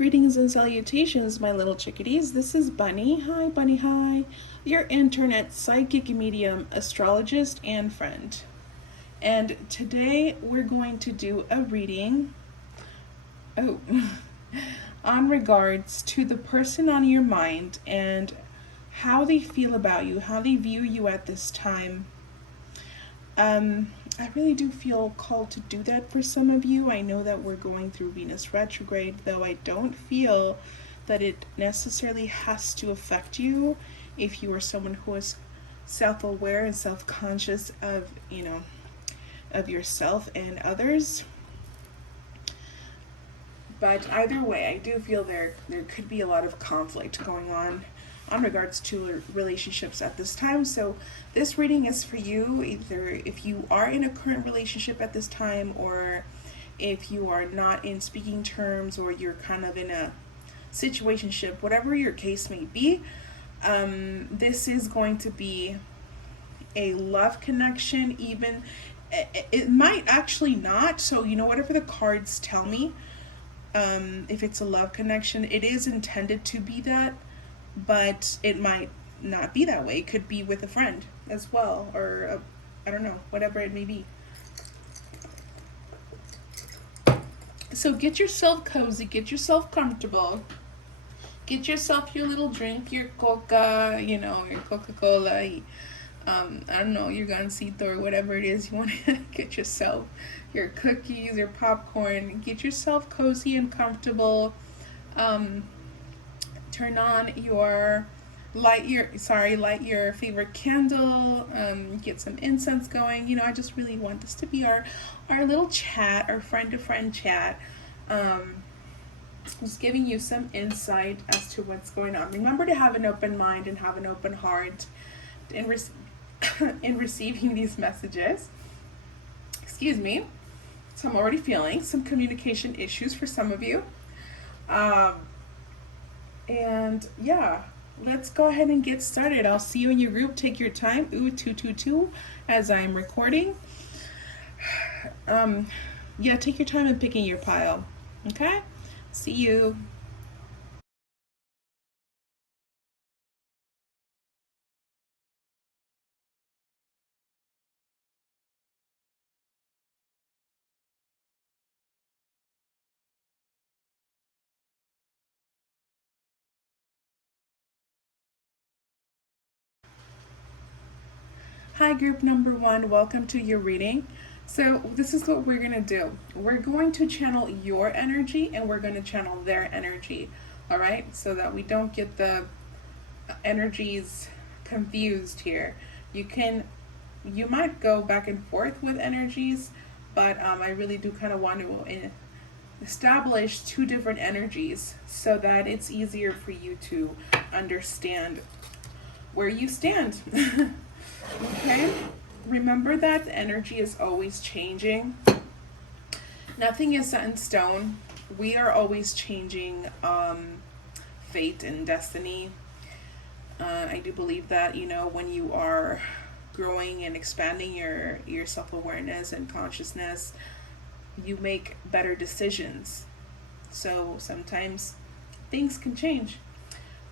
Greetings and salutations, my little chickadees. This is Bunny. Hi, Bunny, hi. Your internet psychic medium, astrologist, and friend. And today we're going to do a reading on regards to the person on your mind and how they feel about you, how they view you at this time. I really do feel called to do that for some of you. I know that we're going through Venus retrograde, though I don't feel that it necessarily has to affect you if you are someone who is self-aware and self-conscious of, of yourself and others. But either way, I do feel there could be a lot of conflict going on regards to relationships at this time. So this reading is for you, either if you are in a current relationship at this time, or if you are not in speaking terms, or you're kind of in a situationship, whatever your case may be. This is going to be a love connection. Even it might actually not. So whatever the cards tell me, if it's a love connection, it is intended to be that, but it might not be that way. It could be with a friend as well, or I don't know, whatever it may be. So get yourself cozy, get yourself comfortable, get yourself your little drink, your coca, your Coca-Cola, I don't know, your gansito, or whatever it is you want to get yourself, your cookies, your popcorn. Get yourself cozy and comfortable. Turn on light your favorite candle, get some incense going. I just really want this to be our little chat, our friend-to-friend chat. Just giving you some insight as to what's going on. Remember to have an open mind and have an open heart in receiving these messages. Excuse me. So I'm already feeling some communication issues for some of you. And yeah, let's go ahead and get started. I'll see you in your group. Take your time. 222 as I'm recording. Yeah, take your time in picking your pile. Okay? See you. Hi, group number 1. Welcome to your reading. So this is what we're going to do. We're going to channel your energy, and we're going to channel their energy. All right? So that we don't get the energies confused here. You might go back and forth with energies, but I really do kind of want to establish two different energies so that it's easier for you to understand where you stand. Okay? Remember that energy is always changing. Nothing is set in stone. We are always changing fate and destiny. I do believe that, when you are growing and expanding your self-awareness and consciousness, you make better decisions. So sometimes things can change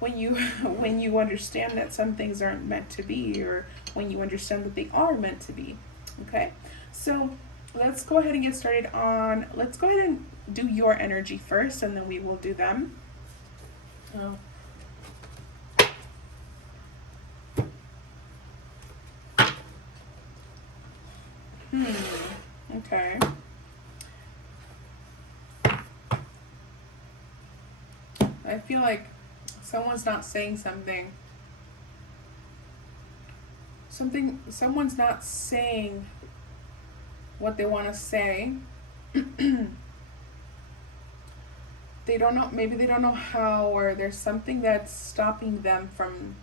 when you understand that some things aren't meant to be, or when you understand that they are meant to be. Okay, so let's go ahead and get started let's go ahead and do your energy first, and then we will do them. Okay. I feel like someone's not saying something. Someone's not saying what they want to say. They don't know, maybe they don't know how, or there's something that's stopping them from,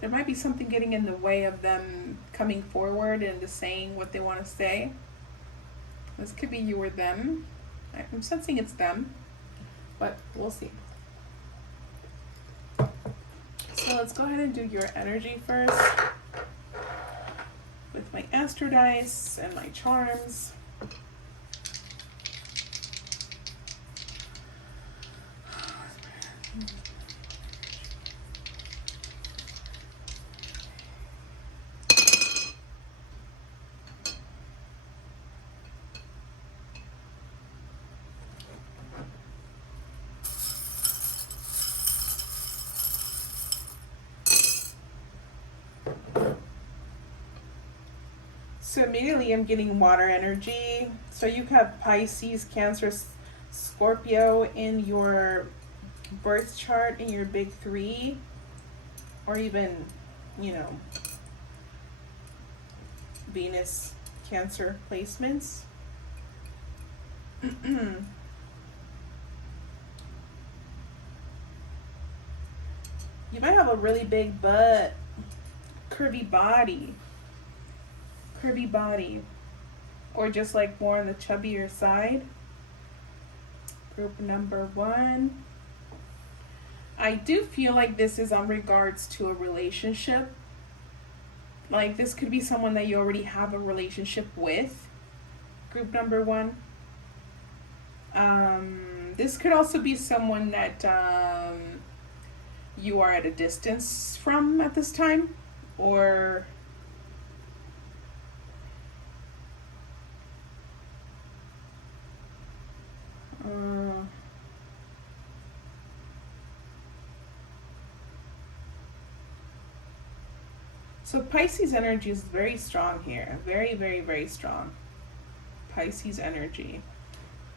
there might be something getting in the way of them coming forward and just saying what they want to say. This could be you or them. I'm sensing it's them, but we'll see. So let's go ahead and do your energy first with my Astro Dice and my charms. So immediately I'm getting water energy. So you have Pisces, Cancer, Scorpio in your birth chart, in your big three, or even, you know, Venus, Cancer placements. You might have a really big butt, curvy body, or just like more on the chubbier side. Group number 1. I do feel like this is on regards to a relationship. Like this could be someone that you already have a relationship with. Group number 1. This could also be someone that you are at a distance from at this time, or so Pisces energy is very strong here. Very, very, very strong. Pisces energy.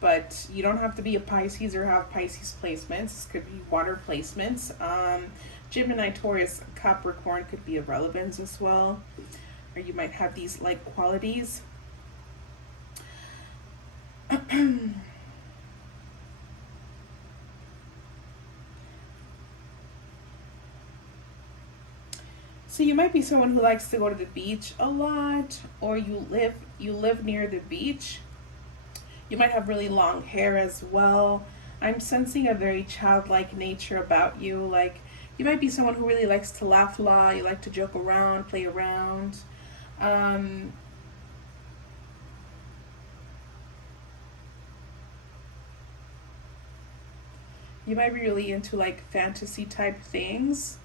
But you don't have to be a Pisces or have Pisces placements. This could be water placements. Gemini, Taurus, Capricorn could be of relevance as well. Or you might have these like qualities. So you might be someone who likes to go to the beach a lot, or you live near the beach. You might have really long hair as well. I'm sensing a very childlike nature about you. Like you might be someone who really likes to laugh a lot. You like to joke around, play around. You might be really into like fantasy type things.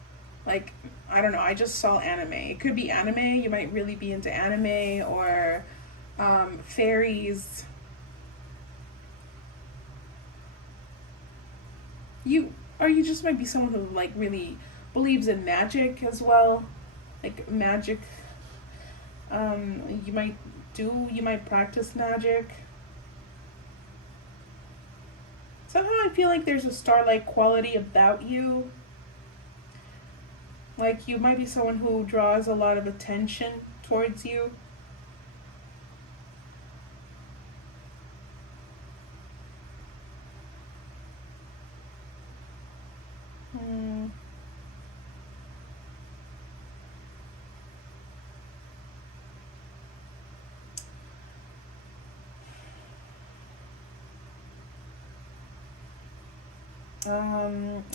Like, I don't know, I just saw anime. It could be anime. You might really be into anime, or fairies. You just might be someone who like really believes in magic as well. Like magic. You might practice magic. Somehow I feel like there's a star-like quality about you. Like you might be someone who draws a lot of attention towards you.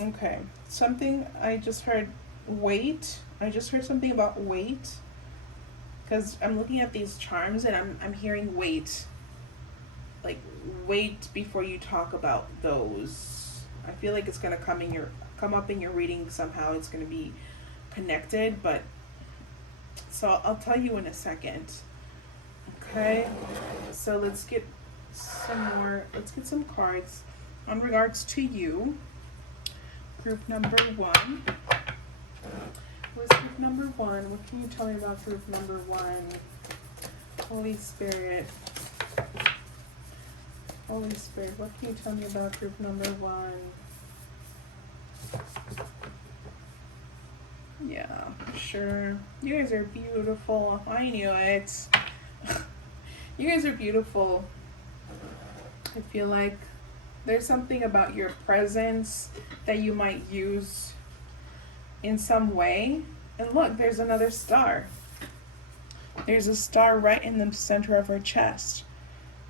Okay. Something I just heard, weight. I just heard something about weight. Because I'm looking at these charms and I'm hearing wait. Like wait before you talk about those. I feel like it's gonna come up in your reading somehow. It's gonna be connected, but so I'll tell you in a second. Okay. So let's get some cards on regards to you. Group number 1. What's group number 1? What can you tell me about group number 1? Holy Spirit. Holy Spirit, what can you tell me about group number 1? Yeah, sure. You guys are beautiful. I knew it. You guys are beautiful. I feel like there's something about your presence that you might use in some way. And look, there's another star. There's a star right in the center of her chest.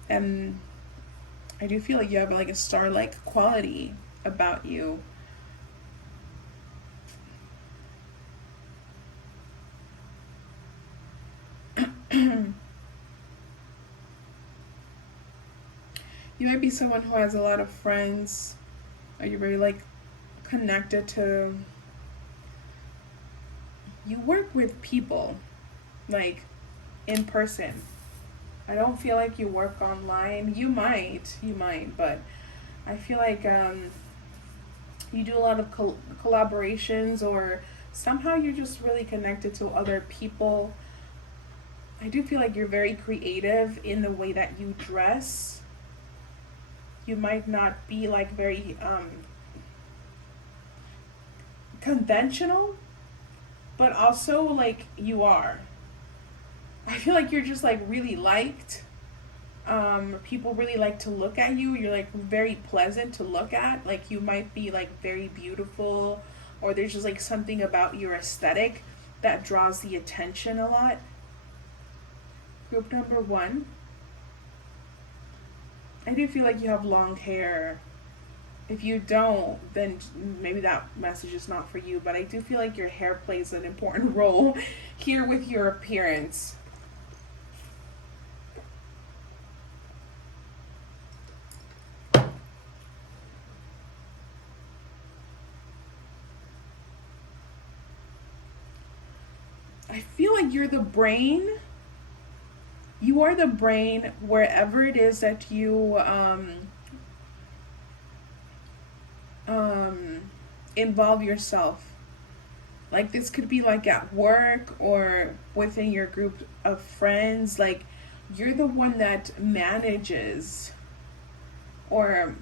And I do feel like you have like a star-like quality about you. You might be someone who has a lot of friends. Are you very like connected to, you work with people like in person. I don't feel like you work online. You might, but I feel like you do a lot of collaborations, or somehow you're just really connected to other people. I do feel like you're very creative in the way that you dress. You might not be like very conventional, but also like you are. I feel like you're just like really liked. People really like to look at you. You're like very pleasant to look at. Like you might be like very beautiful, or there's just like something about your aesthetic that draws the attention a lot. Group number one. I do feel like you have long hair. If you don't, then maybe that message is not for you. But I do feel like your hair plays an important role here with your appearance. I feel like you're the brain. You are the brain wherever it is that you involve yourself. Like this could be like at work or within your group of friends. Like you're the one that manages, or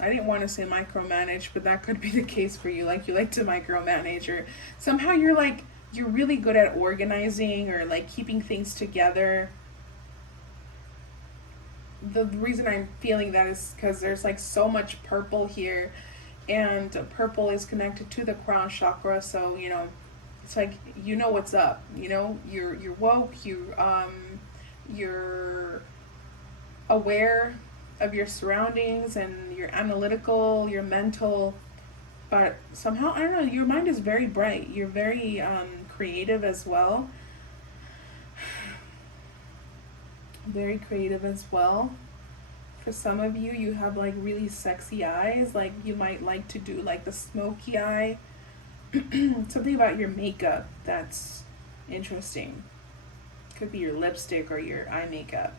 I didn't want to say micromanage, but that could be the case for you. Like you like to micromanage, or somehow you're really good at organizing or like keeping things together. The reason I'm feeling that is because there's like so much purple here, and purple is connected to the crown chakra. So it's like you know what's up. You're woke. You're aware of your surroundings, and you're analytical. You're mental, but somehow I don't know. Your mind is very bright. You're very creative as well. Very creative as well. For some of you, you have like really sexy eyes. Like you might like to do like the smoky eye. Something about your makeup that's interesting. Could be your lipstick or your eye makeup.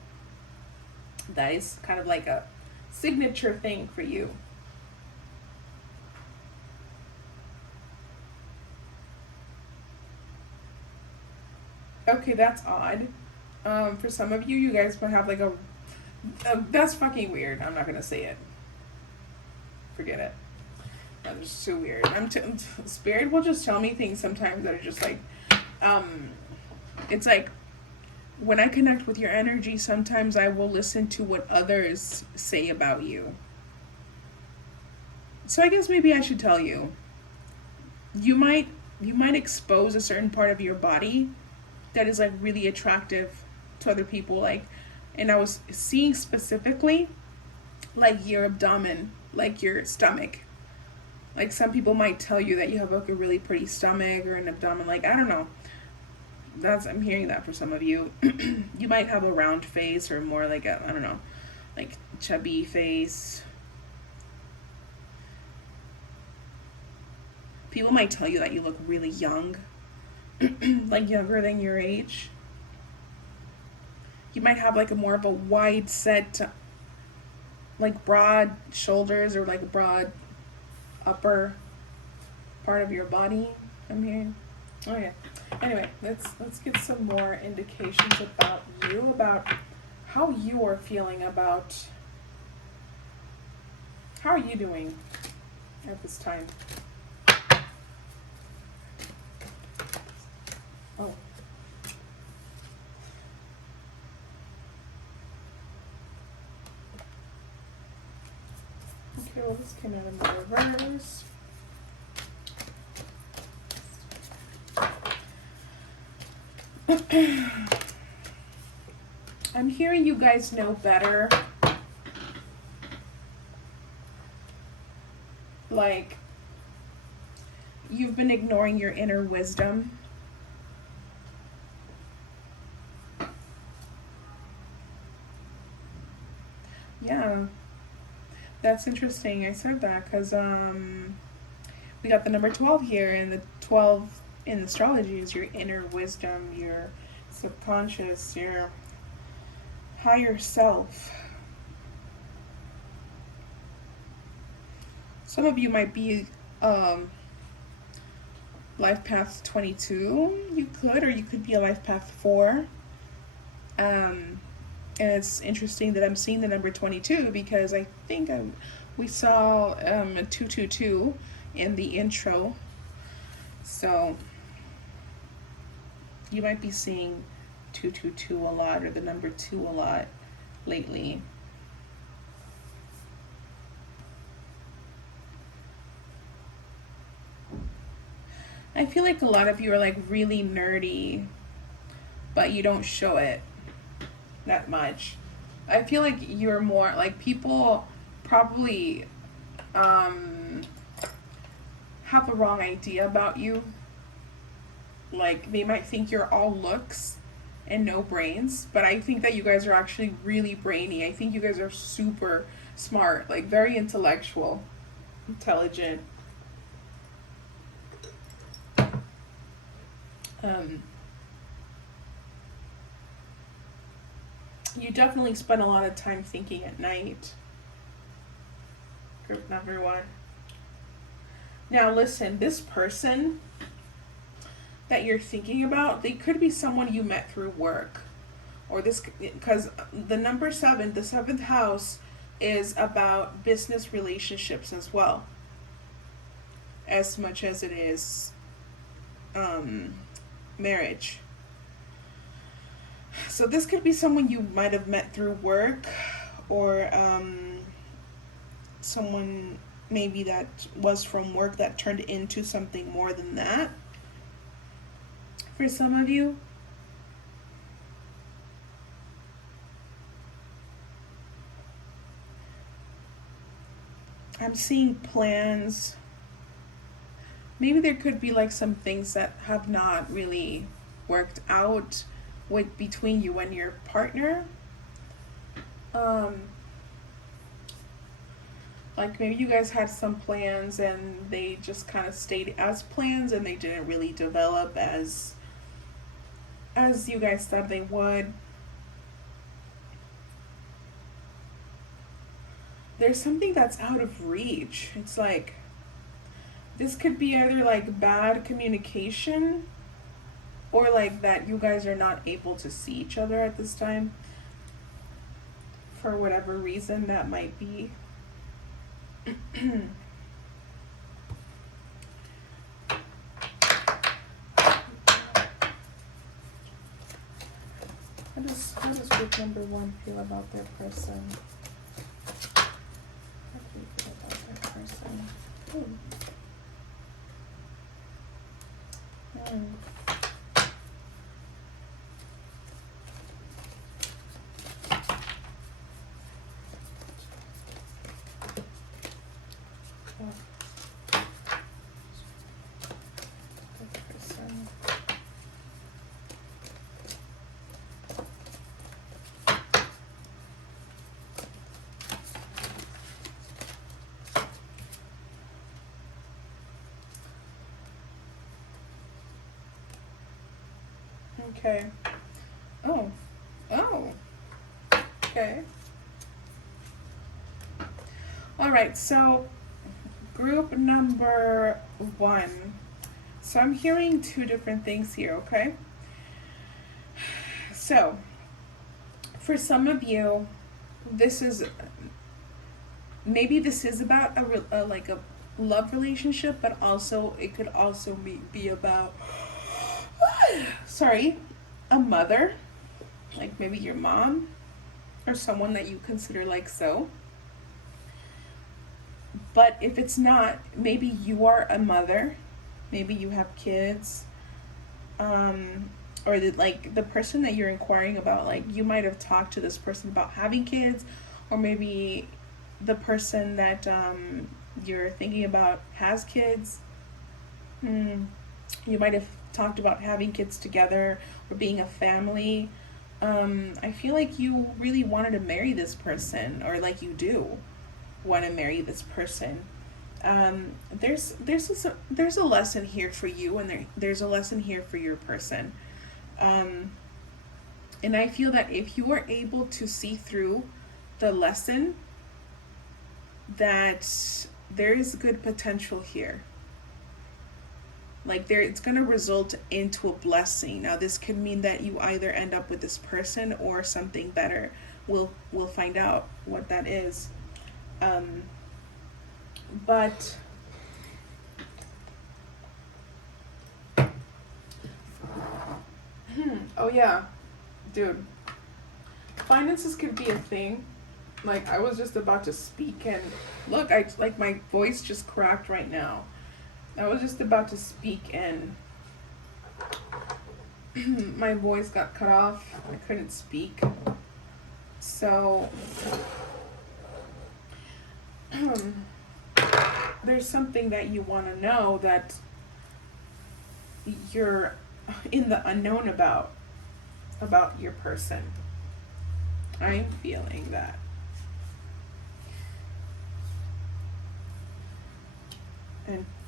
That is kind of like a signature thing for you. Okay, that's odd. For some of you, you guys might have like a that's fucking weird. I'm not gonna say it. Forget it. That's just too weird. Spirit will just tell me things sometimes that are just like, it's like when I connect with your energy, sometimes I will listen to what others say about you. So I guess maybe I should tell you. You might expose a certain part of your body that is like really attractive to other people, like, and I was seeing specifically like your abdomen, like your stomach. Like some people might tell you that you have like a really pretty stomach or an abdomen, like I don't know. I'm hearing that for some of you. You might have a round face or more like I don't know, like chubby face. People might tell you that you look really young, like younger than your age. You might have like a more of a wide set, like broad shoulders or like a broad upper part of your body. I'm hearing. Okay. Anyway, let's get some more indications about you, about how you are feeling, about how are you doing at this time. Oh. Okay, well this came out in the reverse. I'm hearing you guys know better. Like, you've been ignoring your inner wisdom. Yeah, that's interesting. I said that because we got the number 12 here, and the 12 in astrology is your inner wisdom, your subconscious, your higher self. Some of you might be life path 22, you could, or you could be a life path 4. And it's interesting that I'm seeing the number 22 because I think we saw 222 in the intro. So you might be seeing 222 a lot, or the number 2 a lot lately. I feel like a lot of you are like really nerdy, but you don't show it that much. I feel like you're more like, people probably have a wrong idea about you. Like, they might think you're all looks and no brains, but I think that you guys are actually really brainy. I think you guys are super smart, like very intellectual, intelligent. You definitely spend a lot of time thinking at night. Group number 1. Now listen, this person that you're thinking about, they could be someone you met through work, or this, because the number 7, the 7th house, is about business relationships as well, as much as it is marriage. So this could be someone you might have met through work, or someone maybe that was from work that turned into something more than that for some of you. I'm seeing plans. Maybe there could be like some things that have not really worked out with between you and your partner. Like maybe you guys had some plans and they just kind of stayed as plans, and they didn't really develop as you guys thought they would. There's something that's out of reach. It's like, this could be either like bad communication, or like that you guys are not able to see each other at this time for whatever reason that might be. How does group number 1 feel about their person? How do you feel about their person? Okay. Oh. Okay. All right. So, group number 1. So I'm hearing 2 different things here. Okay. So, for some of you, this is about like a love relationship, but also it could also be about a mother, like maybe your mom or someone that you consider like so. But if it's not, maybe you are a mother, maybe you have kids, or the person that you're inquiring about, like you might have talked to this person about having kids, or maybe the person that you're thinking about has kids. You might have talked about having kids together or being a family. I feel like you really wanted to marry this person, or like you do want to marry this person. There's a lesson here for you, and there's a lesson here for your person. And I feel that if you are able to see through the lesson, that there is good potential here. Like there, it's going to result into a blessing. Now this could mean that you either end up with this person or something better. We'll find out what that is. But oh yeah, dude, finances could be a thing. Like I was just about to speak and look, I like my voice just cracked right now. I was just about to speak and my voice got cut off. I couldn't speak. So there's something that you want to know that you're in the unknown about your person. I'm feeling that.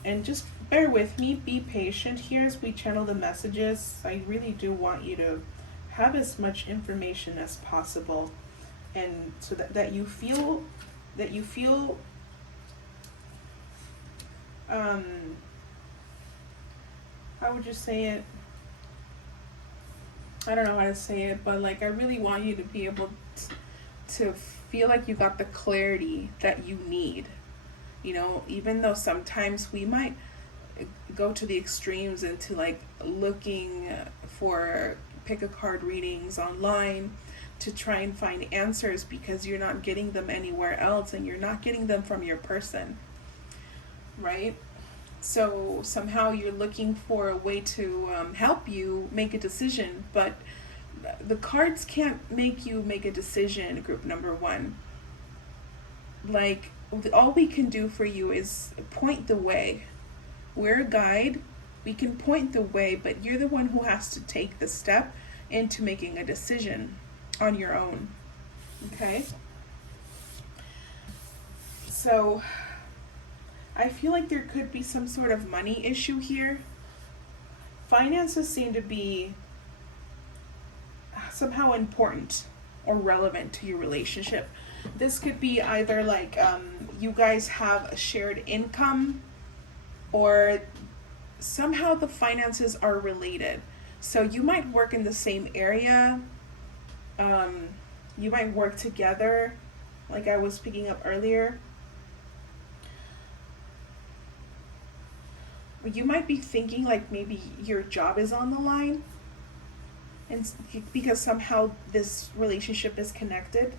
And just bear with me, be patient here as we channel the messages. I really do want you to have as much information as possible, and so that you feel how would you say it? I don't know how to say it, but like I really want you to be able to feel like you got the clarity that you need. You know, even though sometimes we might go to the extremes into like looking for pick a card readings online to try and find answers because you're not getting them anywhere else and you're not getting them from your person, right? So somehow you're looking for a way to help you make a decision, but the cards can't make you make a decision, group number one. Like, all we can do for you is point the way. We're a guide. We can point the way, but you're the one who has to take the step into making a decision on your own. Okay? So, I feel like there could be some sort of money issue here. Finances seem to be somehow important or relevant to your relationship. This could be either like you guys have a shared income, or somehow the finances are related. So you might work in the same area. You might work together, like I was picking up earlier. You might be thinking like maybe your job is on the line, and because somehow this relationship is connected.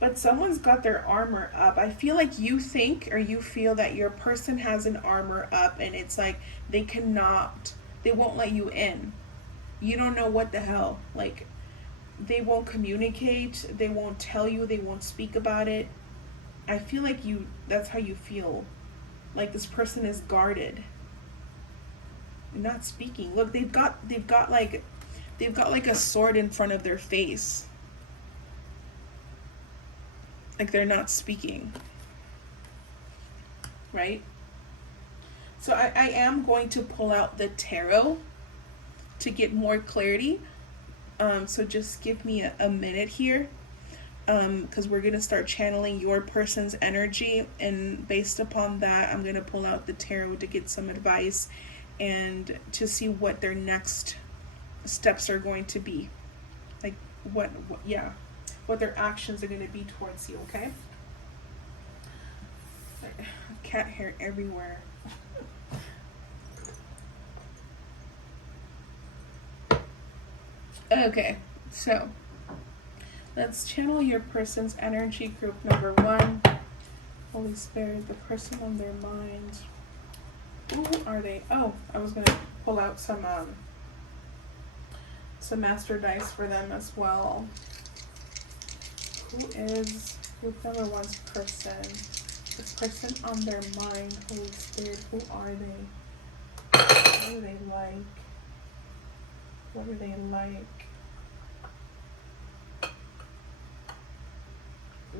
But someone's got their armor up. I feel like you think or you feel that your person has an armor up, and it's like they won't let you in. You don't know what the hell. Like, they won't communicate, they won't tell you, they won't speak about it. I feel like that's how you feel. Like this person is guarded, not speaking. Look, they've got like a sword in front of their face. Like they're not speaking. Right? So I am going to pull out the tarot to get more clarity. So just give me a minute here. Because we're going to start channeling your person's energy, and based upon that I'm going to pull out the tarot to get some advice and to see what their next steps are going to be, like what their actions are going to be towards you. Okay, cat hair everywhere. Okay, so let's channel your person's energy, group number one. Holy Spirit, the person on their mind. Who are they? Oh, I was going to pull out some master dice for them as well. Who is group number one's person? This person on their mind. Holy Spirit, who are they? What are they like? What are they like?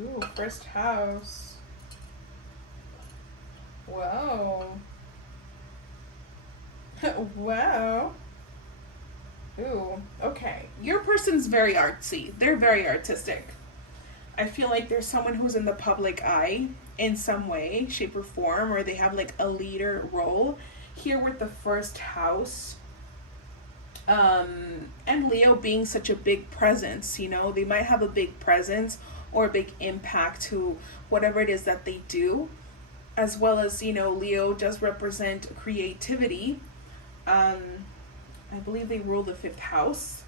Ooh, first house. Whoa. Wow. Ooh, okay. Your person's very artsy. They're very artistic. I feel like there's someone who's in the public eye in some way, shape, or form, or they have like a leader role. Here with the first house, and Leo being such a big presence, you know, they might have a big presence or a big impact to whatever it is that they do, as well as, you know, Leo does represent creativity. I believe they rule the fifth house.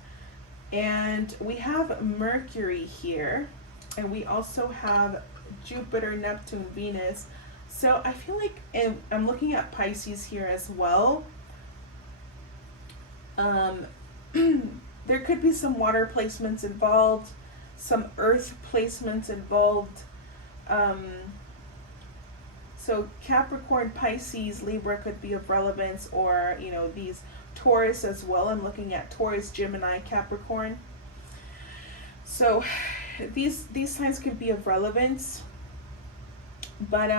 And we have Mercury here, and we also have Jupiter, Neptune, Venus. So I feel like I'm looking at Pisces here as well. There could be some water placements involved, some earth placements involved. So Capricorn, Pisces, Libra could be of relevance, or, you know, these Taurus as well. I'm looking at Taurus, Gemini, Capricorn. So these signs could be of relevance. But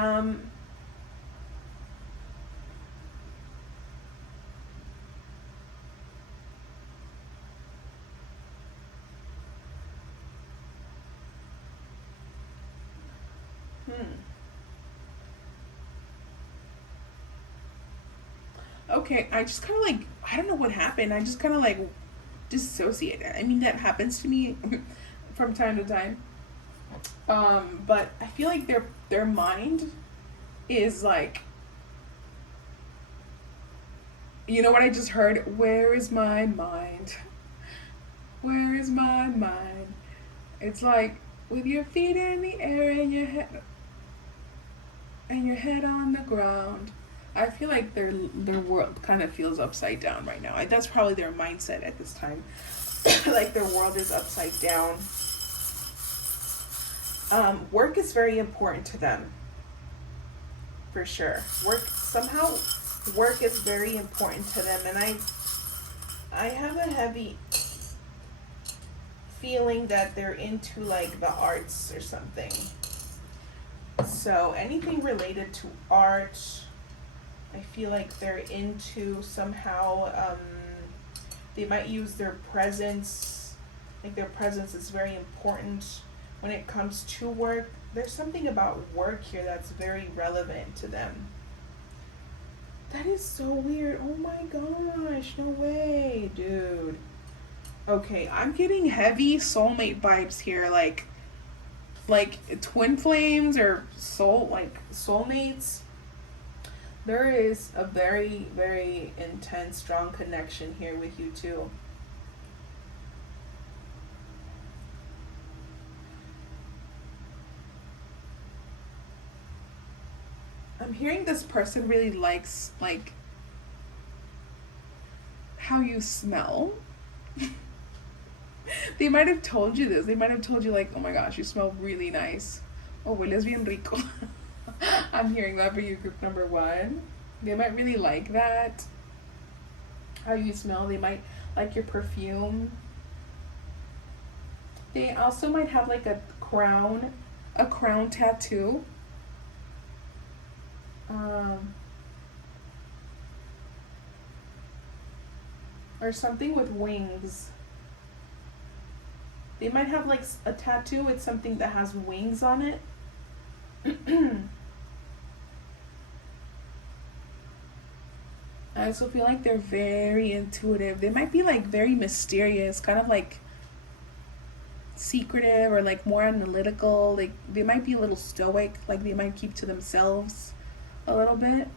okay, I just kind of like, I don't know what happened. I just kind of like dissociated. I mean, that happens to me from time to time. But I feel like their mind is like, you know what I just heard? Where is my mind? Where is my mind? It's like with your feet in the air and your head on the ground. I feel like their world kind of feels upside down right now. That's probably their mindset at this time. Like their world is upside down. Work is very important to them, for sure. Work is very important to them, and I have a heavy feeling that they're into like the arts or something. So anything related to art, I feel like they're into somehow. They might use their presence. Like their presence is very important when it comes to work. There's something about work here that's very relevant to them. That is so weird. Oh my gosh, no way, dude. Okay, I'm getting heavy soulmate vibes here, like twin flames or soulmates. There is a very, very intense, strong connection here with you two. I'm hearing this person really likes like how you smell. They might have told you this. They might have told you like, oh my gosh, you smell really nice. Oh, hueles bien rico. I'm hearing that for you, group number one. They might really like that. How you smell. They might like your perfume. They also might have like a crown tattoo. Or something with wings. They might have like a tattoo with something that has wings on it. I also feel like they're very intuitive. They might be like very mysterious, kind of like secretive or like more analytical. Like they might be a little stoic, like they might keep to themselves a little bit,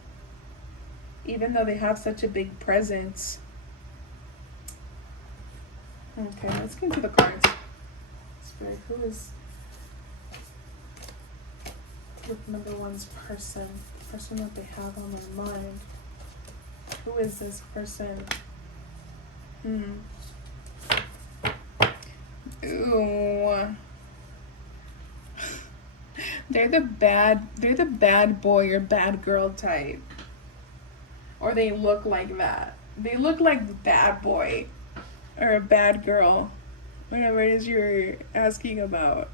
even though they have such a big presence. Okay, let's get into the cards. Spirit, who is group number one's person that they have on their mind? Who is this person? Ooh. They're the bad boy or bad girl type. Or they look like that. They look like the bad boy or a bad girl. Whatever it is you're asking about.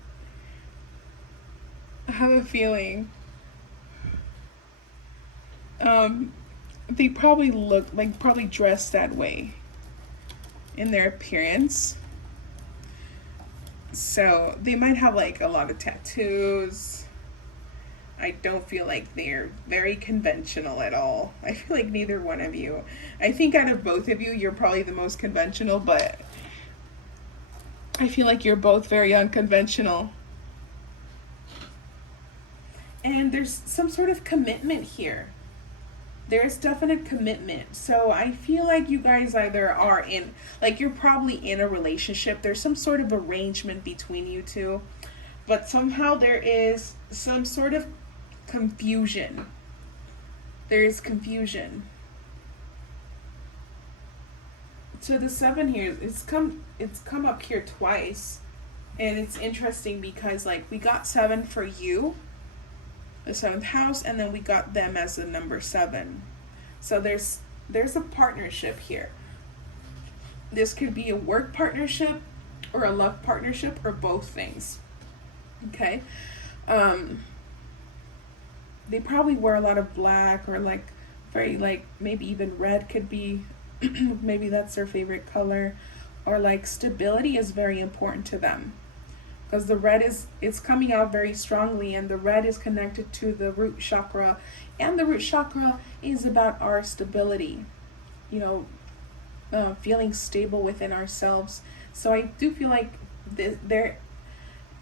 I have a feeling. They probably dress that way in their appearance. So they might have like a lot of tattoos. I don't feel like they're very conventional at all. I feel like neither one of you. I think out of both of you, you're probably the most conventional, but I feel like you're both very unconventional. And there's some sort of commitment here. There's definite commitment. So I feel like you guys either are in, like, you're probably in a relationship. There's some sort of arrangement between you two, but somehow there is some sort of confusion. There is confusion. So the 7 here, it's come up here twice. And it's interesting because, like, we got 7 for you, the 7th house, and then we got them as the number 7. So there's a partnership here. This could be a work partnership or a love partnership or both things. Okay. They probably wear a lot of black, or like very, like, maybe even red could be maybe that's their favorite color, or like stability is very important to them, because the red it's coming out very strongly, and the red is connected to the root chakra, and the root chakra is about our stability, feeling stable within ourselves. So I do feel like their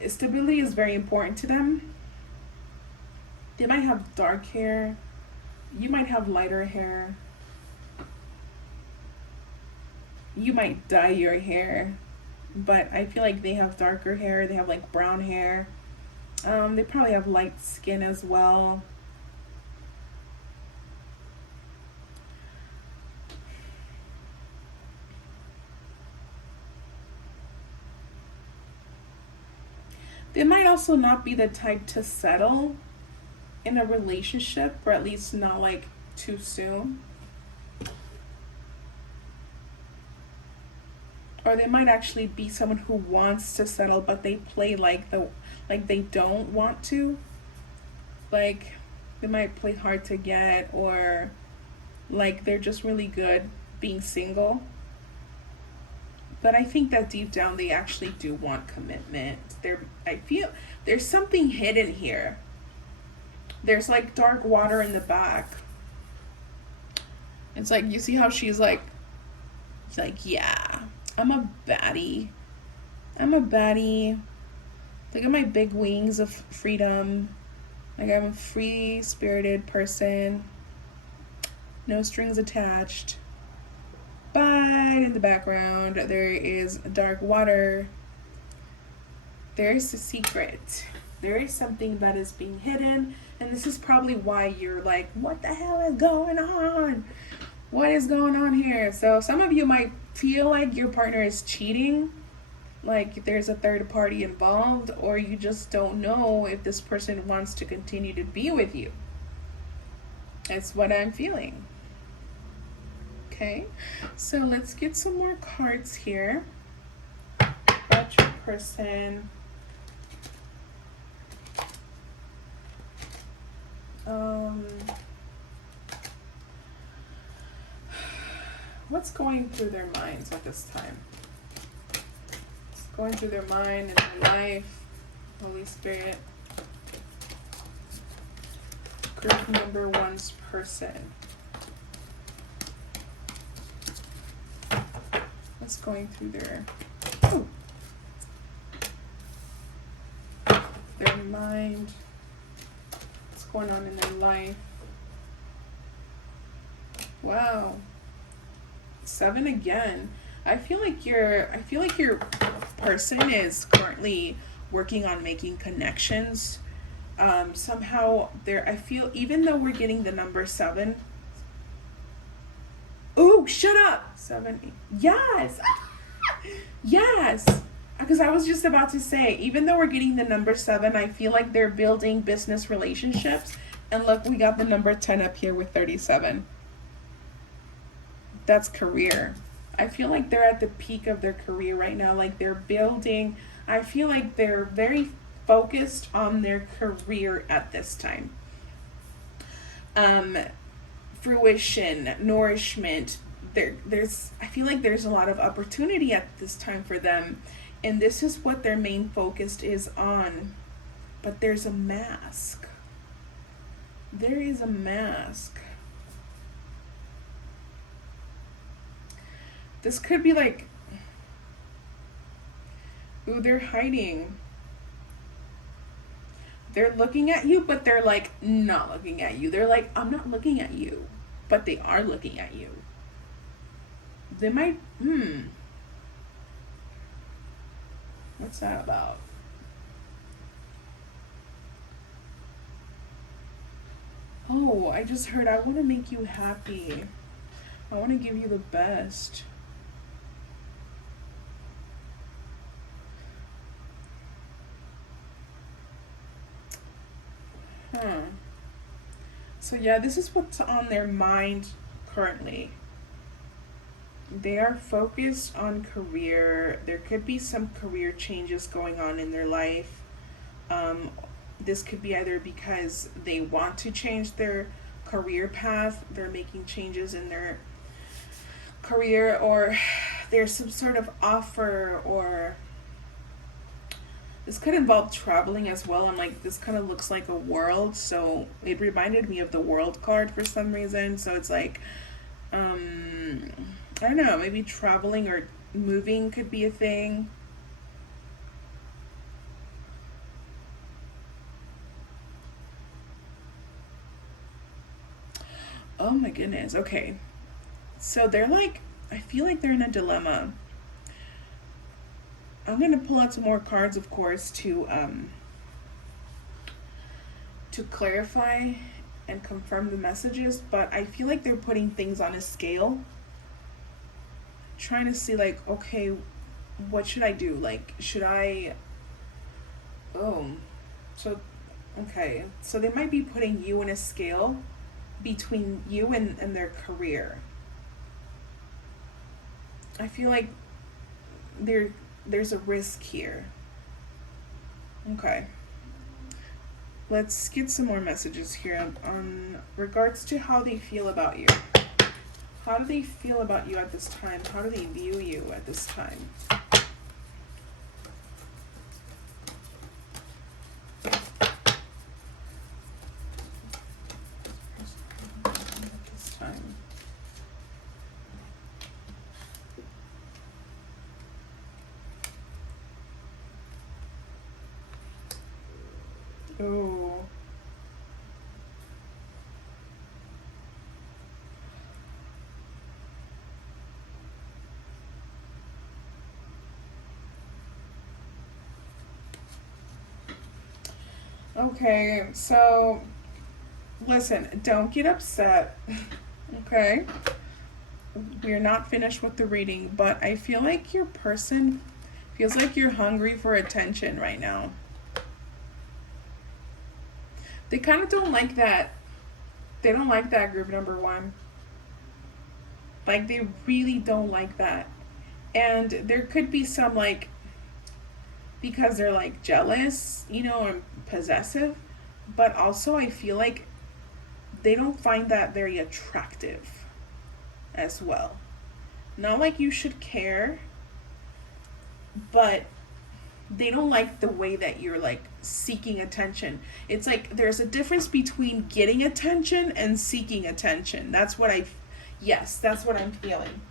stability is very important to them. They might have dark hair, you might have lighter hair, you might dye your hair, but I feel like they have darker hair. They have like brown hair. They probably have light skin as well. They might also not be the type to settle in a relationship, or at least not like too soon. Or they might actually be someone who wants to settle, but they play like they don't want to. Like, they might play hard to get, or like they're just really good being single. But I think that deep down they actually do want commitment. I feel there's something hidden here. There's like dark water in the back. It's like, you see how she's like, it's like, yeah, I'm a baddie. Look at my big wings of freedom. Like, I'm a free spirited person. No strings attached. But in the background, there is dark water. There is a secret. There is something that is being hidden. And this is probably why you're like, what the hell is going on? What is going on here? So some of you might feel like your partner is cheating, like there's a third party involved, or you just don't know if this person wants to continue to be with you. That's what I'm feeling. Okay, so let's get some more cards here about your person. What's going through their minds at this time? What's going through their mind and their life? Holy Spirit. Group number 1's person. What's going through their mind? What's going on in their life? Wow. 7 again. I feel like your person is currently working on making connections. Somehow I feel, even though we're getting the number 7. Oh, shut up. 7. Yes. Yes. Because I was just about to say, even though we're getting the number 7, I feel like they're building business relationships. And look, we got the number 10 up here with 37. That's career. I feel like they're at the peak of their career right now. Like, they're building. I feel like they're very focused on their career at this time. Fruition, nourishment. I feel like there's a lot of opportunity at this time for them. And this is what their main focus is on. But there's a mask. There is a mask. This could be like, ooh, they're hiding. They're looking at you, but they're like not looking at you. They're like, I'm not looking at you, but they are looking at you. They might, what's that about? Oh, I just heard, I want to make you happy. I want to give you the best. So yeah, this is what's on their mind currently. They are focused on career. There could be some career changes going on in their life. This could be either because they want to change their career path, they're making changes in their career, or there's some sort of offer, or this could involve traveling as well. And like, this kind of looks like a world, so it reminded me of the world card for some reason. So it's like, I don't know, maybe traveling or moving could be a thing. Oh my goodness. Okay. So they're like, I feel like they're in a dilemma. I'm gonna pull out some more cards, of course, to clarify and confirm the messages, but I feel like they're putting things on a scale, trying to see like, okay, what should I do? Like, should I, oh, so, okay, so they might be putting you in a scale between you and their career. I feel like there's a risk here. Okay. Let's get some more messages here on regards to how they feel about you. How do they feel about you at this time? How do they view you at this time? This time. Oh. Okay, so listen, don't get upset. Okay? We're not finished with the reading, but I feel like your person feels like you're hungry for attention right now. They kind of don't like that. They don't like that, group number one. Like, they really don't like that. And there could be some, like, because they're, like, jealous, you know, and possessive. But also, I feel like they don't find that very attractive as well. Not like you should care, but they don't like the way that you're like seeking attention. It's like there's a difference between getting attention and seeking attention. That's what yes, that's what I'm feeling.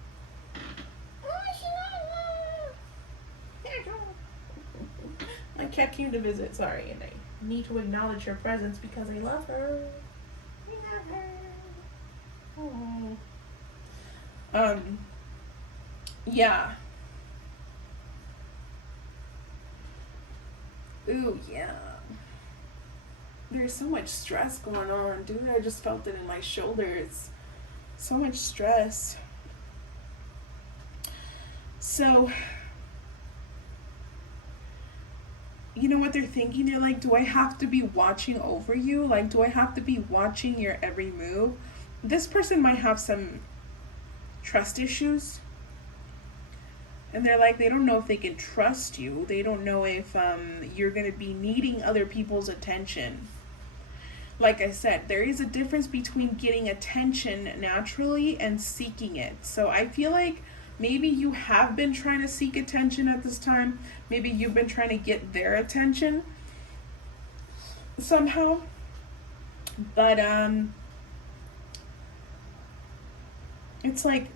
My cat came to visit, sorry, and I need to acknowledge her presence because I love her. I love her. Oh. Yeah. Ooh, yeah. There's so much stress going on, dude. I just felt it in my shoulders. So much stress. So, you know what they're thinking? They're like, do I have to be watching over you? Like, do I have to be watching your every move? This person might have some trust issues. And they're like, they don't know if they can trust you. They don't know if you're going to be needing other people's attention. Like I said, there is a difference between getting attention naturally and seeking it. So I feel like Maybe you have been trying to seek attention at this time. Maybe you've been trying to get their attention somehow. But it's like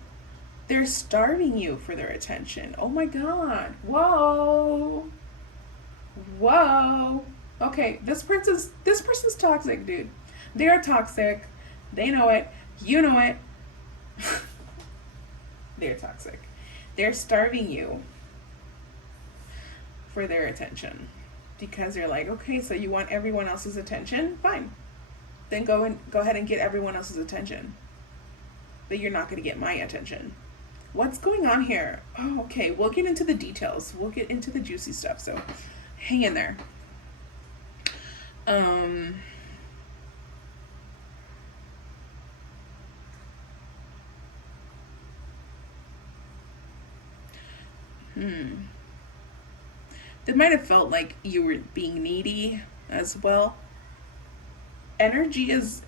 they're starving you for their attention. Oh my god. Whoa. Whoa. Okay, this person's toxic, dude. They are toxic. They know it. You know it. They're toxic. They're starving you for their attention because they're like, okay, so you want everyone else's attention? Fine. Then go ahead and get everyone else's attention. But you're not going to get my attention. What's going on here? Oh, okay, we'll get into the details. We'll get into the juicy stuff. So hang in there. They might have felt like you were being needy as well. Energy is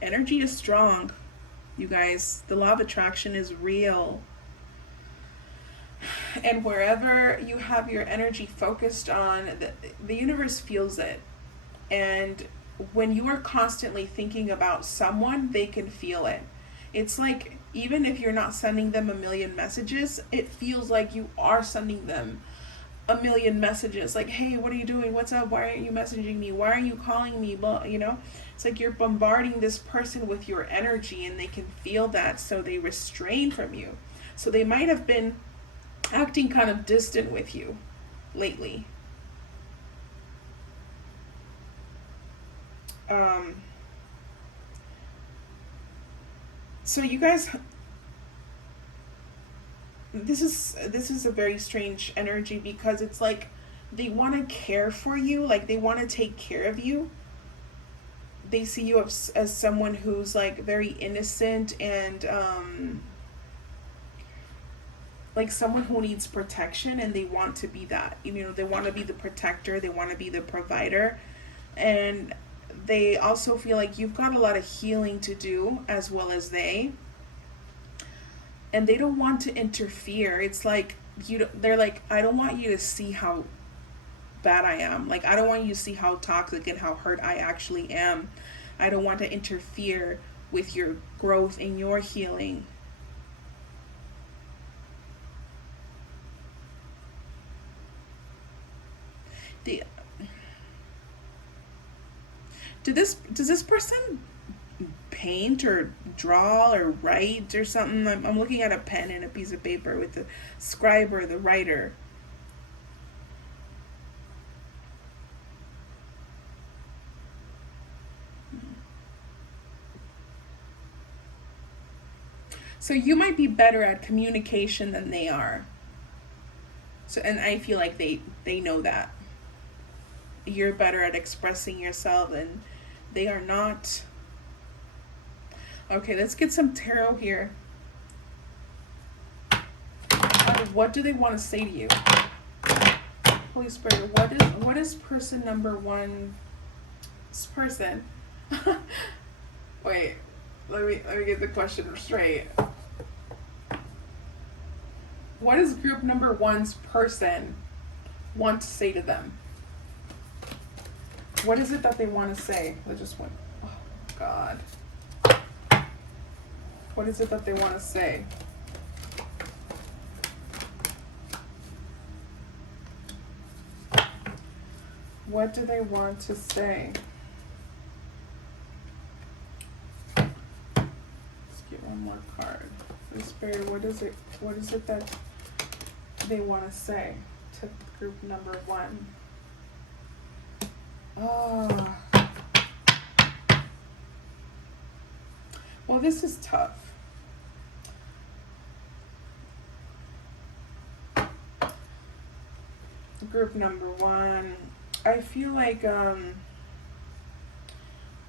energy is strong, you guys. The law of attraction is real. And wherever you have your energy focused on, the universe feels it. And when you are constantly thinking about someone, they can feel it. It's like, even if you're not sending them a million messages, it feels like you are sending them a million messages. Like, hey, what are you doing? What's up? Why aren't you messaging me? Why are you calling me? Well, it's like you're bombarding this person with your energy, and they can feel that, so they restrain from you. So they might have been acting kind of distant with you lately. So you guys, this is a very strange energy, because it's like they want to care for you, like they want to take care of you. They see you as someone who's like very innocent, and like someone who needs protection, and they want to be that. They want to be the protector, they want to be the provider. And they also feel like you've got a lot of healing to do, as well as they. And they don't want to interfere. It's like they're like, I don't want you to see how bad I am. Like, I don't want you to see how toxic and how hurt I actually am. I don't want to interfere with your growth and your healing. The does this person paint or draw or write or something? I'm looking at a pen and a piece of paper with the scribe or the writer. So you might be better at communication than they are. So, and I feel like they know that. You're better at expressing yourself, and they are not. Okay, let's get some tarot here. What do they want to say to you? Holy Spirit, what is person number one? This person. Wait, let me get the question straight. What does group number one's person want to say to them? What is it that they want to say? I just went, oh God. What is it that they want to say? What do they want to say? Let's get one more card. The Spirit, what is it that they want to say to group number one? Oh. Well, this is tough. Group number one, I feel like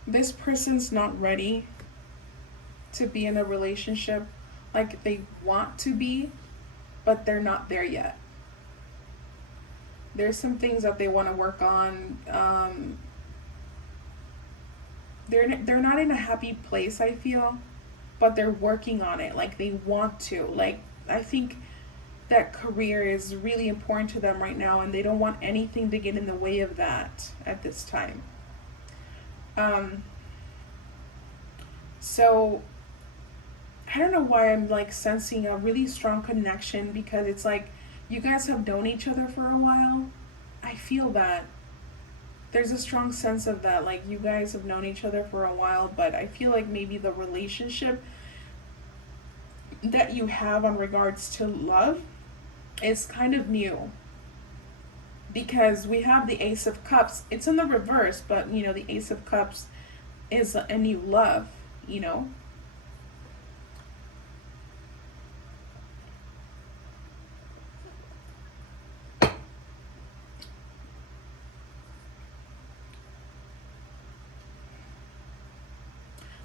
this person's not ready to be in a relationship. Like, they want to be, but they're not there yet. There's some things that they want to work on. They're not in a happy place, I feel, but they're working on it. Like, they want to. Like, I think that career is really important to them right now, and they don't want anything to get in the way of that at this time. Um, so I don't know why I'm like sensing a really strong connection, because it's like you guys have known each other for a while. I feel that there's a strong sense of that, like you guys have known each other for a while, but I feel like maybe the relationship that you have on regards to love is kind of new, because we have the Ace of Cups. It's in the reverse, but you know, the Ace of Cups is a new love, you know.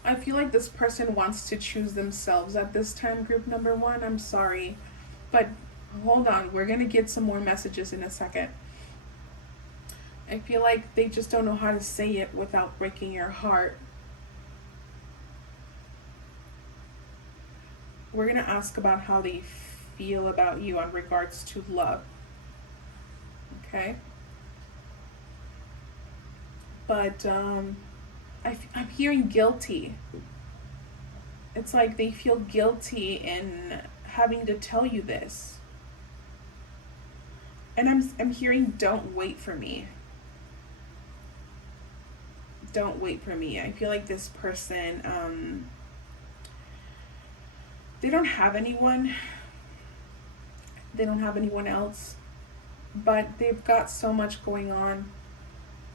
I feel like this person wants to choose themselves at this time, group number one. I'm sorry, but hold on. We're going to get some more messages in a second. I feel like they just don't know how to say it without breaking your heart. We're going to ask about how they feel about you on regards to love. Okay? But I'm hearing guilty. It's like they feel guilty in having to tell you this. And I'm hearing, don't wait for me. Don't wait for me. I feel like this person, they don't have anyone. They don't have anyone else. But they've got so much going on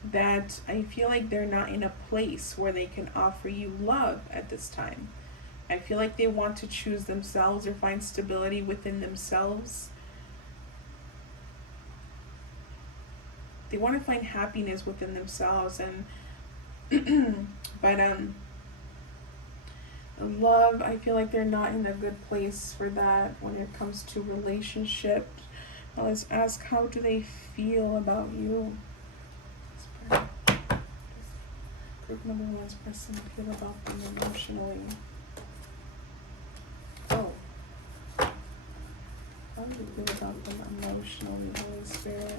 that I feel like they're not in a place where they can offer you love at this time. I feel like they want to choose themselves or find stability within themselves. They want to find happiness within themselves, and but love, I feel like they're not in a good place for that when it comes to relationships. Now let's ask, how do they feel about you? Group number one's person feel about them emotionally. Oh. How do you feel about them emotionally, Holy Spirit?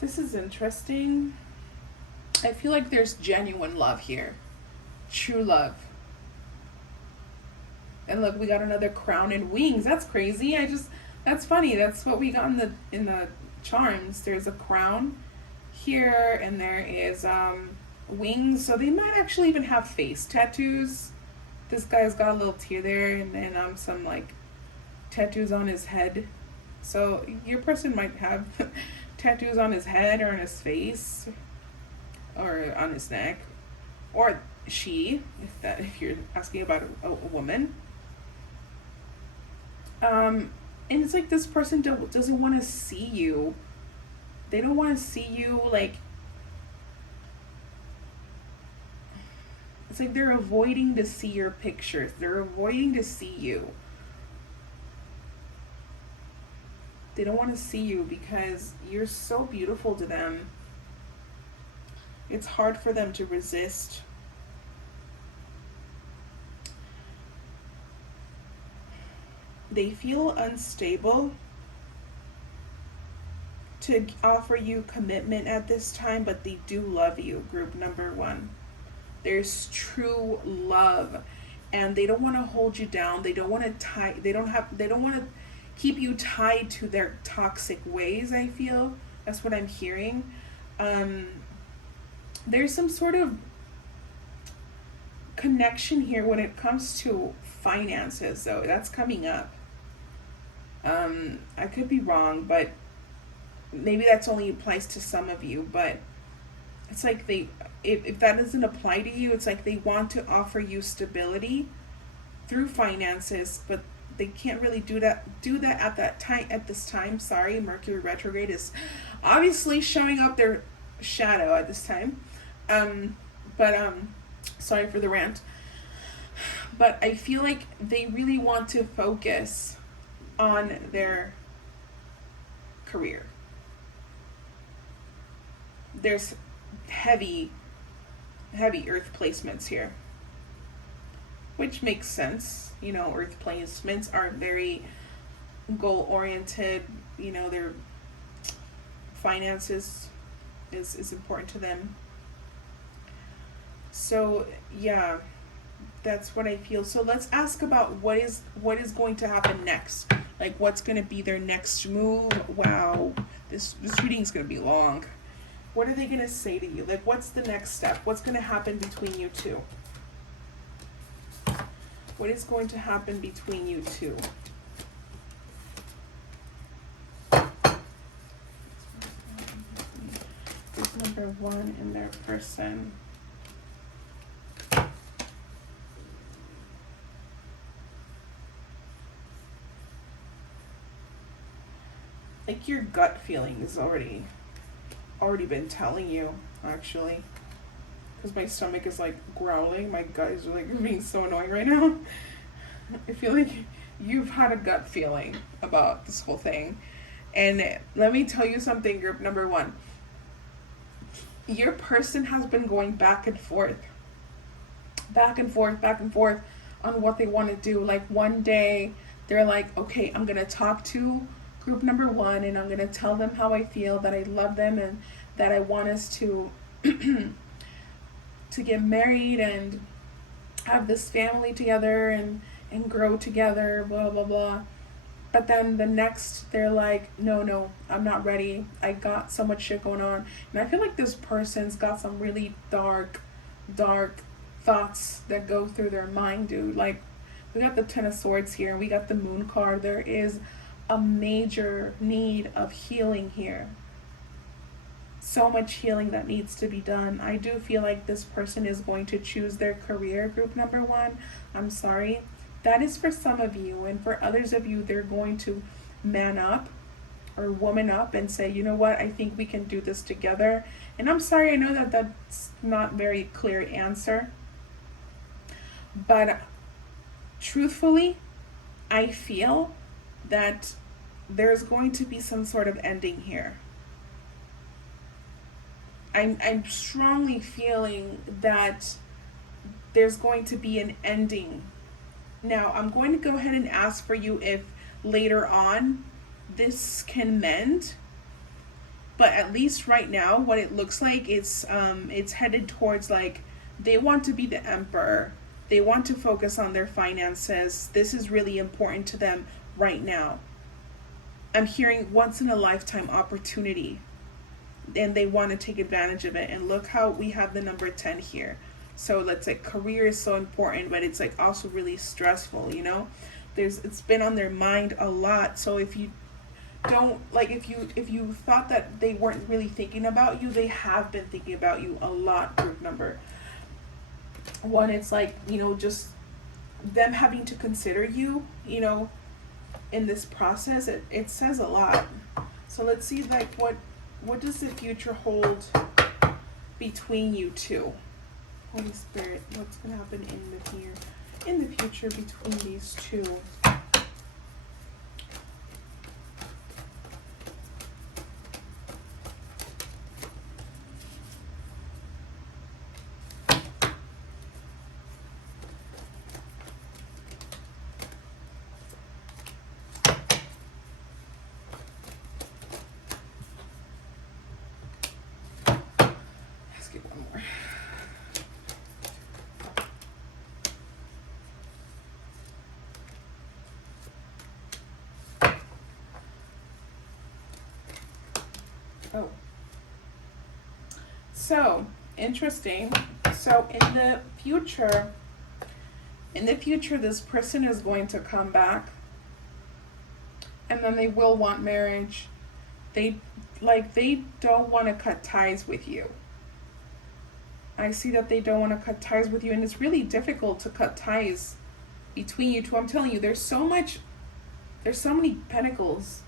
This is interesting. I feel like there's genuine love here. True love. And look, we got another crown and wings. That's crazy. That's funny. That's what we got in the charms. There's a crown here, and there is wings. So they might actually even have face tattoos. This guy's got a little tear there, and then some like tattoos on his head. So your person might have tattoos on his head or on his face or on his neck, or she, if you're asking about a woman. And it's like this person doesn't want to see you. They don't want to see you, like, it's like they're avoiding to see your pictures. They're avoiding to see you. They don't want to see you because you're so beautiful to them. It's hard for them to resist. They feel unstable to offer you commitment at this time, but they do love you, group number one. There's true love, and they don't want to hold you down. They don't want to they don't want to keep you tied to their toxic ways, I feel. That's what I'm hearing. There's some sort of connection here when it comes to finances, though. That's coming up. I could be wrong, but maybe that's only applies to some of you, but it's like if that doesn't apply to you, it's like they want to offer you stability through finances, but they can't really do that at this time. Sorry, Mercury retrograde is obviously showing up their shadow at this time. But sorry for the rant. But I feel like they really want to focus on their career. There's heavy earth placements here, which makes sense. You know, earth placements are very goal oriented. You know, their finances is important to them. So yeah, that's what I feel. So let's ask about what is going to happen next. Like, what's going to be their next move? Wow, this reading is going to be long. What are they going to say to you? Like, what's the next step? What's going to happen between you two? What is going to happen between you two? There's number one in their person. Like, your gut feeling is already been telling you, actually. Because my stomach is like growling. My gut is like being so annoying right now. I feel like you've had a gut feeling about this whole thing. And let me tell you something, group number one. Your person has been going back and forth on what they want to do. Like, one day they're like, okay, I'm going to talk to group number one and I'm going to tell them how I feel, that I love them and that I want us to to get married and have this family together and grow together, blah blah blah. But then the next, they're like, no, I'm not ready. I got so much shit going on. And I feel like this person's got some really dark thoughts that go through their mind, dude. Like, we got the Ten of Swords here and we got the Moon card. There is a major need of healing here. So much healing that needs to be done. I do feel like this person is going to choose their career, group number one. I'm sorry. That is for some of you, and for others of you, they're going to man up or woman up and say, you know what, I think we can do this together. And I'm sorry, I know that that's not very clear answer, but truthfully, I feel that there's going to be some sort of ending here. I'm strongly feeling that there's going to be an ending. Now, I'm going to go ahead and ask for you if later on this can mend, but at least right now, what it looks like it's headed towards, like, they want to be the emperor. They want to focus on their finances. This is really important to them right now. I'm hearing once in a lifetime opportunity, and they want to take advantage of it. And look how we have the number 10 here. So that's like, career is so important, but it's like also really stressful, you know? It's been on their mind a lot. So if you don't, like, if you thought that they weren't really thinking about you, they have been thinking about you a lot, group number one. It's like, you know, just them having to consider you, you know, in this process. It says a lot. So let's see, like, what does the future hold between you two? Holy Spirit, what's going to happen in the future between these two? Let's get one more. Oh, so interesting. So in the future, this person is going to come back, and then they will want marriage. like they don't want to cut ties with you. I see that they don't want to cut ties with you, and it's really difficult to cut ties between you two. I'm telling you, there's so many pentacles.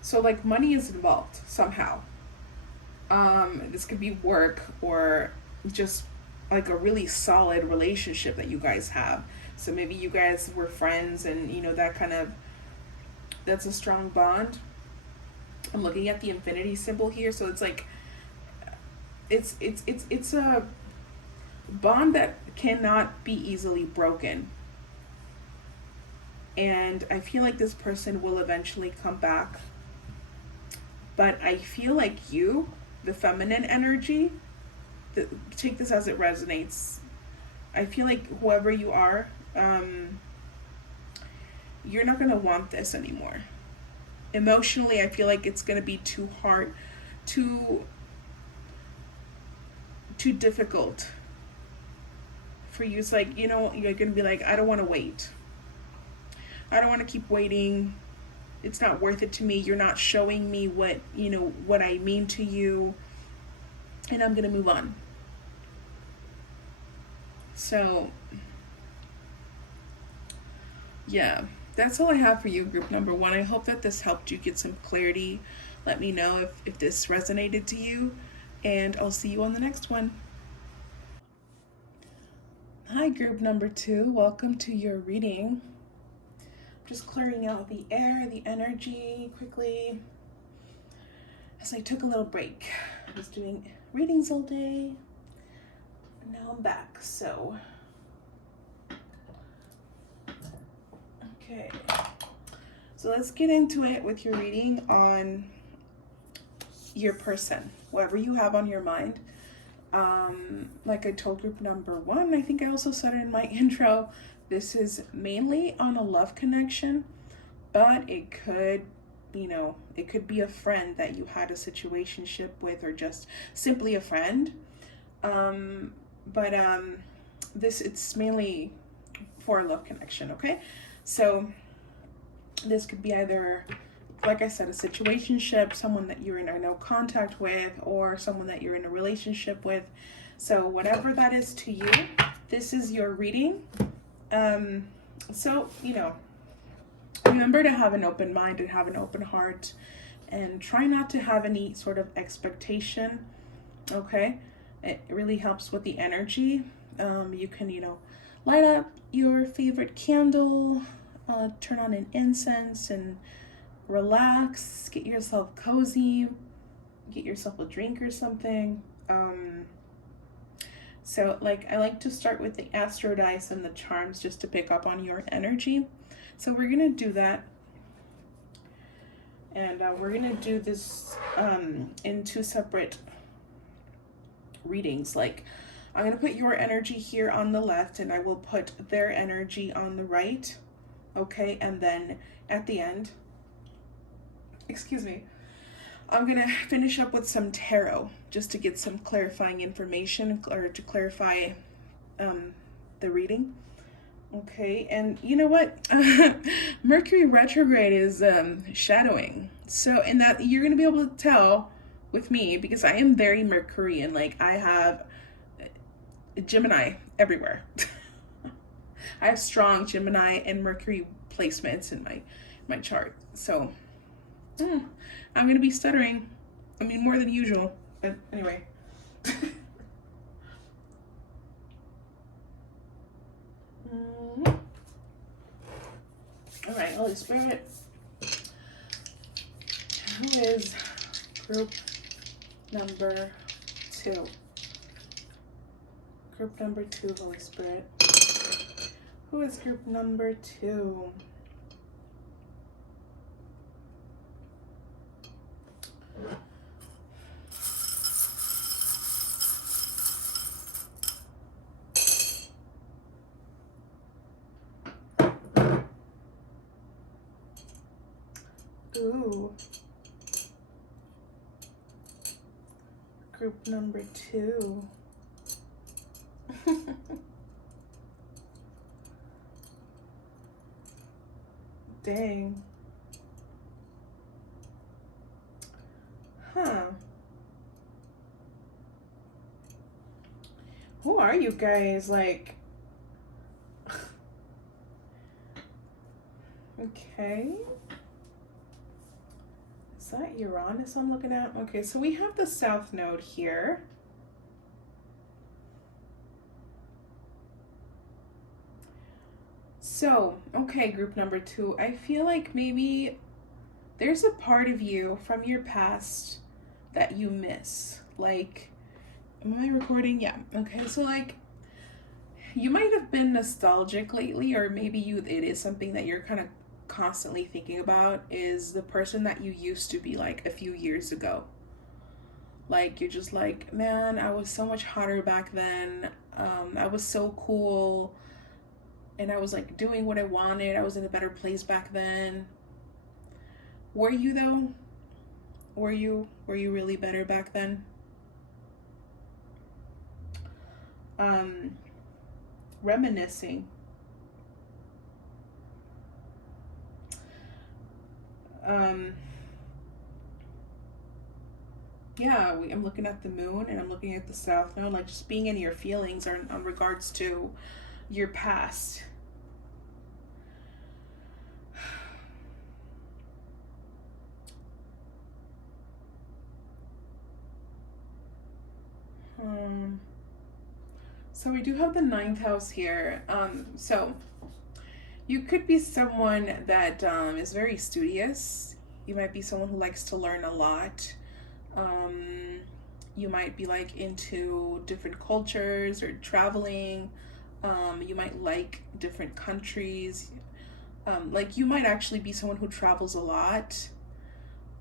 So like money is involved somehow. This could be work or just like a really solid relationship that you guys have. So maybe you guys were friends, and you know that kind of, that's a strong bond. I'm looking at the infinity symbol here, so it's like it's a bond that cannot be easily broken. And I feel like this person will eventually come back. But I feel like you, the feminine energy, take this as it resonates. I feel like whoever you are, you're not going to want this anymore. Emotionally, I feel like it's going to be too hard, too difficult for you. It's like, you know, you're going to be like, I don't want to wait. I don't want to keep waiting. It's not worth it to me. You're not showing me what, you know, what I mean to you. And I'm going to move on. So, yeah, that's all I have for you, group number one. I hope that this helped you get some clarity. Let me know if this resonated to you, and I'll see you on the next one. Hi, group number two. Welcome to your reading. Just clearing out the air, the energy quickly, as I took a little break. I was doing readings all day, and now I'm back. So, okay. So let's get into it with your reading on your person, whatever you have on your mind. Like I told group number one, I think I also said it in my intro, this is mainly on a love connection, but it could, you know, it could be a friend that you had a situationship with, or just simply a friend. This, it's mainly for a love connection, okay? So this could be either, like I said, a situationship, someone that you're in no contact with, or someone that you're in a relationship with. So whatever that is to you, this is your reading. So, you know, remember to have an open mind and have an open heart, and try not to have any sort of expectation, okay? It really helps with the energy. You can, you know, light up your favorite candle, turn on an incense, and relax, get yourself cozy, get yourself a drink or something. So like I like to start with the astro dice and the charms just to pick up on your energy. So we're gonna do that, and we're gonna do this in two separate readings. Like I'm gonna put your energy here on the left, and I will put their energy on the right, okay? And then at the end, excuse me, I'm gonna finish up with some tarot just to get some clarifying information, or to clarify the reading. Okay, and you know what? Mercury retrograde is shadowing. So in that, you're gonna be able to tell with me, because I am very Mercurian. Like I have Gemini everywhere. I have strong Gemini and Mercury placements in my chart. So I'm gonna be stuttering. I mean, more than usual. But anyway. All right, Holy Spirit. Who is group number two? Group number two, Holy Spirit. Who is group number two? Ooh. Group number two. Dang. are you guys? Like, okay. Is that Uranus I'm looking at? Okay, so we have the South Node here. So, okay, group number 2. I feel like maybe there's a part of you from your past that you miss. Like, am I recording? Yeah. Okay, so like, you might have been nostalgic lately, or maybe it is something that you're kind of constantly thinking about, is the person that you used to be like a few years ago. Like, you're just like, man, I was so much hotter back then. I was so cool, and I was like doing what I wanted. I was in a better place back then. Were you though? Were you really better back then? Um, Reminiscing. Um, yeah, I'm looking at the moon and I'm looking at the south node, like just being in your feelings on regards to your past. Um, so we do have the ninth house here. So you could be someone that is very studious. You might be someone who likes to learn a lot. Um, you might be like into different cultures or traveling. You might like different countries. Like you might actually be someone who travels a lot,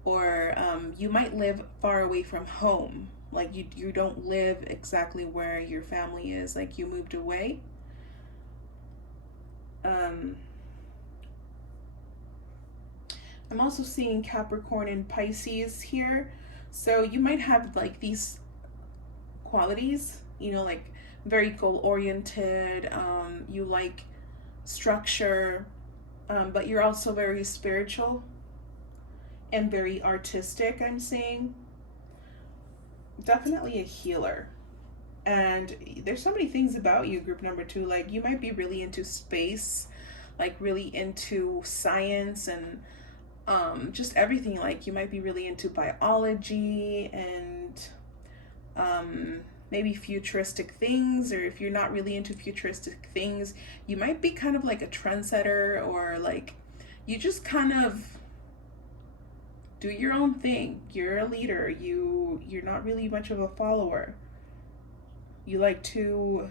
or you might live far away from home. Like you don't live exactly where your family is. Like you moved away. Um, I'm also seeing Capricorn and Pisces here. So you might have like these qualities, like very goal oriented. You like structure, but you're also very spiritual and very artistic, I'm seeing. Definitely a healer. And there's so many things about you, group number 2. Like you might be really into space, like really into science and just everything. Like you might be really into biology and maybe futuristic things, or if you're not really into futuristic things, you might be kind of like a trendsetter, or like you just kind of do your own thing. You're a leader. You're not really much of a follower. You like to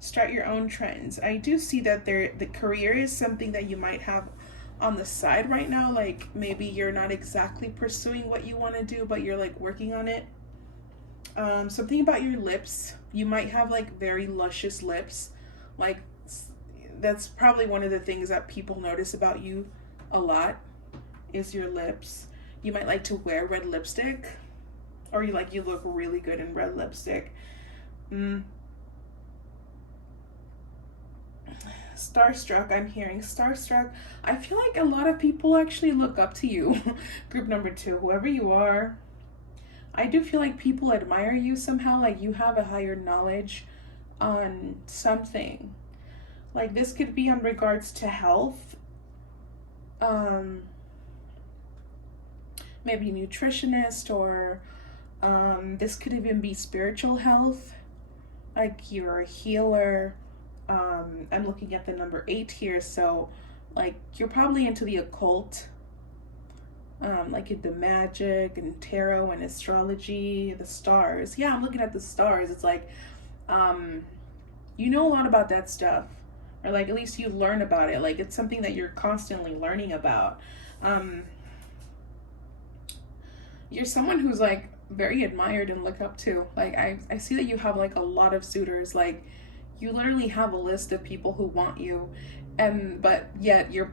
start your own trends. I do see that the career is something that you might have on the side right now. Like maybe you're not exactly pursuing what you want to do, but you're like working on it. Something about your lips. You might have like very luscious lips. Like that's probably one of the things that people notice about you a lot is your lips. You might like to wear red lipstick, or you look really good in red lipstick. Starstruck, I'm hearing starstruck. I feel like a lot of people actually look up to you. Group number 2, whoever you are, I do feel like people admire you somehow. Like you have a higher knowledge on something. Like this could be in regards to health. Um, Maybe nutritionist, or this could even be spiritual health. Like you're a healer. I'm looking at the number 8 here, so like you're probably into the occult, like the magic and tarot and astrology, the stars. Yeah, I'm looking at the stars. It's like, you know a lot about that stuff, or like at least you learn about it. Like it's something that you're constantly learning about. You're someone who's like very admired and looked up to. Like I see that you have like a lot of suitors. Like you literally have a list of people who want you, and but yet you're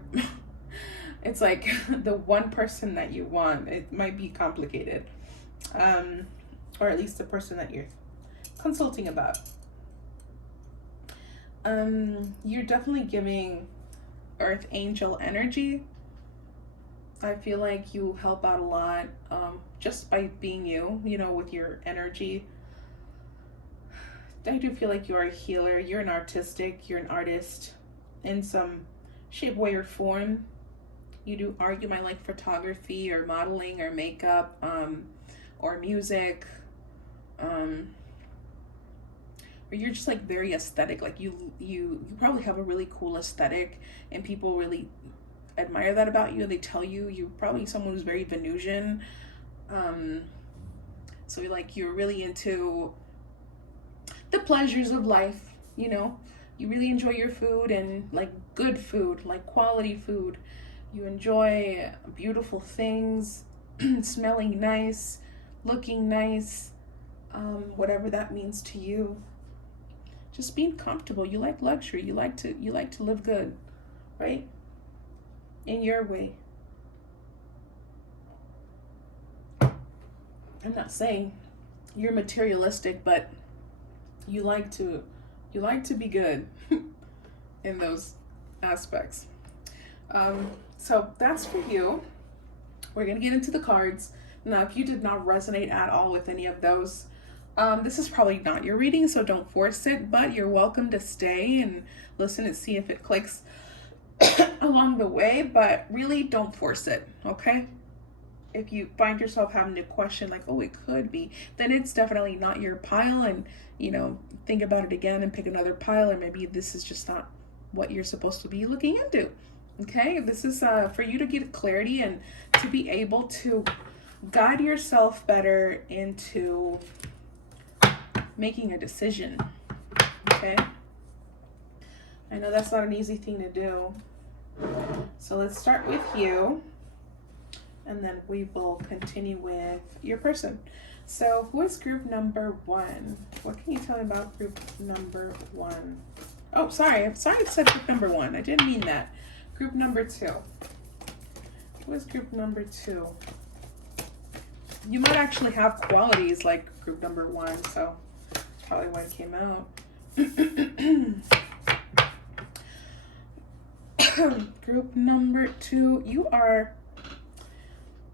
it's like the one person that you want, it might be complicated, or at least the person that you're consulting about. You're definitely giving earth angel energy. I feel like you help out a lot, just by being you, with your energy. I do feel like you're a healer. You're an artistic. You're an artist in some shape, way, or form. You do art. You might like photography or modeling or makeup, or music, or you're just like very aesthetic. Like you probably have a really cool aesthetic, and people really admire that about you. They tell you you're probably someone who's very Venusian. Um, so you're really into the pleasures of life. You really enjoy your food, and like good food, like quality food. You enjoy beautiful things, smelling nice, looking nice, whatever that means to you. Just being comfortable. You like luxury. You like to live good, right? In your way. I'm not saying you're materialistic, but you like to be good in those aspects. So that's for you. We're gonna get into the cards. Now, if you did not resonate at all with any of those, this is probably not your reading, so don't force it, but you're welcome to stay and listen and see if it clicks along the way, but really don't force it, okay? If you find yourself having to question like, oh, it could be, then it's definitely not your pile, and think about it again and pick another pile, or maybe this is just not what you're supposed to be looking into. Okay, this is for you to get clarity and to be able to guide yourself better into making a decision. Okay, I know that's not an easy thing to do, so let's start with you, and then we will continue with your person. So who is group number 1? What can you tell me about group number 1? Oh, sorry I said group number 1. I didn't mean that. Group number 2. Who is group number 2? You might actually have qualities like group number 1, so that's probably why it came out. Group number 2, you are,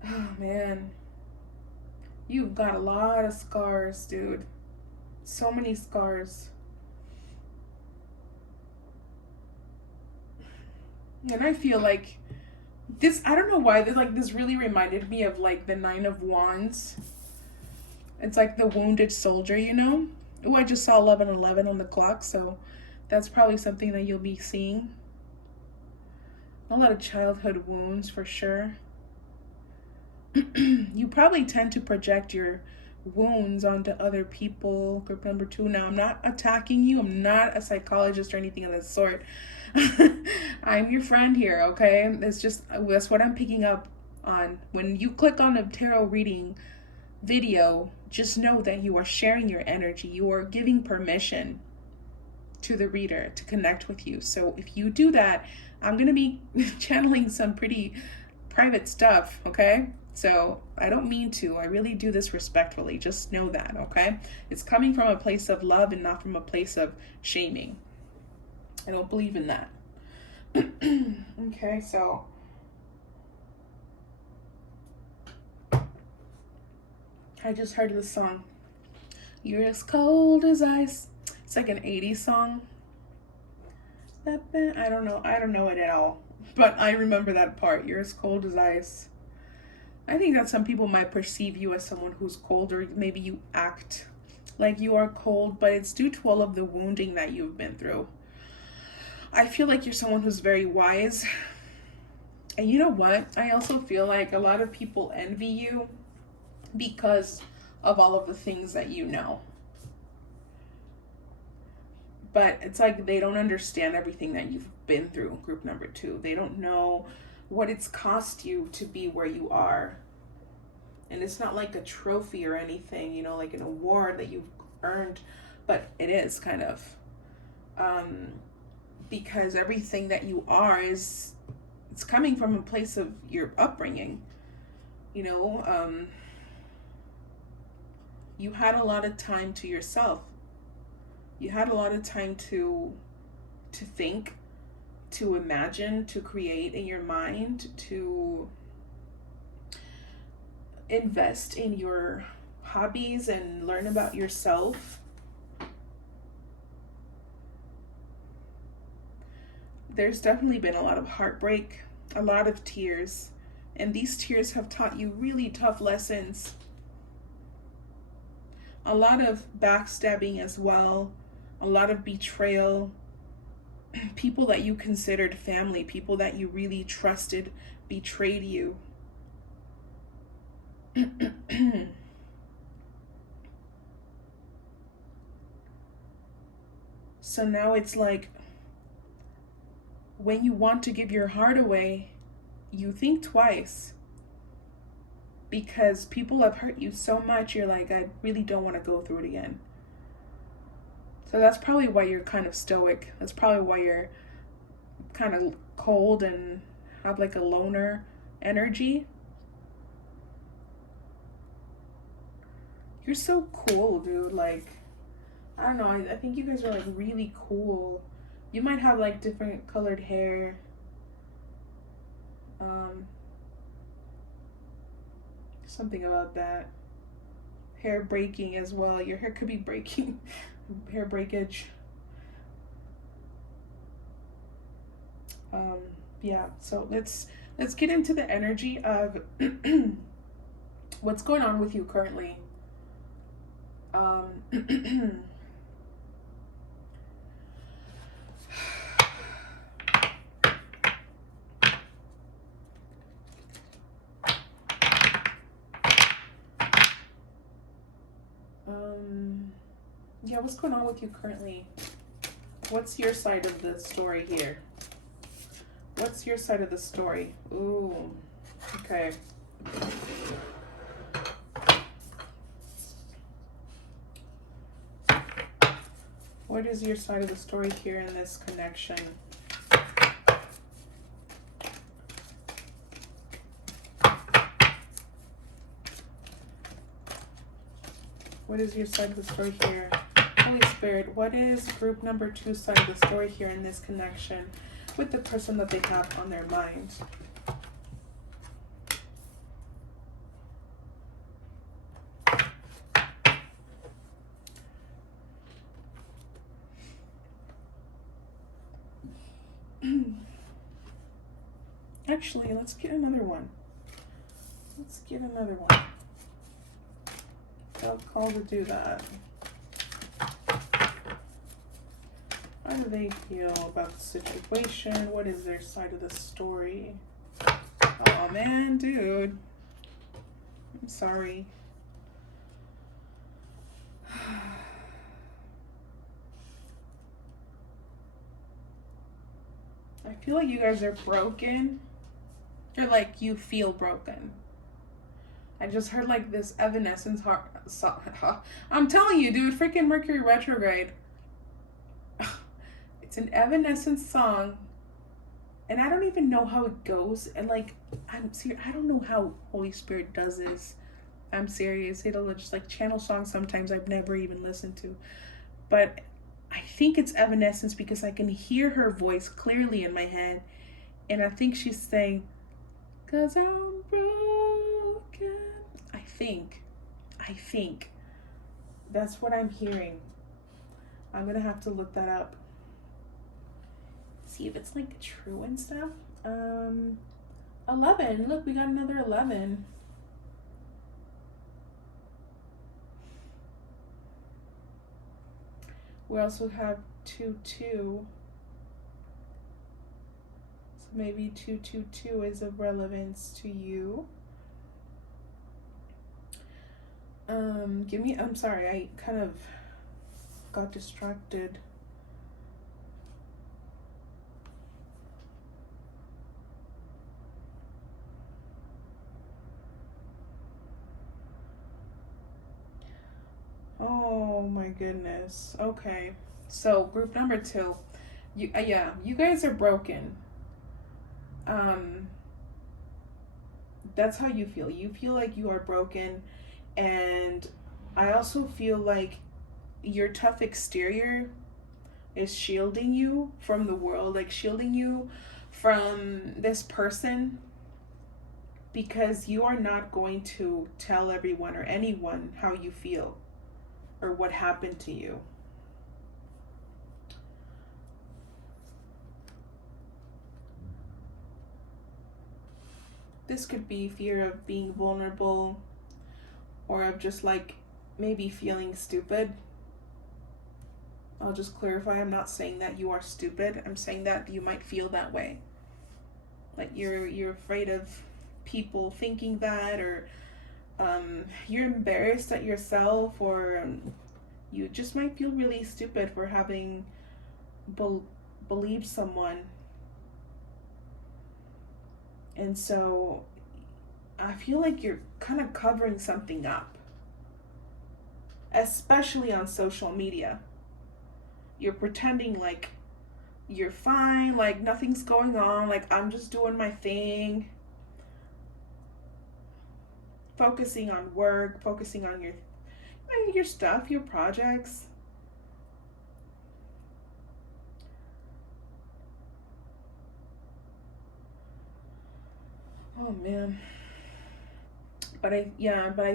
oh man, you've got a lot of scars, dude. So many scars. And I feel like this, I don't know why, this really reminded me of like the 9 of Wands. It's like the wounded soldier, Oh, I just saw 11:11 on the clock, so that's probably something that you'll be seeing. A lot of childhood wounds for sure. You probably tend to project your wounds onto other people. Group number 2. Now, I'm not attacking you. I'm not a psychologist or anything of that sort. I'm your friend here, okay? That's what I'm picking up on. When you click on a tarot reading video, just know that you are sharing your energy. You are giving permission to the reader to connect with you. So if you do that, I'm going to be channeling some pretty private stuff, okay? So I don't mean to. I really do this respectfully. Just know that, okay? It's coming from a place of love and not from a place of shaming. I don't believe in that. Okay, so I just heard this song. You're as cold as ice. It's like an 80s song. I don't know it at all, but I remember that part. You're as cold as ice. I think that some people might perceive you as someone who's cold, or maybe you act like you are cold, but it's due to all of the wounding that you've been through. I feel like you're someone who's very wise. And you know what? I also feel like a lot of people envy you because of all of the things that you know. But it's like they don't understand everything that you've been through, group number 2. They don't know what it's cost you to be where you are. And it's not like a trophy or anything, like an award that you've earned, but it is kind of. Because everything that you are it's coming from a place of your upbringing. You had a lot of time to yourself. You had a lot of time to think, to imagine, to create in your mind, to invest in your hobbies and learn about yourself. there's definitely been a lot of heartbreak, a lot of tears, and these tears have taught you really tough lessons. A lot of backstabbing as well, a lot of betrayal. People that you considered family, people that you really trusted, betrayed you. So now it's like, when you want to give your heart away, you think twice, because people have hurt you so much, you're like, I really don't want to go through it again. So that's probably why you're kind of stoic. That's probably why you're kind of cold and have like a loner energy. You're so cool, dude. Like, I don't know. I think you guys are like really cool. You might have like different colored hair. Something about that. Hair breaking as well. Your hair could be breaking. Hair breakage. Yeah, so let's get into the energy of what's going on with you currently. Yeah, what's going on with you currently? What's your side of the story here? What's your side of the story? Ooh, okay. What is your side of the story here in this connection? What is your side of the story here? Holy Spirit, what is group number 2 side of the story here in this connection with the person that they have on their mind? Actually, let's get another one. Let's get another one. Felt called to do that. How do they feel about the situation? What is their side of the story? Oh man, dude. I'm sorry. I feel like you guys are broken. Or like you feel broken. I just heard like this Evanescence heart. I'm telling you, dude, freaking Mercury retrograde. It's an Evanescence song, and I don't even know how it goes. And like, I'm serious. I don't know how Holy Spirit does this. I'm serious. It'll just like channel songs sometimes I've never even listened to, but I think it's Evanescence because I can hear her voice clearly in my head, and I think she's saying, "'Cause I'm broken." I think that's what I'm hearing. I'm gonna have to look that up. See if it's like true and stuff. 11. Look, we got another 11. We also have 2-2. So maybe 2-2-2 is of relevance to you. I'm sorry, I kind of got distracted. Oh my goodness. Okay. So group number 2. You guys are broken. That's how you feel. You feel like you are broken, and I also feel like your tough exterior is shielding you from the world, like shielding you from this person, because you are not going to tell everyone or anyone how you feel or what happened to you. This could be fear of being vulnerable, or of just like maybe feeling stupid. I'll just clarify, I'm not saying that you are stupid. I'm saying that you might feel that way. Like you're afraid of people thinking that, or you're embarrassed at yourself, or you just might feel really stupid for having believed someone. And so I feel like you're kind of covering something up, especially on social media. You're pretending like you're fine, like nothing's going on, like I'm just doing my thing. Focusing on work, focusing on your stuff, your projects. Oh man. But I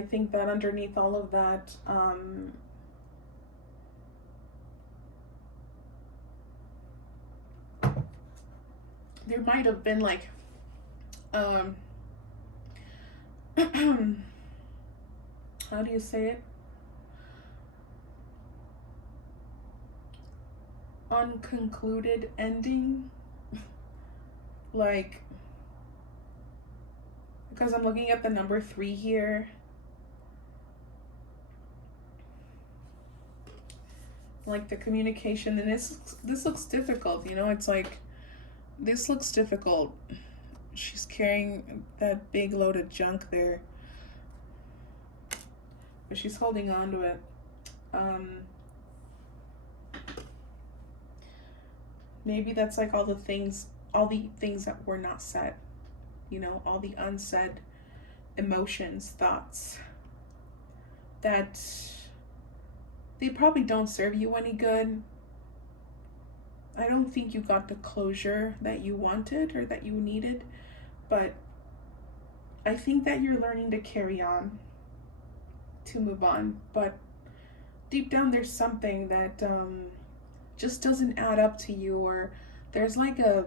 think that underneath all of that, there might have been like how do you say it? Unconcluded ending. Like, because I'm looking at the number 3 here. Like the communication, and this looks difficult, you know? It's like, this looks difficult. She's carrying that big load of junk there, but she's holding on to it. Maybe that's like all the things that were not said, you know, all the unsaid emotions, thoughts that they probably don't serve you any good. I don't think you got the closure that you wanted or that you needed, but I think that you're learning to carry on, to move on. But deep down, there's something that just doesn't add up to you, or there's like a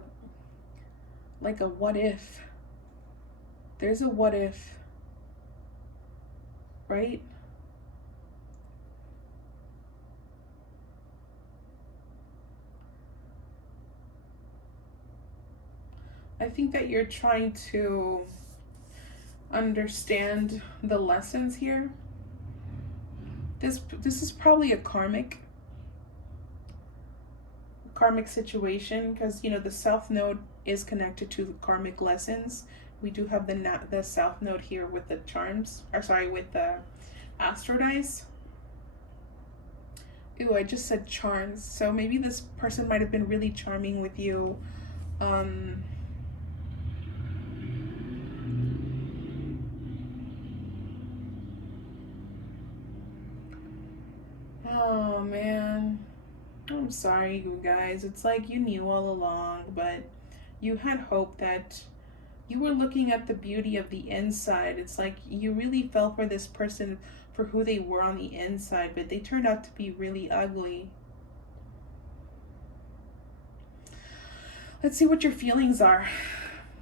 what if. There's a what if, right? I think that you're trying to understand the lessons here. This is probably a karmic situation, because you know the South Node is connected to the karmic lessons. We do have the South Node here with the charms, or sorry, with the Astro Dice. Ooh, I just said charms. So maybe this person might have been really charming with you. Oh man, I'm sorry, you guys. It's like you knew all along, but you had hope that you were looking at the beauty of the inside. It's like you really fell for this person for who they were on the inside, but they turned out to be really ugly. Let's see what your feelings are.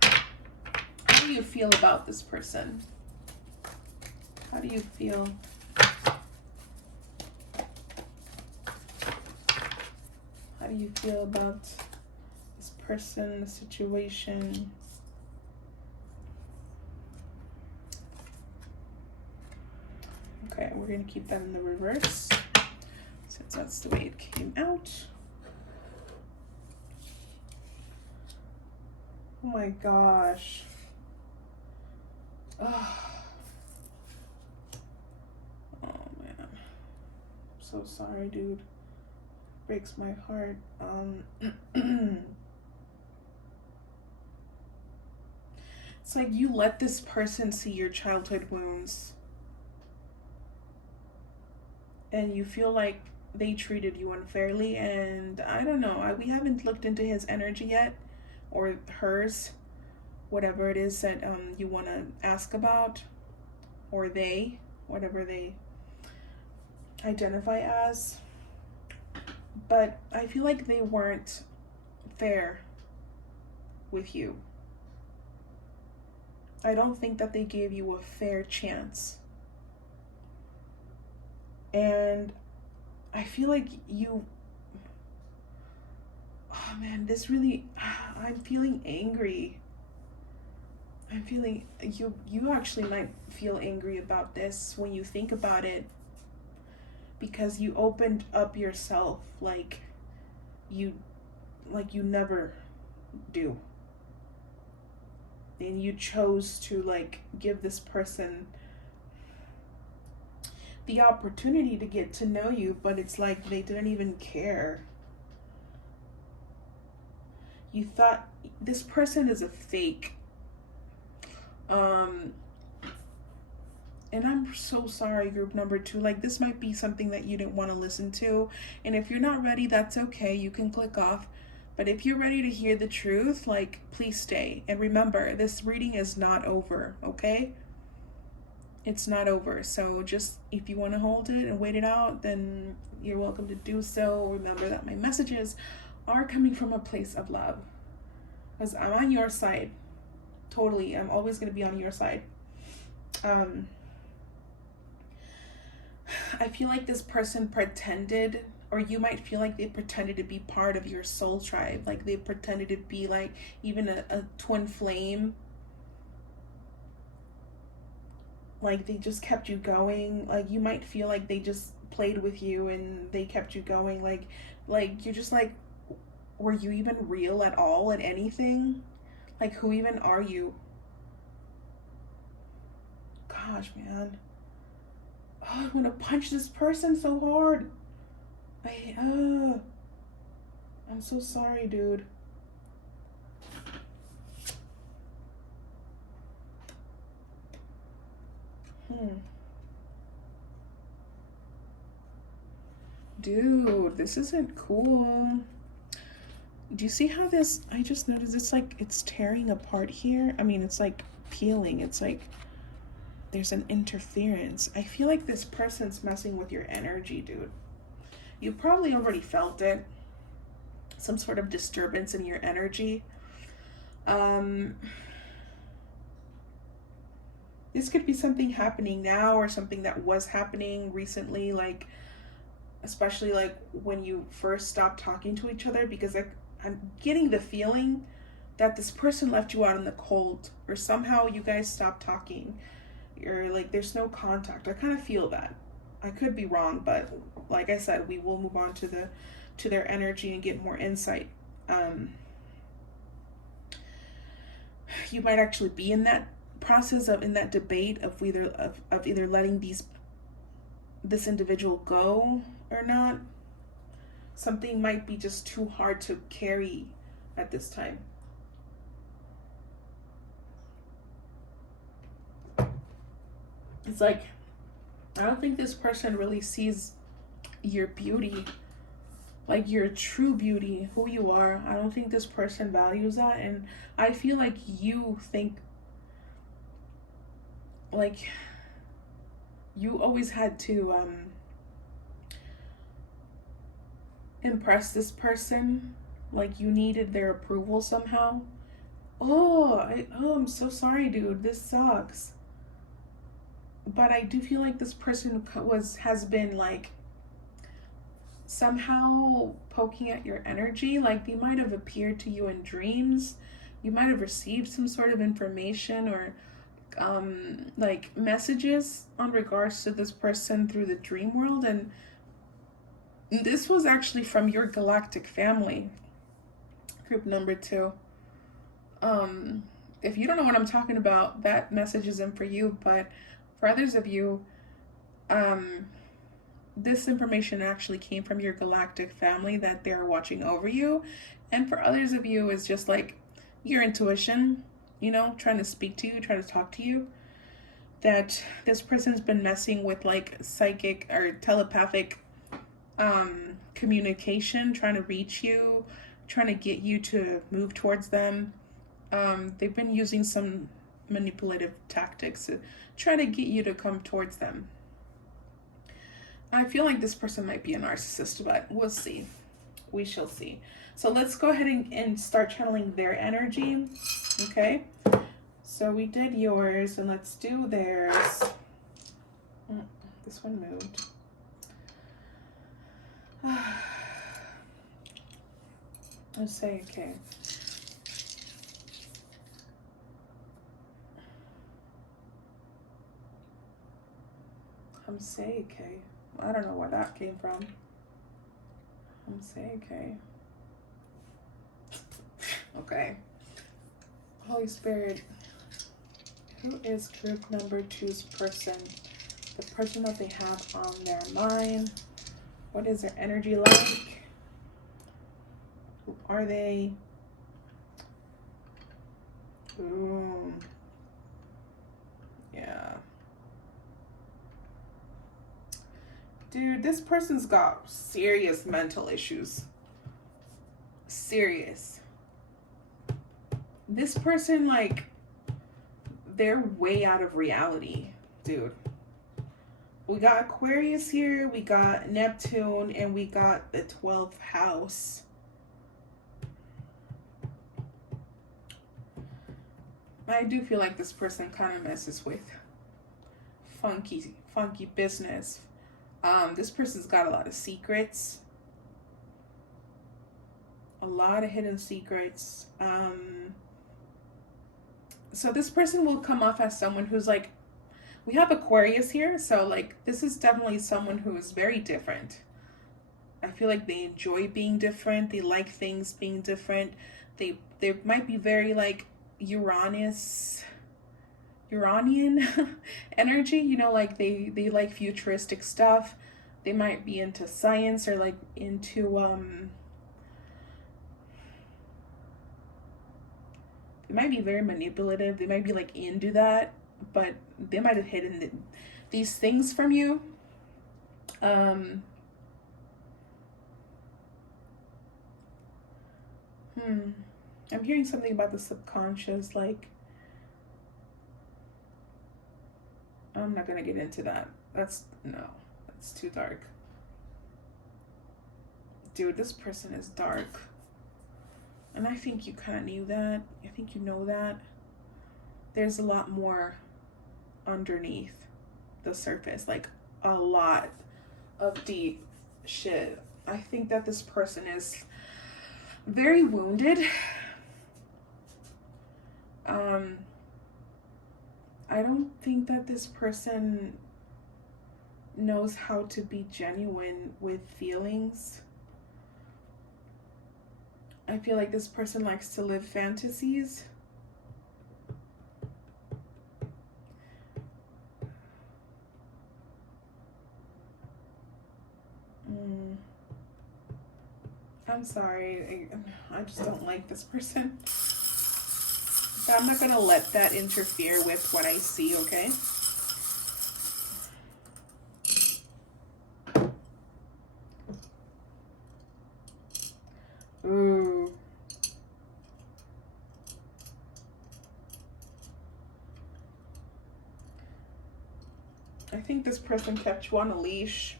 How do you feel about this person? How do you feel? How do you feel about this person, the situation? Okay, we're going to keep that in the reverse, since that's the way it came out. Oh my gosh. Oh man. I'm so sorry, dude. Breaks my heart. It's like you let this person see your childhood wounds, and you feel like they treated you unfairly. And I don't know, we haven't looked into his energy yet, or hers, whatever it is that you want to ask about, or they, whatever they identify as. But I feel like they weren't fair with you. I don't think that they gave you a fair chance. And I feel like you, oh man, this really, I'm feeling angry. I'm feeling, you actually might feel angry about this when you think about it, because you opened up yourself like you never do. And you chose to like give this person the opportunity to get to know you, but it's like they didn't even care. You thought this person is a fake. And I'm so sorry, group number 2. Like, this might be something that you didn't want to listen to. And if you're not ready, that's okay. You can click off. But if you're ready to hear the truth, like, please stay. And remember, this reading is not over, okay? It's not over. So just, if you want to hold it and wait it out, then you're welcome to do so. Remember that my messages are coming from a place of love. Because I'm on your side. Totally. I'm always going to be on your side. I feel like this person pretended, or you might feel like they pretended to be part of your soul tribe. Like they pretended to be like even a twin flame. Like they just kept you going. Like you might feel like they just played with you and they kept you going. Like you're just like, were you even real at all at anything? Like who even are you? Gosh, man. Oh, I want to punch this person so hard. I'm so sorry, dude. Dude, this isn't cool. Do you see how this, I just noticed it's like, it's tearing apart here. I mean, it's like peeling. It's like there's an interference. I feel like this person's messing with your energy, dude. You probably already felt it. Some sort of disturbance in your energy. This could be something happening now or something that was happening recently, like especially like when you first stopped talking to each other, because I'm getting the feeling that this person left you out in the cold, or somehow you guys stopped talking. You're like, there's no contact. I kind of feel that. I could be wrong, but like I said, we will move on to their energy and get more insight. You might actually be in that process in that debate of either letting this individual go or not. Something might be just too hard to carry at this time. It's like, I don't think this person really sees your beauty, like your true beauty, who you are. I don't think this person values that. And I feel like you think like you always had to impress this person, like you needed their approval somehow. I'm so sorry, dude. This sucks. But I do feel like this person has been like somehow poking at your energy. Like they might have appeared to you in dreams. You might have received some sort of information or like messages on regards to this person through the dream world, and this was actually from your galactic family, group number 2. If you don't know what I'm talking about, that message isn't for you, but for others of you, this information actually came from your galactic family, that they're watching over you. And for others of you, it's just like your intuition, trying to speak to you, trying to talk to you, that this person's been messing with like psychic or telepathic communication, trying to reach you, trying to get you to move towards them. They've been using some manipulative tactics to try to get you to come towards them. I feel like this person might be a narcissist, but we'll see. We shall see. So let's go ahead and start channeling their energy. Okay. So we did yours, and let's do theirs. This one moved. Let's say okay. I'm say okay. I don't know where that came from. I'm say okay. Okay. Holy Spirit, who is group number 2's person? The person that they have on their mind. What is their energy like? Who are they? Ooh. Yeah. Dude, this person's got serious mental issues. Serious. This person, like, they're way out of reality, dude. We got Aquarius here, we got Neptune, and we got the 12th house. I do feel like this person kind of messes with funky business. This person's got a lot of secrets. A lot of hidden secrets. So this person will come off as someone who's like, we have Aquarius here, so like this is definitely someone who is very different. I feel like they enjoy being different. They like things being different. They might be very like Uranian energy, you know, like they like futuristic stuff. They might be into science or like into they might be very manipulative. They might be like into that, but they might have hidden these things from you. I'm hearing something about the subconscious, like I'm not gonna get into that. That's too dark. Dude, this person is dark. And I think you kind of knew that. I think you know that. There's a lot more underneath the surface, like a lot of deep shit. I think that this person is very wounded. I don't think that this person knows how to be genuine with feelings. I feel like this person likes to live fantasies. I'm sorry. I just don't like this person. So I'm not going to let that interfere with what I see, okay? Ooh. I think this person kept you on a leash.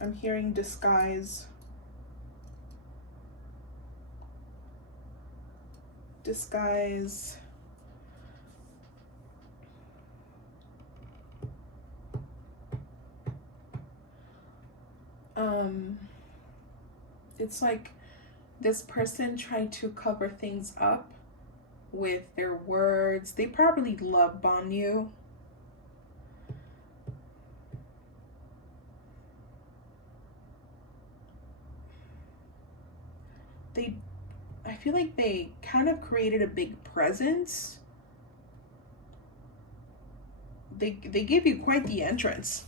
I'm hearing disguise. Disguise. It's like this person tried to cover things up with their words. They probably love bomb you. I feel like they kind of created a big presence. They gave you quite the entrance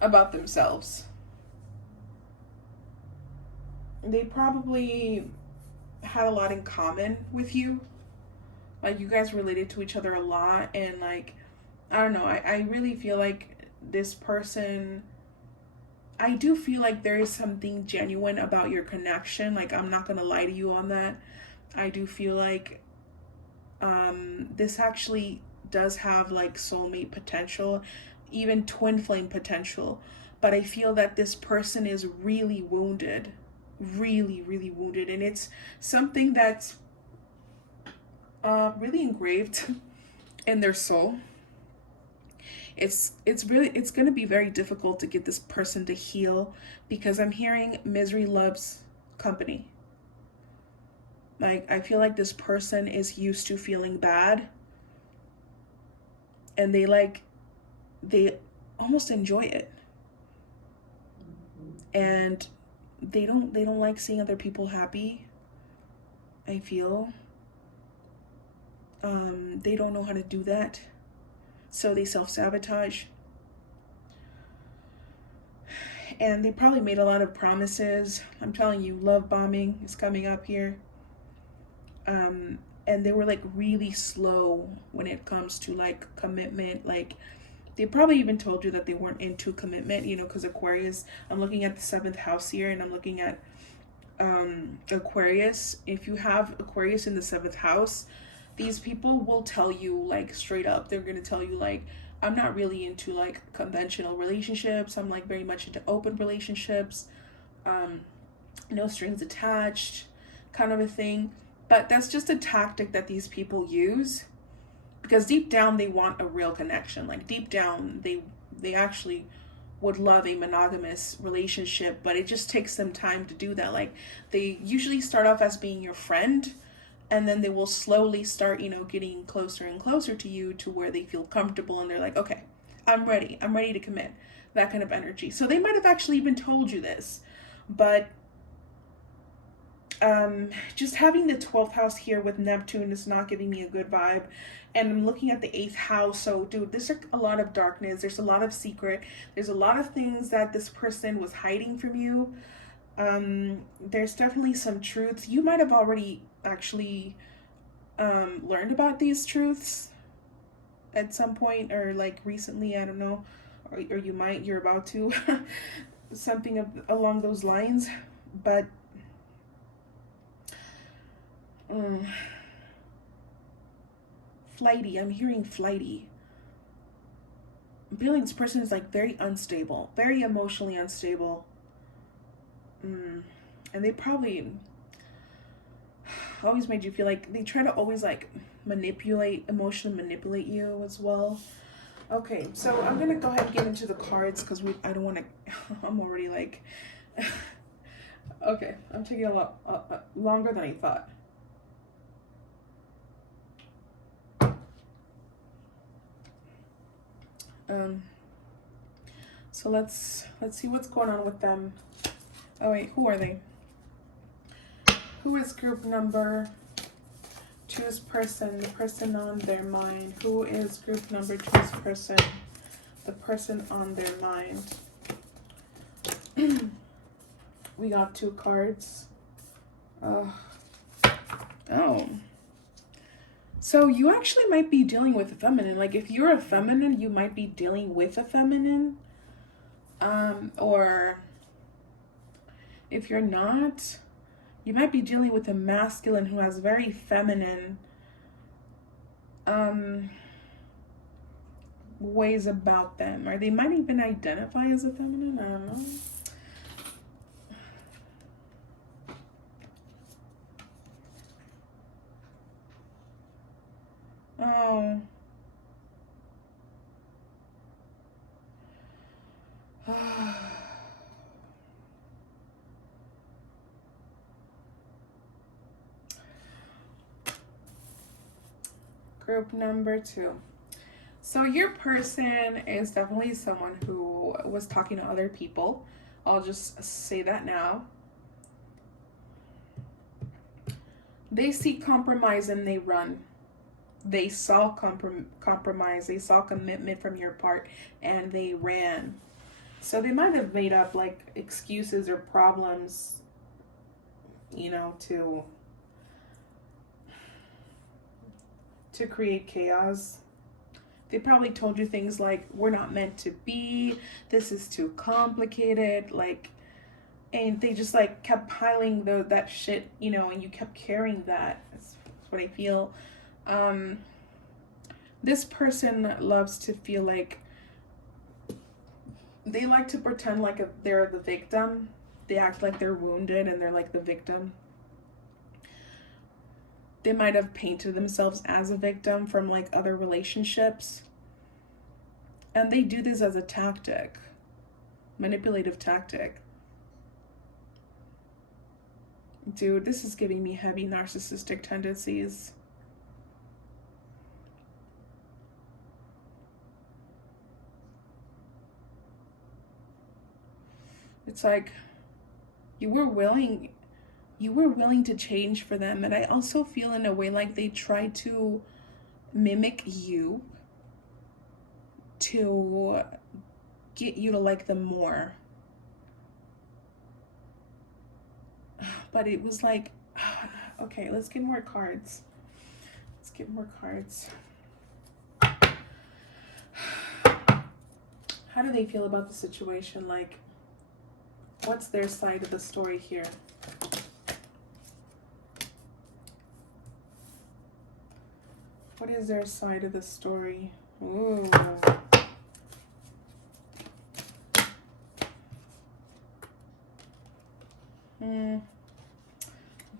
about themselves. They probably had a lot in common with you. Like you guys related to each other a lot, and like I don't know, I really feel like this person, I do feel like there is something genuine about your connection. Like I'm not gonna lie to you on that. I do feel like this actually does have like soulmate potential, even twin flame potential. But I feel that this person is really wounded. really, really wounded, and it's something that's really engraved in their soul. It's going to be very difficult to get this person to heal, because I'm hearing misery loves company. Like, I feel like this person is used to feeling bad, and they almost enjoy it, and they don't like seeing other people happy. I feel they don't know how to do that, so they self-sabotage, and they probably made a lot of promises. I'm telling you, love bombing is coming up here. And they were like really slow when it comes to like commitment. Like, they probably even told you that they weren't into commitment, because Aquarius, I'm looking at the 7th house here, and I'm looking at Aquarius. If you have Aquarius in the 7th house, these people will tell you like straight up, they're going to tell you like, I'm not really into like conventional relationships. I'm like very much into open relationships, no strings attached kind of a thing. But that's just a tactic that these people use, because deep down they want a real connection. Like, deep down they actually would love a monogamous relationship, but it just takes them time to do that. Like, they usually start off as being your friend, and then they will slowly start, getting closer and closer to you, to where they feel comfortable and they're like, okay, I'm ready to commit. That kind of energy. So they might have actually even told you this, but just having the 12th house here with Neptune is not giving me a good vibe. And I'm looking at the 8th house. So, dude, there's a lot of darkness. There's a lot of secret. There's a lot of things that this person was hiding from you. There's definitely some truths. You might have already actually learned about these truths at some point, or like recently, I don't know. Or you're about to. Something along those lines. But flighty. I'm hearing flighty. I'm feeling this person is like very unstable, very emotionally unstable. And they probably always made you feel like they try to always like emotionally manipulate you as well. Okay, so I'm gonna go ahead and get into the cards, because I don't want to. I'm already like. Okay, I'm taking a lot longer than I thought. So let's see what's going on with them. Oh wait, who are they? Who is group number 2's person, the person on their mind? Who is group number 2's person, the person on their mind? We got 2 cards. Oh. So you actually might be dealing with a feminine. Like, if you're a feminine, you might be dealing with a feminine. Or if you're not, you might be dealing with a masculine who has very feminine ways about them. Or they might even identify as a feminine. I don't know. Oh. Group number 2. So your person is definitely someone who was talking to other people. I'll just say that now. They seek compromise and they run. They saw compromise, they saw commitment from your part, and they ran. So they might have made up like excuses or problems, to create chaos. They probably told you things like, we're not meant to be, this is too complicated, like, and they just like kept piling that shit, and you kept carrying that. That's what I feel. This person loves to feel like they like to pretend like they're the victim. They act like they're wounded and they're like the victim. They might have painted themselves as a victim from like other relationships. And they do this as a tactic, manipulative tactic. Dude, this is giving me heavy narcissistic tendencies. It's like you were willing to change for them, and I also feel in a way like they tried to mimic you to get you to like them more. But it was like, okay, let's get more cards. Let's get more cards. How do they feel about the situation? Like, what's their side of the story here? What is their side of the story? Ooh.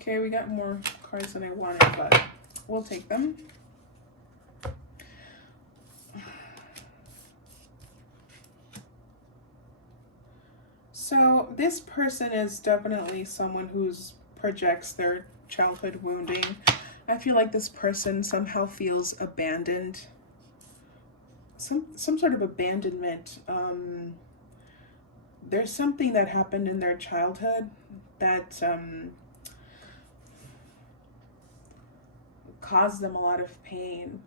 Okay, we got more cards than I wanted, but we'll take them. So this person is definitely someone who's projects their childhood wounding. I feel like this person somehow feels abandoned. Some sort of abandonment. There's something that happened in their childhood that caused them a lot of pain.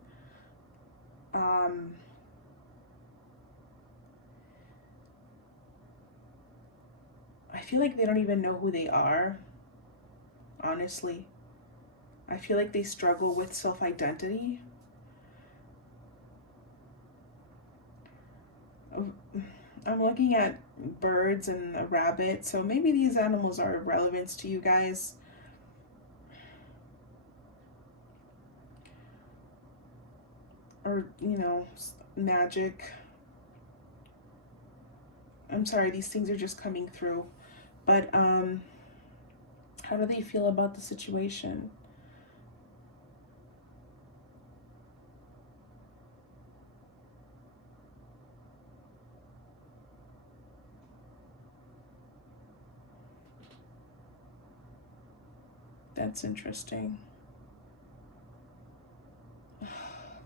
I feel like they don't even know who they are, honestly. I feel like they struggle with self-identity. I'm looking at birds and a rabbit, so maybe these animals are of relevance to you guys. Or, you know, magic. I'm sorry, these things are just coming through. But how do they feel about the situation? That's interesting.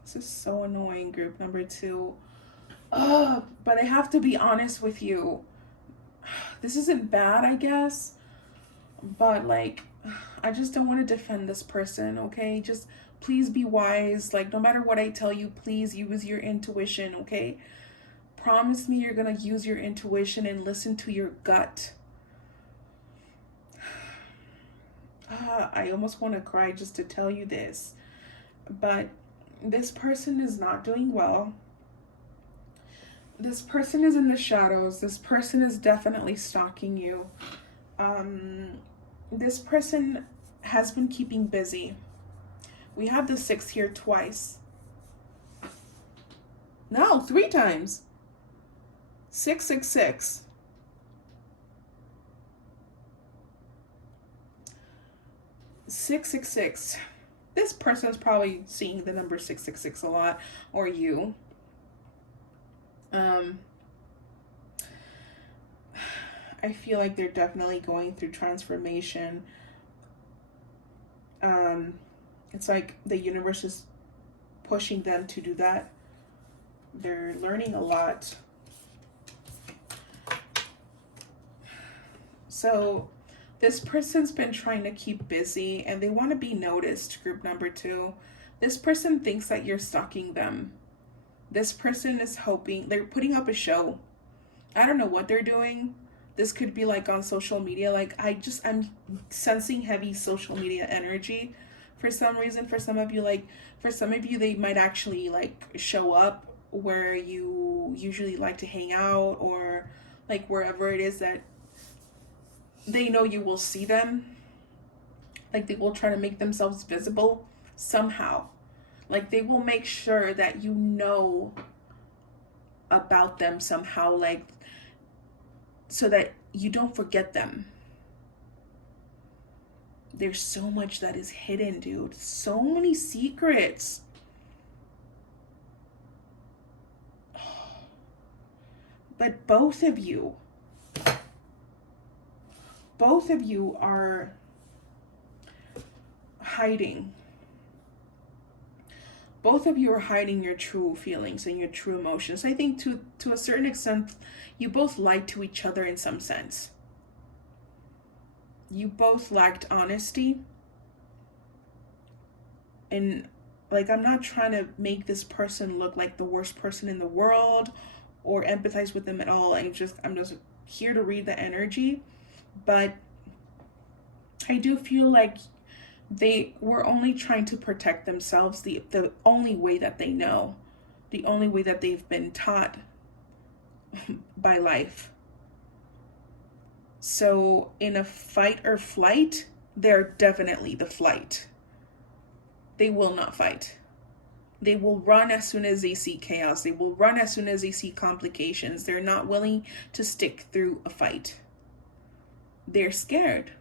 This is so annoying, group number 2. But I have to be honest with you. This isn't bad, I guess. But, like, I just don't want to defend this person, okay? Just please be wise. Like, no matter what I tell you, please use your intuition, okay? Promise me you're going to use your intuition and listen to your gut. I almost want to cry just to tell you this. But this person is not doing well. This person is in the shadows. This person is definitely stalking you. This person has been keeping busy. We have the 6 here twice. No, 3 times. 666. 666. This person is probably seeing the number 666 a lot, or you. I feel like they're definitely going through transformation. It's like the universe is pushing them to do that. They're learning a lot. So this person's been trying to keep busy and they want to be noticed, group number 2. This person thinks that you're stalking them. This person is hoping, they're putting up a show. I don't know what they're doing. This could be like on social media. Like I'm sensing heavy social media energy for some reason. For some of you, they might actually like show up where you usually like to hang out, or like wherever it is that they know you will see them. Like they will try to make themselves visible somehow. Like they will make sure that you know about them somehow. Like so that you don't forget them. There's so much that is hidden, dude. So many secrets. But both of you are hiding. Both of you are hiding your true feelings and your true emotions. I think to a certain extent, you both lied to each other in some sense. You both lacked honesty. And like, I'm not trying to make this person look like the worst person in the world or empathize with them at all. I'm just here to read the energy. But I do feel like they were only trying to protect themselves the only way that they know, the only way that they've been taught by life. So in a fight or flight, they're definitely the flight. They will not fight. They will run as soon as they see chaos. They will run as soon as they see complications. They're not willing to stick through a fight. They're scared.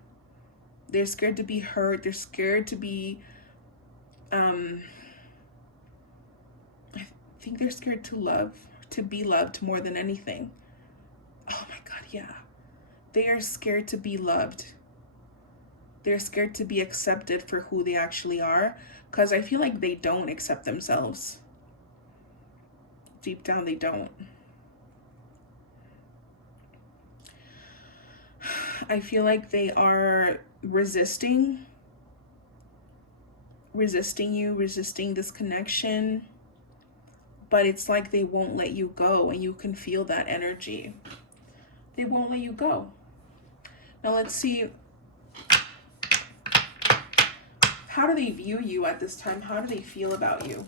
They're scared to be hurt. They're scared to be, I think they're scared to be loved more than anything. Oh my God, yeah. They are scared to be loved. They're scared to be accepted for who they actually are, because I feel like they don't accept themselves. Deep down, they don't. I feel like they are resisting you, resisting this connection, but it's like they won't let you go, and you can feel that energy. They won't let you go. Now let's see, how do they view you at this time? How do they feel about you?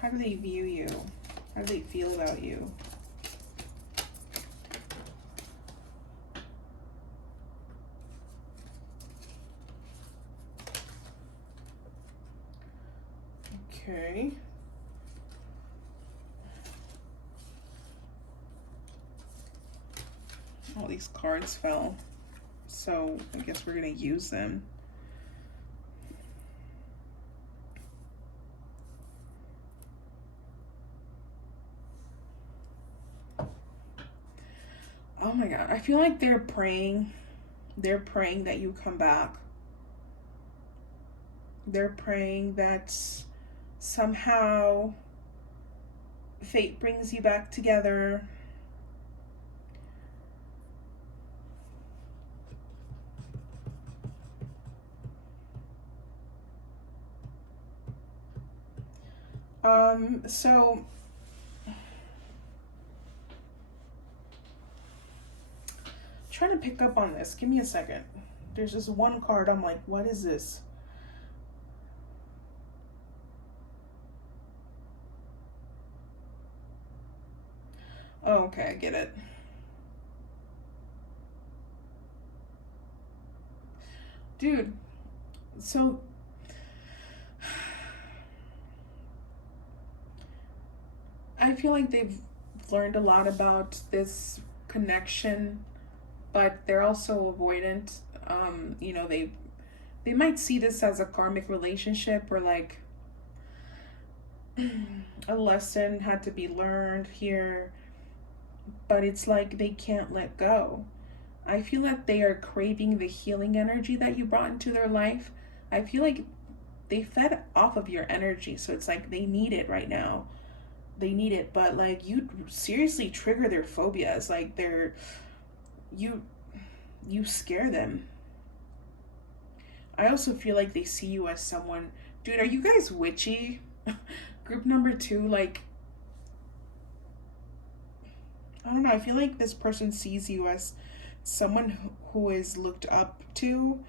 How do they view you? How do they feel about you? Okay. All these cards fell, so I guess we're gonna use them. Oh my God, I feel like they're praying. They're praying that you come back. They're praying that somehow fate brings you back together. So trying to pick up on this. Give me a second. There's just one card. I'm like, what is this? Oh, okay, I get it. Dude, so I feel like they've learned a lot about this connection, but they're also avoidant. They might see this as a karmic relationship, or like a lesson had to be learned here, but it's like they can't let go. I feel like they are craving the healing energy that you brought into their life. I feel like they fed off of your energy, so it's like they need it right now. They need it, but like you seriously trigger their phobias. Like you scare them. I also feel like they see you as someone. Dude, are you guys witchy? Group number 2, like, I don't know, I feel like this person sees you as someone who is looked up to.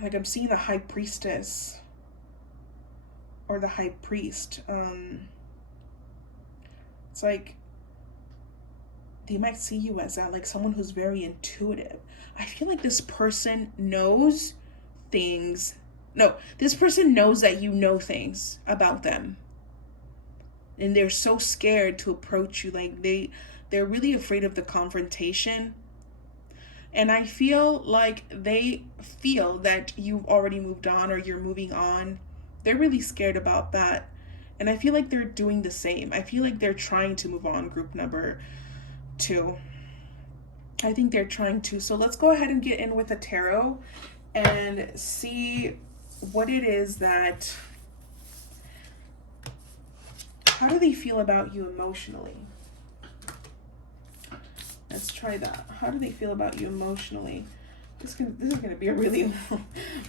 Like I'm seeing the high priestess or the high priest. It's like they might see you as that, like someone who's very intuitive. I feel like this person knows things. No, this person knows that you know things about them. And they're so scared to approach you. Like they're really afraid of the confrontation. And I feel like they feel that you've already moved on or you're moving on. They're really scared about that. And I feel like they're doing the same. I feel like they're trying to move on, group number 2. I think they're trying to. So let's go ahead and get in with a tarot and see what it is that, how do they feel about you emotionally? Let's try that. How do they feel about you emotionally? This is going to be a really,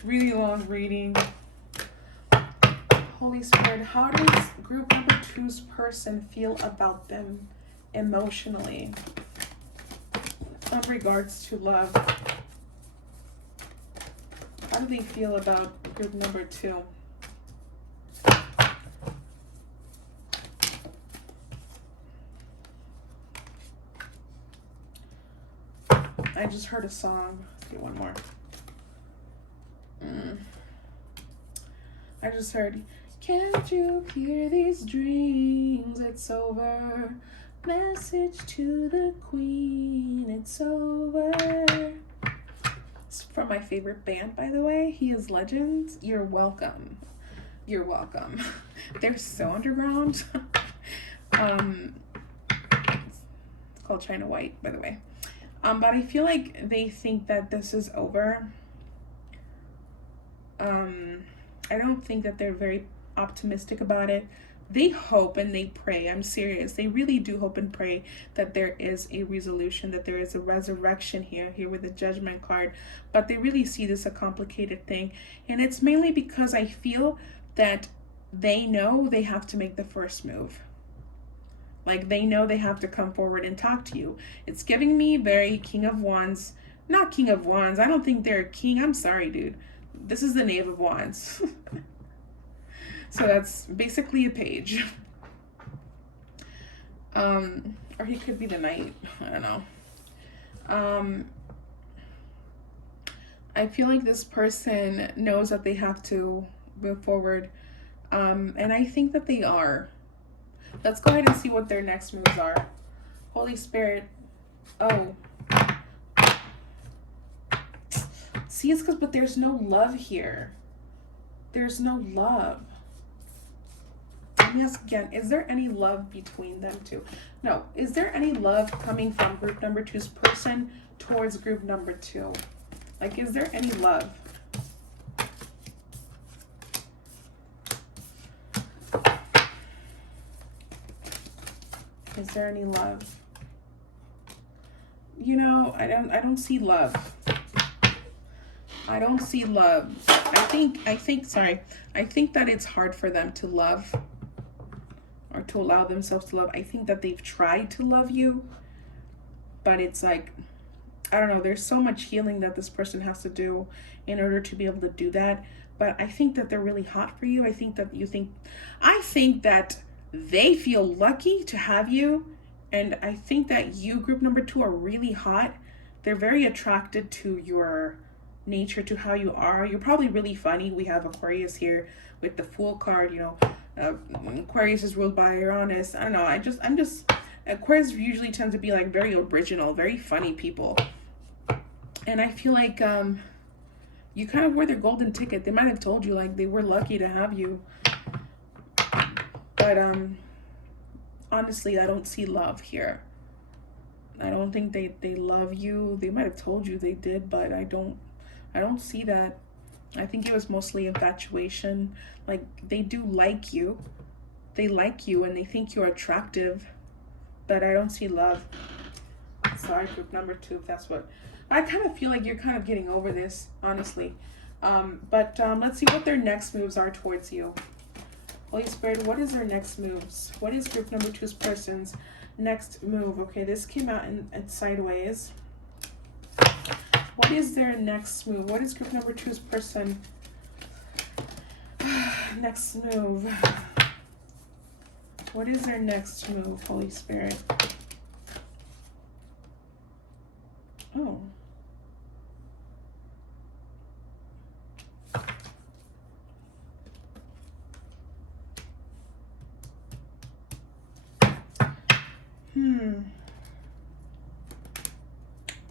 really long reading. Holy Spirit, how does group number 2's person feel about them emotionally in regards to love? How do they feel about group number 2? I just heard a song. Let's get one more. I just heard, can't you hear these dreams? It's over. Message to the queen. It's over. It's from my favorite band, by the way. He is Legends. You're welcome. You're welcome. They're so underground. It's called China White, by the way. But I feel like they think that this is over. I don't think that they're very optimistic about it. They hope and they pray. I'm serious. They really do hope and pray that there is a resolution, that there is a resurrection here with the Judgment card. But they really see this a complicated thing. And it's mainly because I feel that they know they have to make the first move. Like they know they have to come forward and talk to you. It's giving me very King of Wands. Not King of Wands. I don't think they're a king. I'm sorry, dude. This is the Knave of Wands. So that's basically a page. Or he could be the knight. I don't know. I feel like this person knows that they have to move forward. And I think that they are. Let's go ahead and see what their next moves are. Holy Spirit. Oh. See, it's because, but there's no love here. There's no love. Let me ask again, is there any love between them two? No. Is there any love coming from group number 2's person towards group number 2? Like, is there any love? Is there any love? You know, I don't see love. I don't see love. I think that it's hard for them to love or to allow themselves to love. I think that they've tried to love you, but it's like, I don't know, there's so much healing that this person has to do in order to be able to do that. But I think that they're really hot for you. I think that they feel lucky to have you. And I think that you, group number 2, are really hot. They're very attracted to your nature, to how you are. You're probably really funny. We have Aquarius here with the Fool card, you know. Aquarius is ruled by Uranus. I don't know. I'm just Aquarius usually tend to be like very original, very funny people. And I feel like you kind of were their golden ticket. They might have told you like they were lucky to have you. But honestly, I don't see love here. I don't think they love you. They might have told you they did, but I don't see that. I think it was mostly infatuation. Like, they do like you. They like you and they think you're attractive, but I don't see love. Sorry, group number 2, if that's what... I kind of feel like you're kind of getting over this, honestly. But let's see what their next moves are towards you. Holy Spirit, what is their next moves? What is group number 2's person's next move? Okay, this came out in sideways. What is their next move? What is group number two's person next move? What is their next move, Holy Spirit? Oh.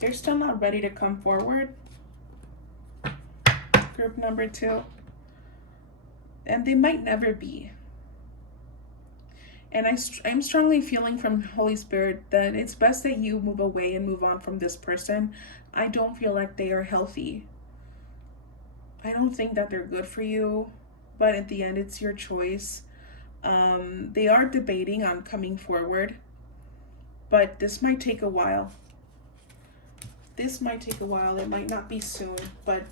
They're still not ready to come forward. Group number two. And they might never be. And I'm strongly feeling from Holy Spirit that it's best that you move away and move on from this person. I don't feel like they are healthy. I don't think that they're good for you. But at the end, it's your choice. They are debating on coming forward. But this might take a while. This might take a while. It might not be soon. But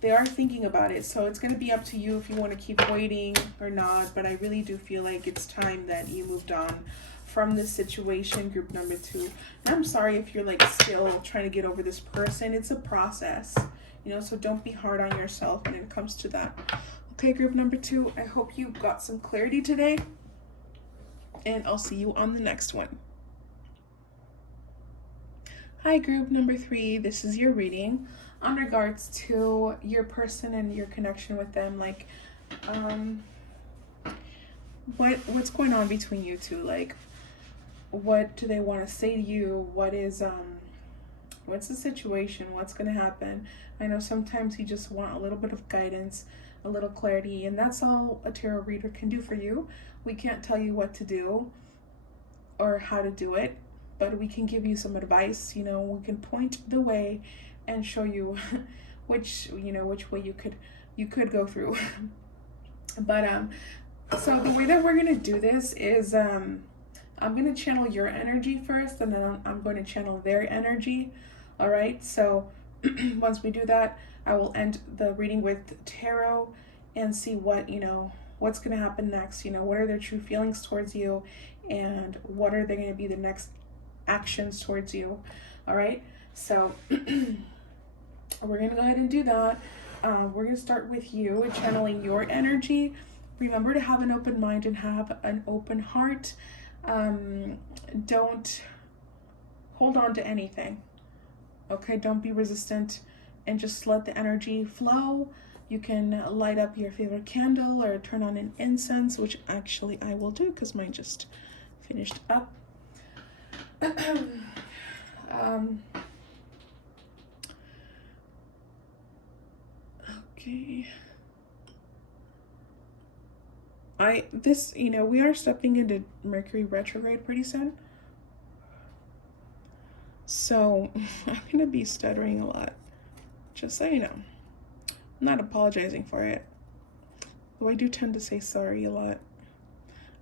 they are thinking about it. So it's going to be up to you if you want to keep waiting or not. But I really do feel like it's time that you moved on from this situation, group number two. And I'm sorry if you're like still trying to get over this person. It's a process, you know, so don't be hard on yourself when it comes to that. Okay, group number two, I hope you got some clarity today. And I'll see you on the next one. Hi, group number three. This is your reading on regards to your person and your connection with them. Like, what's going on between you two? Like, what do they want to say to you? What's the situation? What's going to happen? I know sometimes you just want a little bit of guidance, a little clarity, and that's all a tarot reader can do for you. We can't tell you what to do or how to do it, but we can give you some advice. You know, we can point the way and show you which way you could go through. But so the way that we're gonna do this is I'm gonna channel your energy first, and then I'm going to channel their energy. All right, so once we do that, I will end the reading with tarot and see what's going to happen next. You know, what are their true feelings towards you, and what are they going to be the next actions towards you. All right, so we're going to go ahead and do that. We're going to start with you and channeling your energy. Remember to have an open mind and have an open heart. Don't hold on to anything. Okay, don't be resistant and just let the energy flow. You can light up your favorite candle or turn on an incense, which actually I will do because mine just finished up. Okay. We are stepping into Mercury retrograde pretty soon. So I'm going to be stuttering a lot, just so you know. I'm not apologizing for it, though I do tend to say sorry a lot.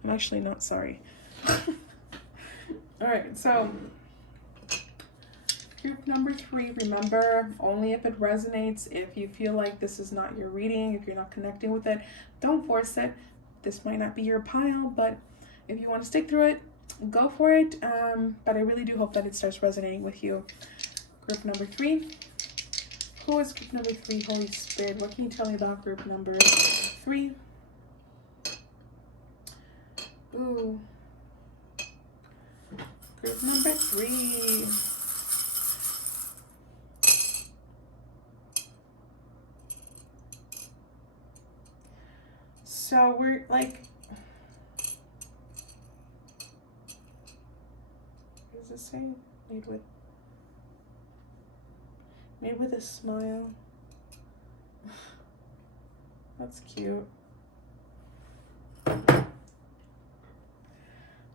I'm actually not sorry. All right, so group number three, remember, only if it resonates. If you feel like this is not your reading, if you're not connecting with it, don't force it. This might not be your pile, but if you want to stick through it, go for it. But I really do hope that it starts resonating with you. Group number three. Who is group number three? Holy Spirit, what can you tell me about group number three? Ooh. Group number three. So we're like, what does it say? Made with a smile. That's cute.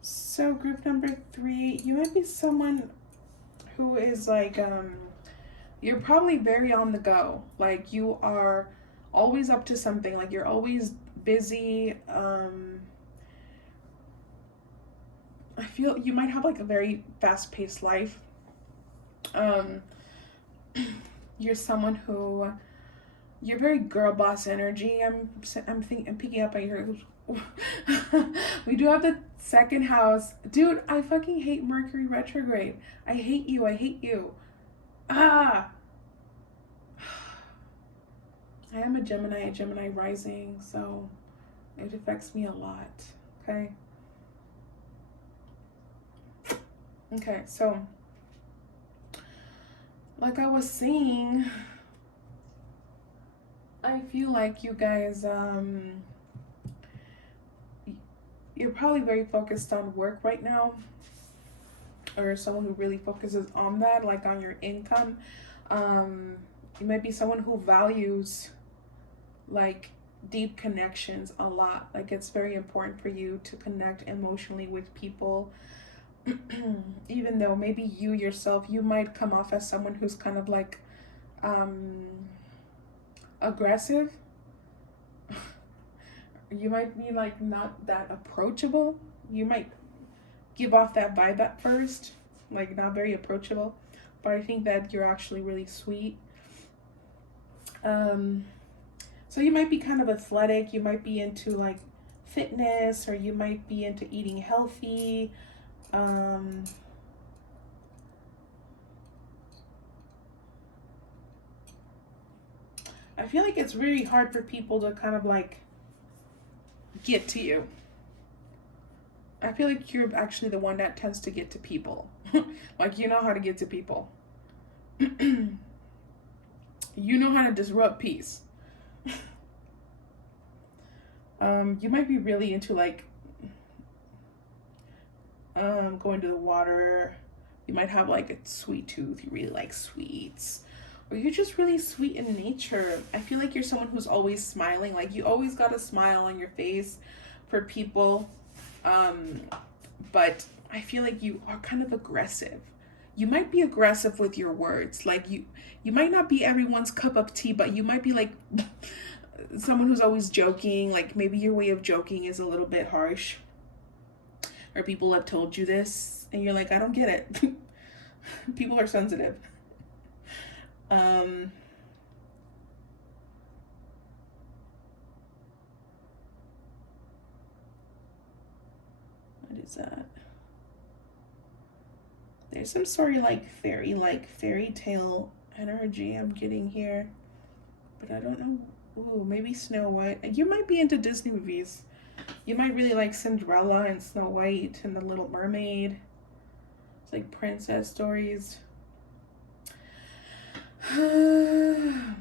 So group number three, you might be someone who is like, you're probably very on the go. Like you are always up to something. Like you're always busy. I feel you might have like a very fast-paced life. You're someone who, you're very girl boss energy. I'm picking up on We do have the second house. Dude, I fucking hate Mercury retrograde. I hate you. I hate you. Ah. I am a Gemini rising, so it affects me a lot. Okay. Okay, so like I was saying, I feel like you guys you're probably very focused on work right now, or someone who really focuses on that, like on your income. You might be someone who values like deep connections a lot. Like it's very important for you to connect emotionally with people. Even though maybe you yourself, you might come off as someone who's kind of like um aggressive. You might be like not that approachable. You might give off that vibe at first, like not very approachable, but I think that you're actually really sweet. um so you might be kind of athletic, you might be into like fitness, or you might be into eating healthy. um I feel like it's really hard for people to kind of like get to you. I feel like you're actually the one that tends to get to people. Like you know how to get to people. You know how to disrupt peace. You might be really into like going to the water. You might have like a sweet tooth. You really like sweets. Or you're just really sweet in nature. I feel like you're someone who's always smiling. Like you always got a smile on your face for people. Um, but I feel like you are kind of aggressive. You might be aggressive with your words. Like you might not be everyone's cup of tea, but you might be like someone who's always joking. Like maybe your way of joking is a little bit harsh, or people have told you this and you're like, I don't get it. People are sensitive. um what is that? There's some sort of like fairy tale energy I'm getting here, but I don't know. Ooh, maybe Snow White. You might be into Disney movies. You might really like Cinderella and Snow White and the Little Mermaid. It's like princess stories. You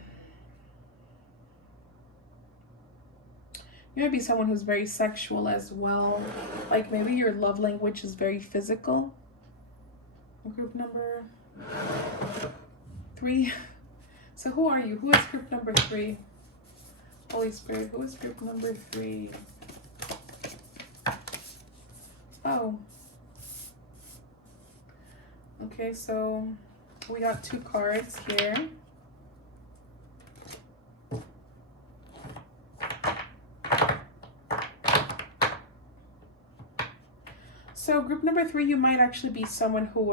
might be someone who's very sexual as well. Like maybe your love language is very physical. Group number 3. So who are you? Who is group number 3? Holy Spirit, who is group number 3? Oh. Okay, so we got 2 cards here. So group number 3, you might actually be someone who,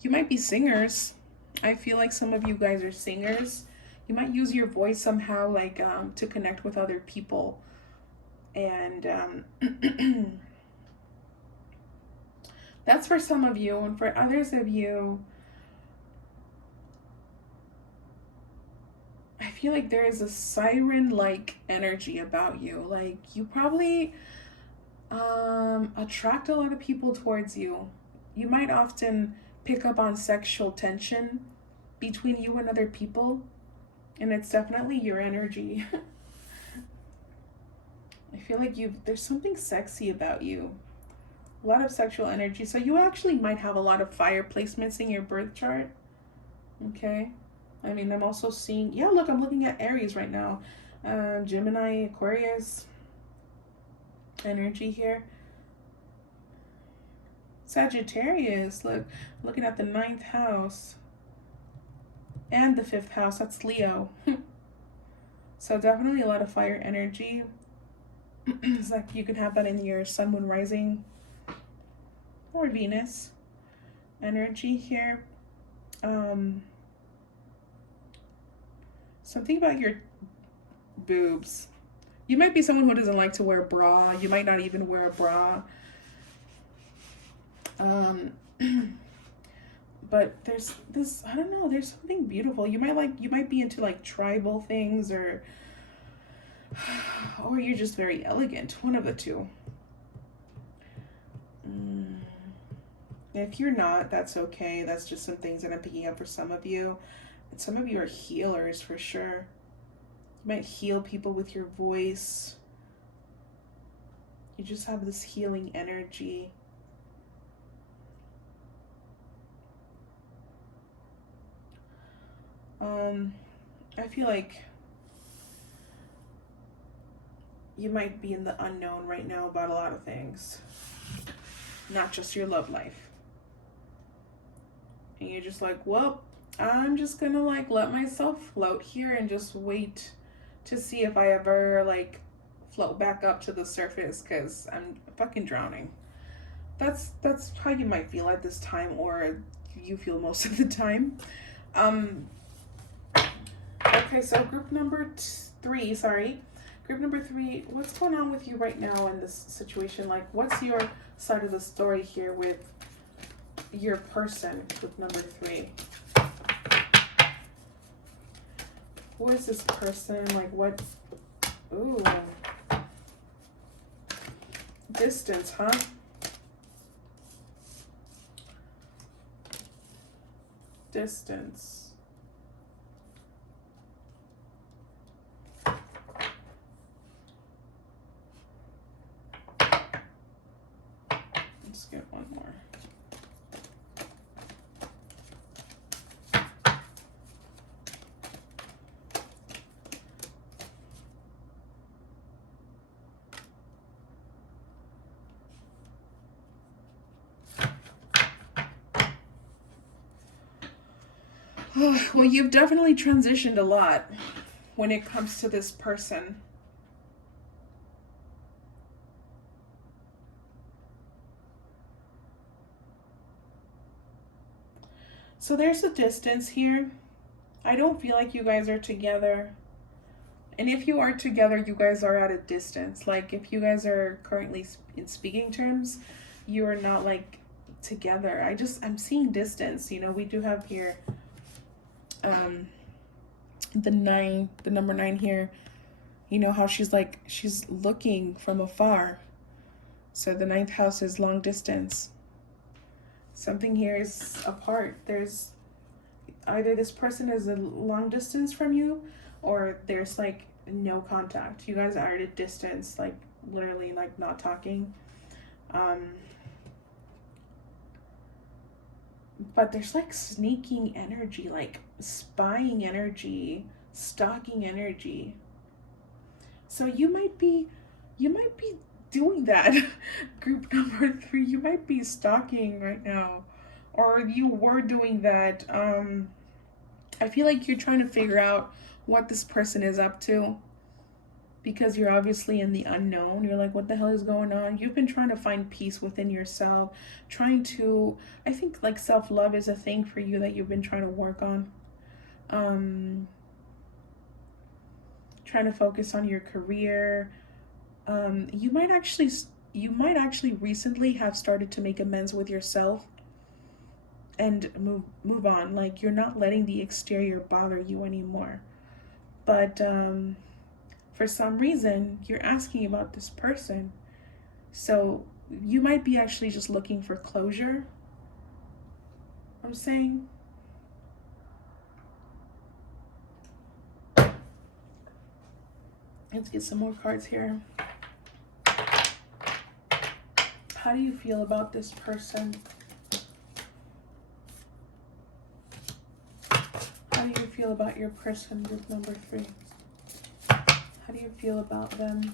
you might be singers. I feel like some of you guys are singers. You might use your voice somehow, like, to connect with other people. And that's for some of you. And for others of you, I feel like there is a siren-like energy about you. Like, you probably attract a lot of people towards you. You might often pick up on sexual tension between you and other people, and it's definitely your energy. I feel like there's something sexy about you. A lot of sexual energy. So you actually might have a lot of fire placements in your birth chart. Okay. I mean, I'm also seeing, yeah, look, I'm looking at Aries right now. Gemini, Aquarius energy here. Sagittarius, look, looking at the 9th house and the 5th house. That's Leo. So definitely a lot of fire energy. It's like you can have that in your sun, moon, rising, or Venus energy here. Something about your boobs. You might be someone who doesn't like to wear a bra. You might not even wear a bra. But there's this, I don't know, there's something beautiful. You might be into like tribal things, or you're just very elegant. One of the two. If you're not, that's okay. That's just some things that I'm picking up for some of you. And some of you are healers for sure. You might heal people with your voice. You just have this healing energy. I feel like you might be in the unknown right now about a lot of things. Not just your love life. And you're just like, well, I'm just gonna like let myself float here and just wait to see if I ever like float back up to the surface, because I'm fucking drowning. That's how you might feel at this time, or you feel most of the time. Okay, so group number 3, what's going on with you right now in this situation? Like, what's your side of the story here with your person, group number 3? Who is this person? Like, what? Ooh. Distance, huh? Distance. Let's get one more. Well, you've definitely transitioned a lot when it comes to this person. So there's a distance here. I don't feel like you guys are together. And if you are together, you guys are at a distance. Like, if you guys are currently in speaking terms, you are not like together. I'm seeing distance. You know, we do have here the number 9 here. You know how she's looking from afar. So the 9th house is long distance. Something here is apart. There's either this person is a long distance from you, or there's like no contact. You guys are at a distance, like literally like not talking. But there's like sneaking energy, like spying energy, stalking energy. So you might be doing that. Group number 3, you might be stalking right now, or you were doing that. I feel like you're trying to figure out what this person is up to, because you're obviously in the unknown. You're like, what the hell is going on? You've been trying to find peace within yourself, I think like self-love is a thing for you that you've been trying to work on. Trying to focus on your career. You might actually recently have started to make amends with yourself and move on. Like, you're not letting the exterior bother you anymore. But for some reason, you're asking about this person. So you might be actually just looking for closure, I'm saying. Let's get some more cards here. How do you feel about this person? How do you feel about your person, group number 3? How do you feel about them?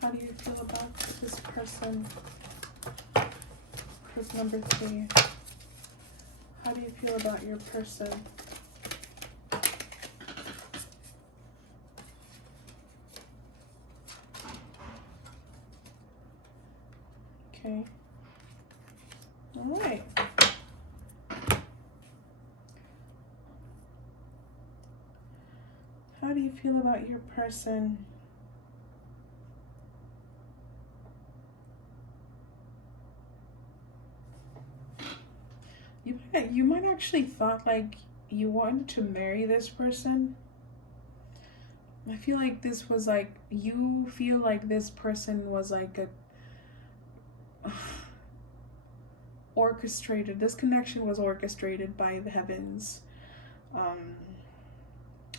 How do you feel about this person, group number 3? How do you feel about your person? Okay. All right. you feel about your person? You might actually thought like you wanted to marry this person. I feel like this was like, you feel like this person was like a orchestrated, this connection was orchestrated by the heavens. Um,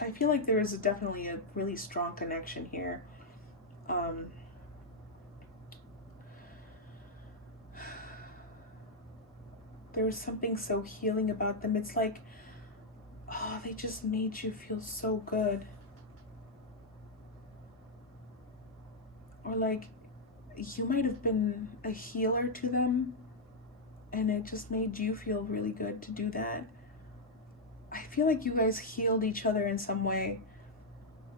I feel like there is definitely a really strong connection here. There was something so healing about them. It's like, oh, they just made you feel so good. Or like, you might have been a healer to them, and it just made you feel really good to do that. I feel like you guys healed each other in some way.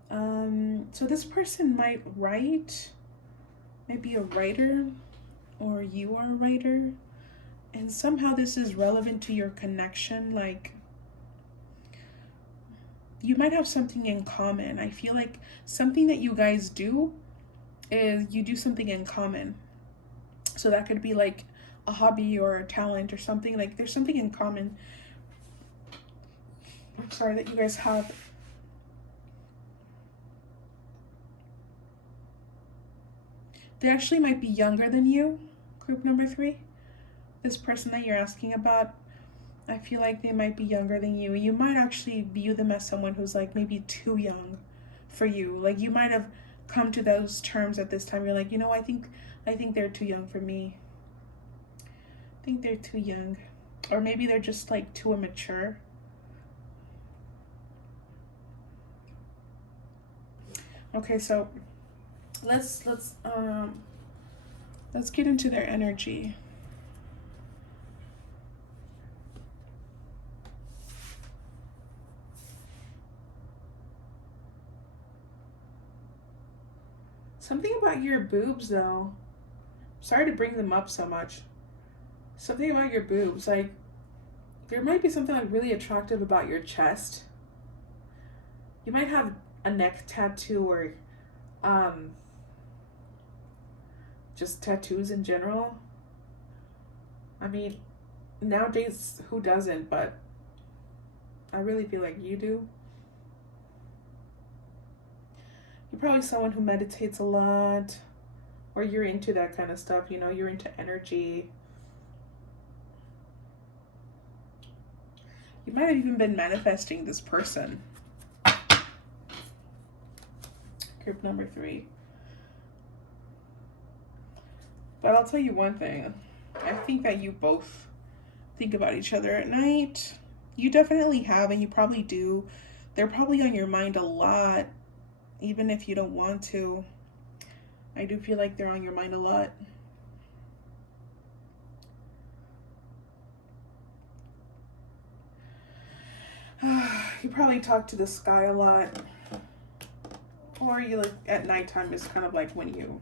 So this person might write, might be a writer, or you are a writer, and somehow this is relevant to your connection. Like, you might have something in common. I feel like something that you guys do is you do something in common. So that could be like a hobby or a talent or something. Like, there's something in common, I'm sorry, that you guys have. They actually might be younger than you, group number 3. This person that you're asking about, I feel like they might be younger than you. You might actually view them as someone who's like maybe too young for you. Like, you might have come to those terms at this time. You're like, I think they're too young for me. I think they're too young. Or maybe they're just like too immature. Okay, so let's get into their energy. Something about your boobs, though. Sorry to bring them up so much. Something about your boobs, like, there might be something like really attractive about your chest. You might have a neck tattoo, or just tattoos in general. I mean, nowadays, who doesn't? But I really feel like you do. You're probably someone who meditates a lot, or you're into that kind of stuff, you're into energy. You might have even been manifesting this person. Group number 3. But I'll tell you one thing. I think that you both think about each other at night. You definitely have, and you probably do. They're probably on your mind a lot, even if you don't want to. I do feel like they're on your mind a lot. You probably talk to the sky a lot. Or you like at nighttime is kind of like when you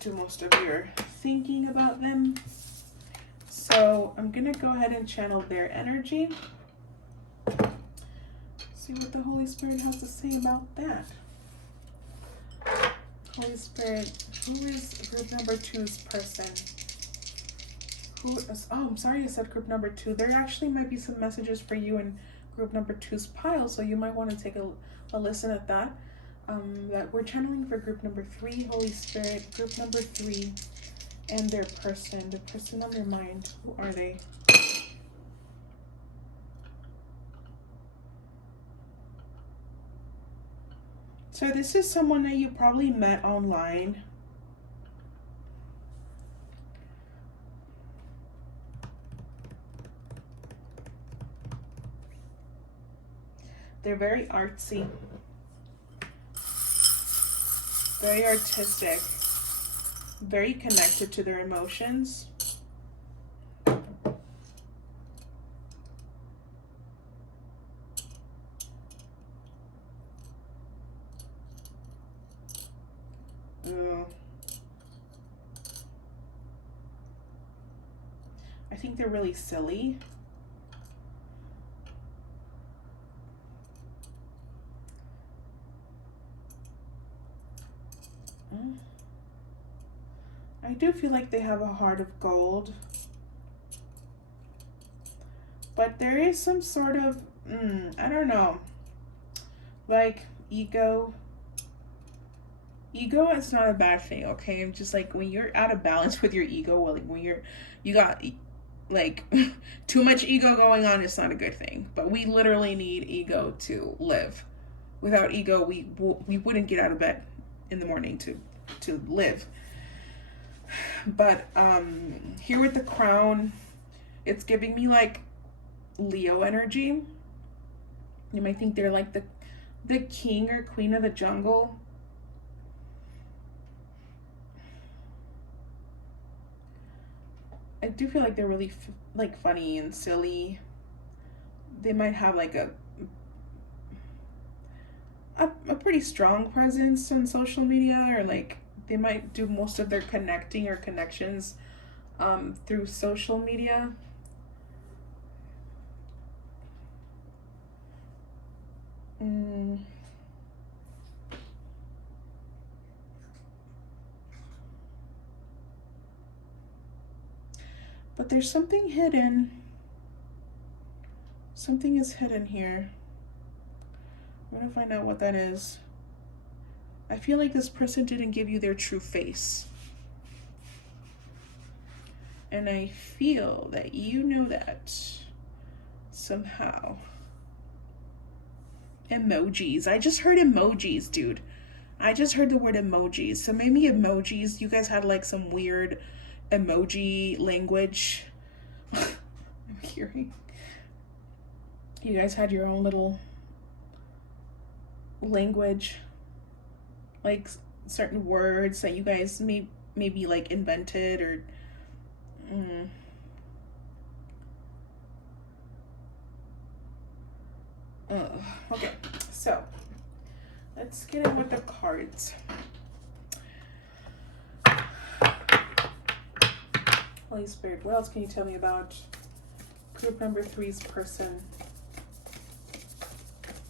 do most of your thinking about them. So I'm gonna go ahead and channel their energy. See what the Holy Spirit has to say about that. Holy Spirit, who is group number 2's person? Who is, oh, I'm sorry I said group number 2. There actually might be some messages for you in group number 2's pile, so you might want to take a listen at that. That we're channeling for group number 3, Holy Spirit, group number 3, and their person, the person on their mind. Who are they? So this is someone that you probably met online. They're very artsy, very artistic, very connected to their emotions. I think they're really silly. I do feel like they have a heart of gold. But there is some sort of, I don't know, like ego. Ego is not a bad thing, okay? I'm just like, when you're out of balance with your ego, well, like when you got like too much ego going on, it's not a good thing. But we literally need ego to live. Without ego, we wouldn't get out of bed in the morning to live. But here with the crown, it's giving me like Leo energy. You might think they're like the king or queen of the jungle. I do feel like they're really like funny and silly. They might have like a pretty strong presence on social media, or like they might do most of their connecting or connections through social media. But there's something hidden. Something is hidden here. I'm gonna find out what that is. I feel like this person didn't give you their true face. And I feel that you know that somehow. Emojis. I just heard emojis, dude. I just heard the word emojis. So maybe emojis, you guys had like some weird emoji language. I'm hearing. You guys had your own little language. Like certain words that you guys maybe like invented or okay, so let's get in with the cards. Holy Spirit, what else can you tell me about group number 3's person?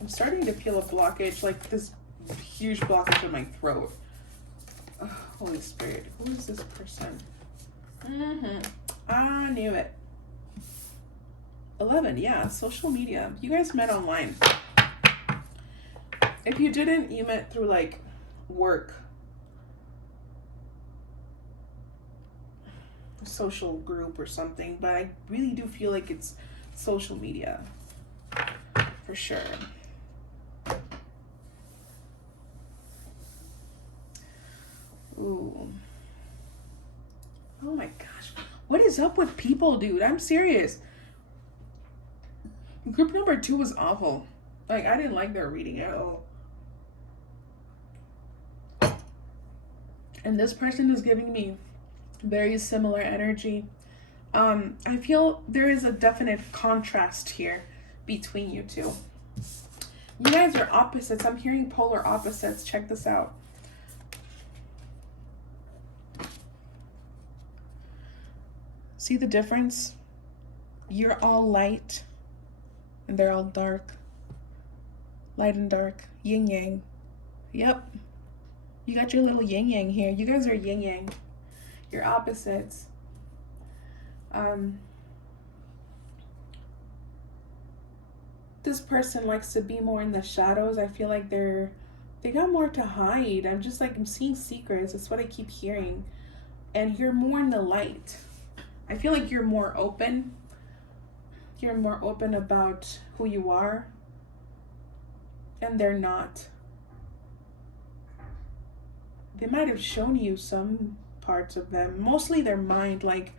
I'm starting to feel a blockage, like this huge blockage in my throat. Holy Spirit, who is this person? I knew it. 11, yeah, social media. You guys met online. If you didn't, you met through like work, social group or something, but I really do feel like it's social media for sure. Ooh. Oh my gosh. What is up with people, dude? I'm serious. Group number 2 was awful. Like, I didn't like their reading at all. And this person is giving me very similar energy. I feel there is a definite contrast here between you two. You guys are opposites. I'm hearing polar opposites. Check this out. See the difference? You're all light and they're all dark. Light and dark. Yin yang. Yep. You got your little yin yang here. You guys are yin yang. You're opposites. This person likes to be more in the shadows. I feel like they got more to hide. I'm seeing secrets. That's what I keep hearing. And you're more in the light. I feel like you're more open. You're more open about who you are. And they're not. They might have shown you some parts of them. Mostly their mind, like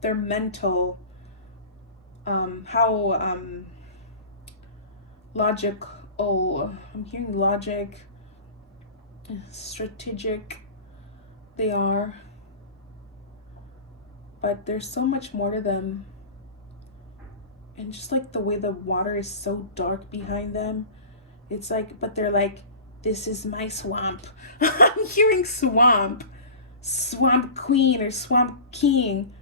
their mental, logical, I'm hearing logic, strategic they are. But there's so much more to them. And just like the way the water is so dark behind them, it's like, but they're like, this is my swamp. I'm hearing swamp. Swamp queen or swamp king.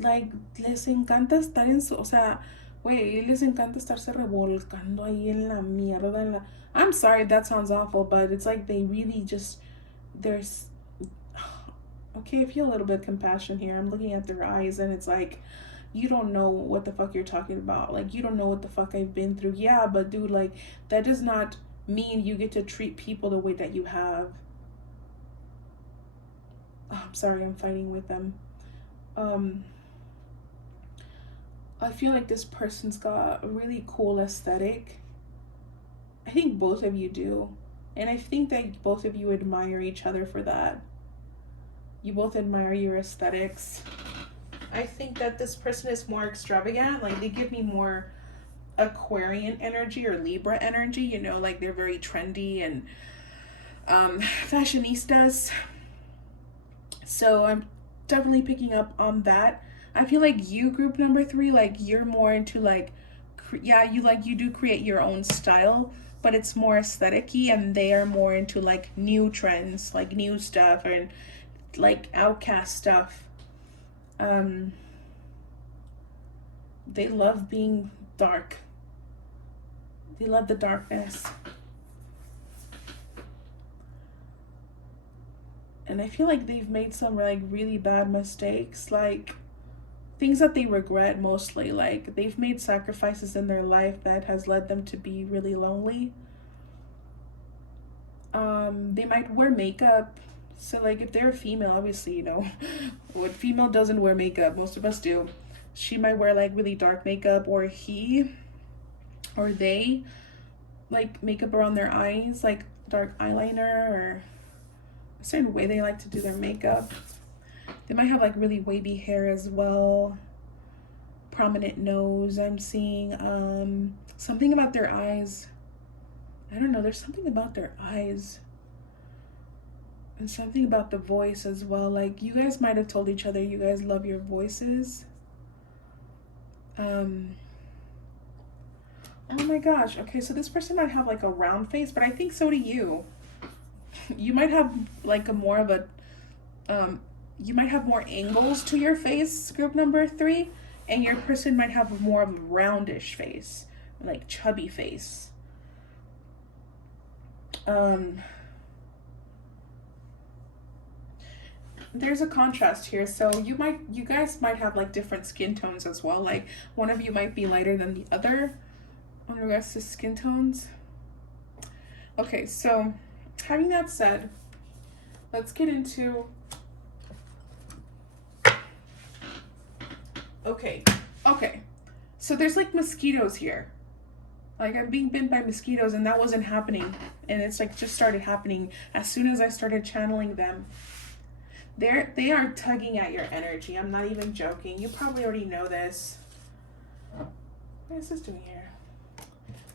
Like, les encanta estar en su, o sea, güey, les encanta estarse revolcando ahí en la mierda. I'm sorry if that sounds awful, but it's like they really just there's, okay, I feel a little bit of compassion here. I'm looking at their eyes and it's like, you don't know what the fuck you're talking about. Like, you don't know what the fuck I've been through. Yeah, but dude, like, that does not mean you get to treat people the way that you have. Oh, I'm sorry, I'm fighting with them. I feel like this person's got a really cool aesthetic. I think both of you do. And I think that both of you admire each other for that. You both admire your aesthetics. I think that this person is more extravagant. Like, they give me more Aquarian energy or Libra energy, you know, like they're very trendy and fashionistas. So I'm definitely picking up on that. I feel like you, group number 3, like you're more into like, yeah, you do create your own style, but it's more aesthetic-y, and they are more into like new trends, like new stuff, and like outcast stuff. They love being dark. They love the darkness. And I feel like they've made some like really bad mistakes, like things that they regret mostly. Like, they've made sacrifices in their life that has led them to be really lonely. They might wear makeup. So like, if they're a female, obviously, you know, what female doesn't wear makeup? Most of us do. She might wear like really dark makeup, or he or they like makeup around their eyes, like dark eyeliner, or a certain way they like to do their makeup. They might have like really wavy hair as well. Prominent nose, I'm seeing. Something about their eyes. I don't know, there's something about their eyes. And something about the voice as well. Like, you guys might have told each other you guys love your voices. Oh my gosh. Okay, so this person might have like a round face, but I think so do you. You might have like a more of a you might have more angles to your face, group number 3, and your person might have more of a roundish face, like chubby face. There's a contrast here, so you guys might have like different skin tones as well. Like, one of you might be lighter than the other in regards to skin tones. Okay, so having that said, let's get into, okay, so there's like mosquitoes here. Like, I'm being bitten by mosquitoes, and that wasn't happening, and it's like just started happening as soon as I started channeling them. They are tugging at your energy. I'm not even joking. You probably already know this. What is this doing here?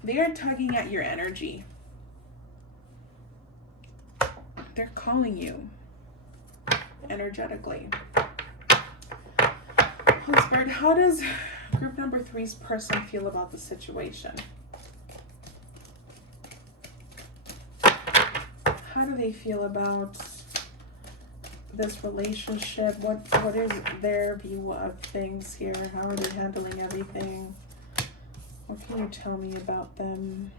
They are tugging at your energy. They're calling you energetically. Oh, Spirit, how does group number 3's person feel about the situation? How do they feel about this relationship? What is their view of things here? How are they handling everything? What can you tell me about them?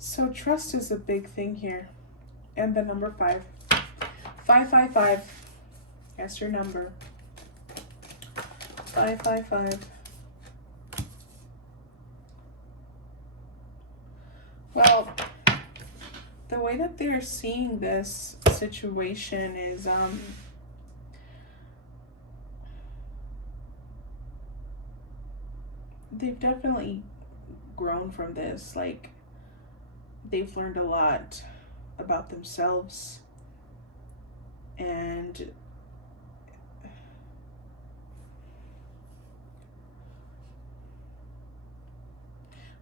So trust is a big thing here. And the number 5. 555. That's your number. 555. Well, the way that they're seeing this situation is they've definitely grown from this. Like, they've learned a lot about themselves, and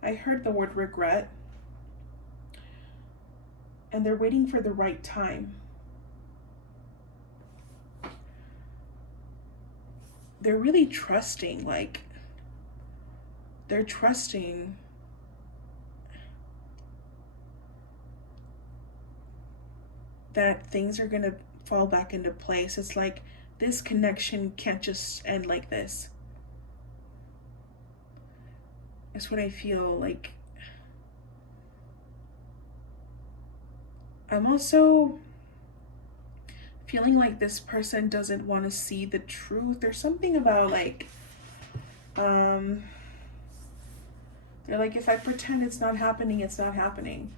I heard the word regret, and they're waiting for the right time. they're really trusting, like they're trusting that things are gonna fall back into place. It's like this connection can't just end like this. That's what I feel like. I'm also feeling like this person doesn't want to see the truth. There's something about like, they're like, if I pretend it's not happening, it's not happening.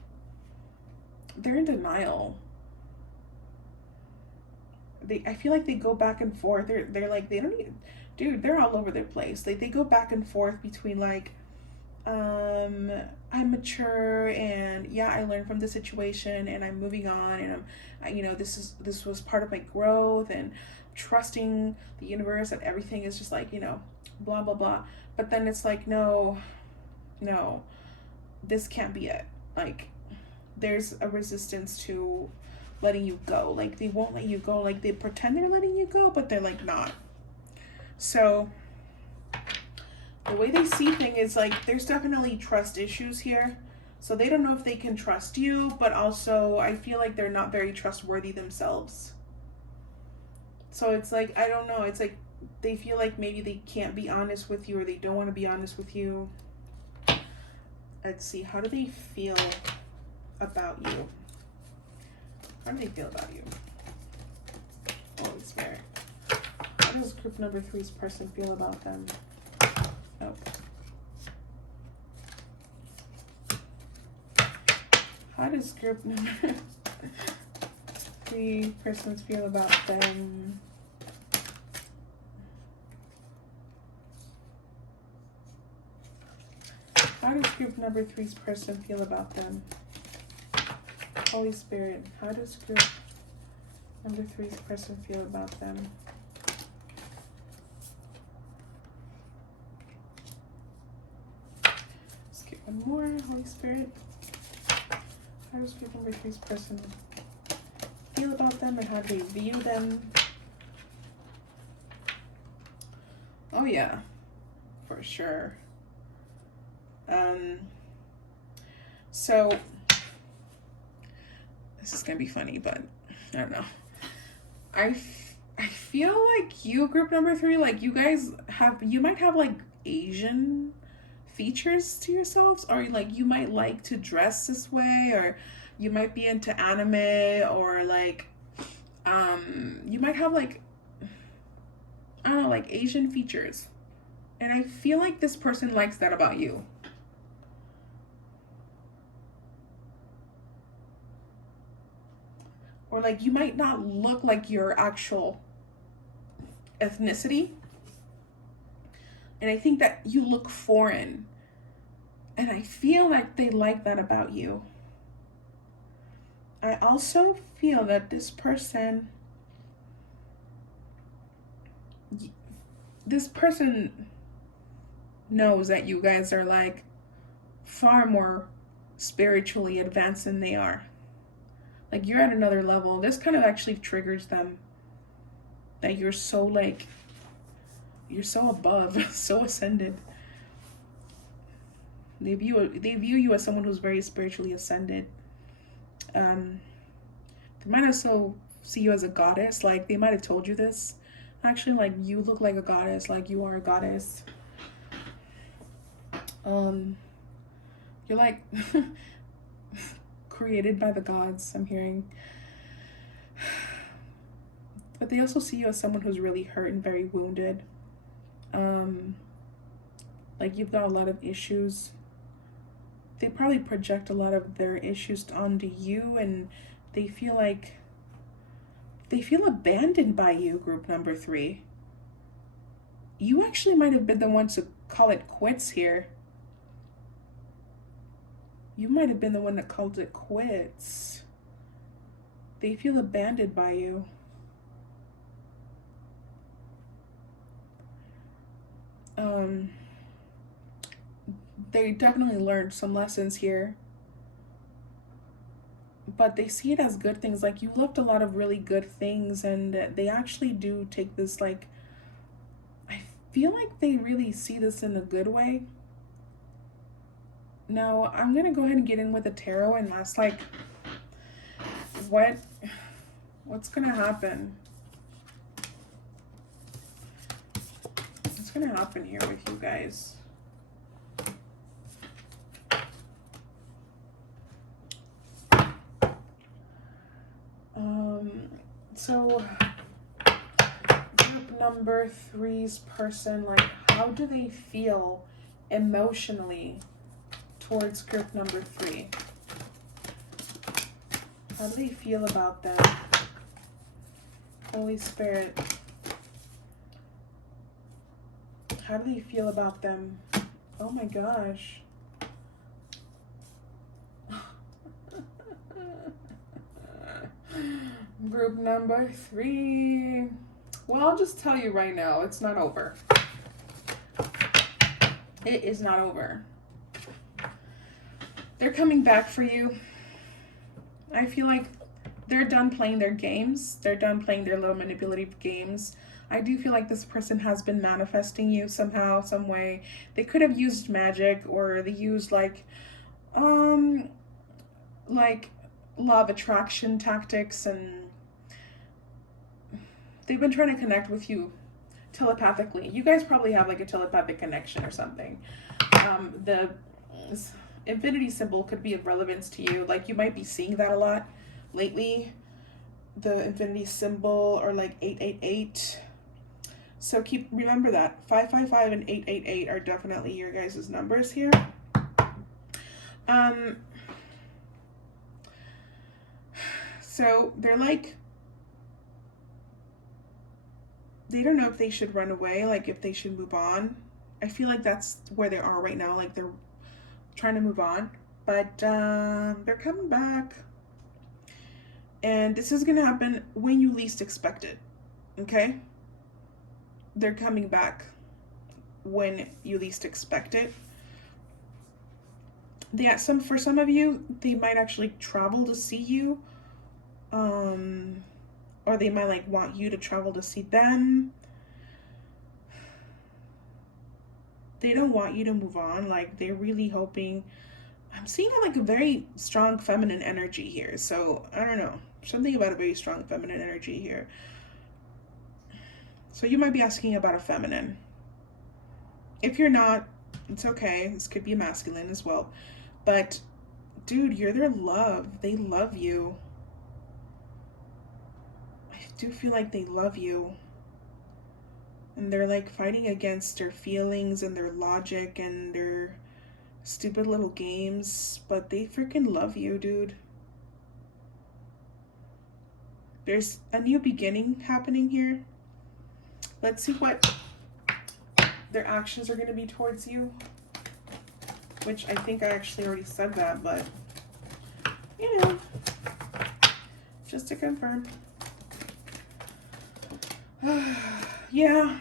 They're in denial. I feel like they go back and forth. They're like, they don't even, dude, they're all over their place. They go back and forth between like, I'm mature and yeah, I learned from the situation and I'm moving on and this was part of my growth and trusting the universe and everything is just like, blah, blah, blah. But then it's like, no, this can't be it. Like, there's a resistance to letting you go. Like, they won't let you go. Like, they pretend they're letting you go, but they're like not. So the way they see things is like there's definitely trust issues here. So they don't know if they can trust you, but also I feel like they're not very trustworthy themselves. So it's like, I don't know, it's like they feel like maybe they can't be honest with you or they don't want to be honest with you. Let's see, how do they feel about you? How do they feel about you? Holy Spirit. How does group number 3's person feel about them? Oh. How does group number 3 persons feel about them? How does group number 3's person feel about them? Holy Spirit, how does group number 3's person feel about them? Let's get one more. Holy Spirit, how does group number 3's person feel about them and how do they view them? Oh yeah, for sure. So this is gonna be funny, but I don't know. I feel like you, group number 3, like you might have like Asian features to yourselves, or like you might like to dress this way, or you might be into anime, or like you might have like, I don't know, like Asian features. And I feel like this person likes that about you. Or like you might not look like your actual ethnicity. And I think that you look foreign. And I feel like they like that about you. I also feel that this person knows that you guys are like far more spiritually advanced than they are. Like you're at another level. This kind of actually triggers them. That you're so like, you're so above, so ascended. They view you as someone who's very spiritually ascended. They might also see you as a goddess. Like they might have told you this. Actually, like you look like a goddess. Like you are a goddess. You're like created by the gods, I'm hearing. But they also see you as someone who's really hurt and very wounded. Like you've got a lot of issues. They probably project a lot of their issues onto you, and they feel abandoned by you, group number 3. You actually might have been the one to call it quits here. You might have been the one that called it quits. They feel abandoned by you. They definitely learned some lessons here. But they see it as good things. Like you left a lot of really good things, and they actually do take this, like, I feel like they really see this in a good way. Now, I'm going to go ahead and get in with the tarot and ask, like, what's going to happen? What's going to happen here with you guys? So group number 3's person, like, how do they feel emotionally towards group number 3? How do they feel about them? Holy Spirit, how do they feel about them? Oh my gosh. Group number 3. Well, I'll just tell you right now, it's not over. It is not over. They're coming back for you. I feel like they're done playing their games. They're done playing their little manipulative games. I do feel like this person has been manifesting you somehow, some way. They could have used magic, or they used like law of attraction tactics, and they've been trying to connect with you telepathically. You guys probably have like a telepathic connection or something. The infinity symbol could be of relevance to you. Like, you might be seeing that a lot lately. The infinity symbol, or like 888. So remember that 555 and 888 are definitely your guys' numbers here. So they're like, they don't know if they should run away, like if they should move on. I feel like that's where they are right now. Like, they're trying to move on, but they're coming back. And this is going to happen when you least expect it. Okay? They're coming back when you least expect it. For some of you, they might actually travel to see you. Or they might like want you to travel to see them. They don't want you to move on. Like, they're really hoping. I'm seeing like a very strong feminine energy here. So I don't know, something about a very strong feminine energy here. So you might be asking about a feminine. If you're not, it's okay. This could be a masculine as well. But dude, you're their love. They love you. I do feel like they love you. And they're like fighting against their feelings and their logic and their stupid little games. But they freaking love you, dude. There's a new beginning happening here. Let's see what their actions are going to be towards you. Which I think I actually already said that, but you know, just to confirm. Yeah.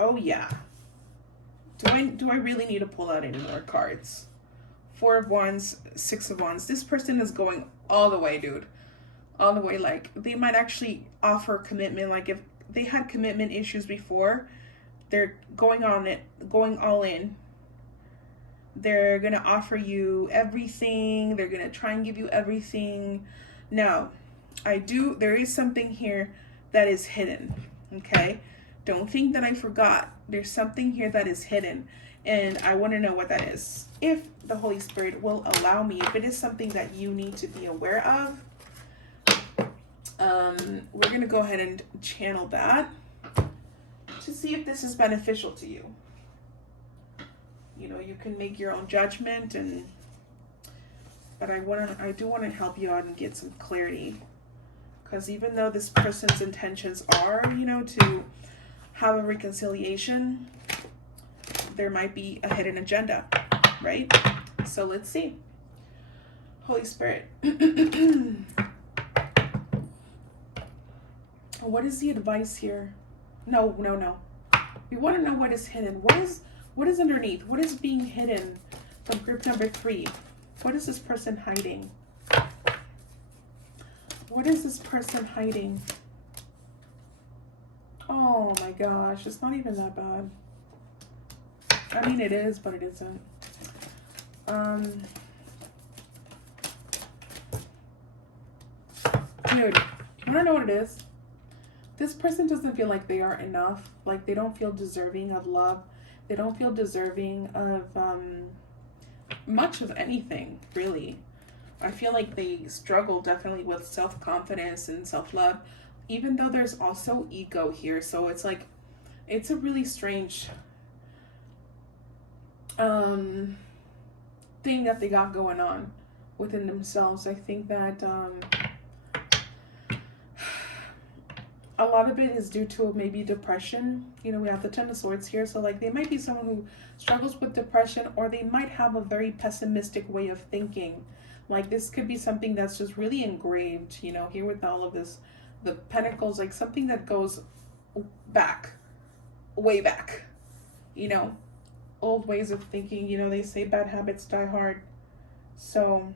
Oh yeah. Do I really need to pull out any more cards? 4 of Wands, 6 of Wands. This person is going all the way, dude. All the way. Like, they might actually offer commitment. Like, if they had commitment issues before, they're going all in. They're gonna offer you everything. They're gonna try and give you everything. Now, there is something here that is hidden. Okay? Don't think that I forgot. There's something here that is hidden. And I want to know what that is. If the Holy Spirit will allow me, if it is something that you need to be aware of, we're going to go ahead and channel that to see if this is beneficial to you. You know, you can make your own judgment, but I do want to help you out and get some clarity. Because even though this person's intentions are, you know, to have a reconciliation, there might be a hidden agenda, right? So let's see. Holy Spirit. What is the advice here? No. We want to know what is hidden. What is underneath? What is being hidden from group number 3? What is this person hiding? What is this person hiding? Oh my gosh, it's not even that bad. I mean, it is, but it isn't. Dude, I don't know what it is. This person doesn't feel like they are enough. Like, they don't feel deserving of love. They don't feel deserving of much of anything, really. I feel like they struggle definitely with self-confidence and self-love, even though there's also ego here. So it's like, it's a really strange thing that they got going on within themselves. I think that a lot of it is due to maybe depression. You know, we have the Ten of Swords here. So like, they might be someone who struggles with depression, or they might have a very pessimistic way of thinking. Like, this could be something that's just really engraved, you know, here with all of this, the pentacles, like something that goes back, way back, you know, old ways of thinking. You know, they say bad habits die hard. So,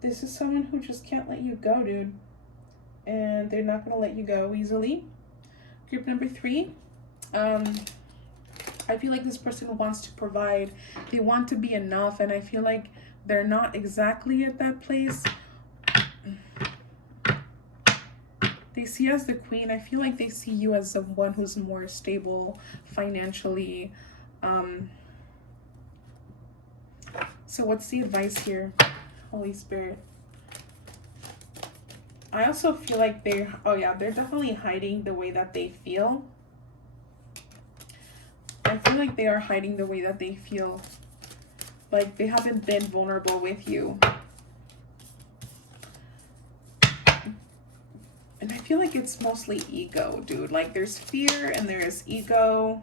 this is someone who just can't let you go, dude. And they're not going to let you go easily. Group number 3. I feel like this person wants to provide. They want to be enough. And I feel like they're not exactly at that place. They see you as the Queen. I feel like they see you as the one who's more stable financially. So what's the advice here, Holy Spirit? I also feel like they're definitely hiding the way that they feel. I feel like they are hiding the way that they feel. Like, they haven't been vulnerable with you. And I feel like it's mostly ego, dude. Like, there's fear and there is ego.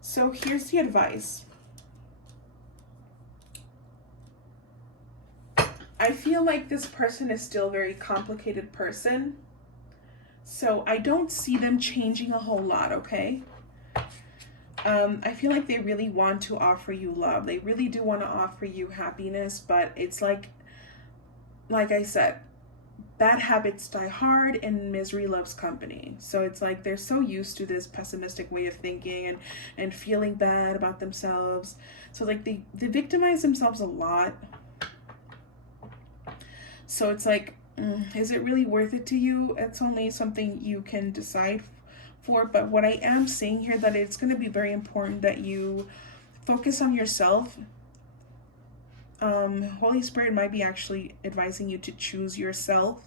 So here's the advice. I feel like this person is still a very complicated person. So I don't see them changing a whole lot, okay? I feel like they really want to offer you love. They really do want to offer you happiness, but it's like I said, bad habits die hard and misery loves company. So it's like they're so used to this pessimistic way of thinking and feeling bad about themselves. So like they victimize themselves a lot. So it's like, is it really worth it to you? It's only something you can decide for. But what I am saying here, that it's going to be very important that you focus on yourself. Holy Spirit might be actually advising you to choose yourself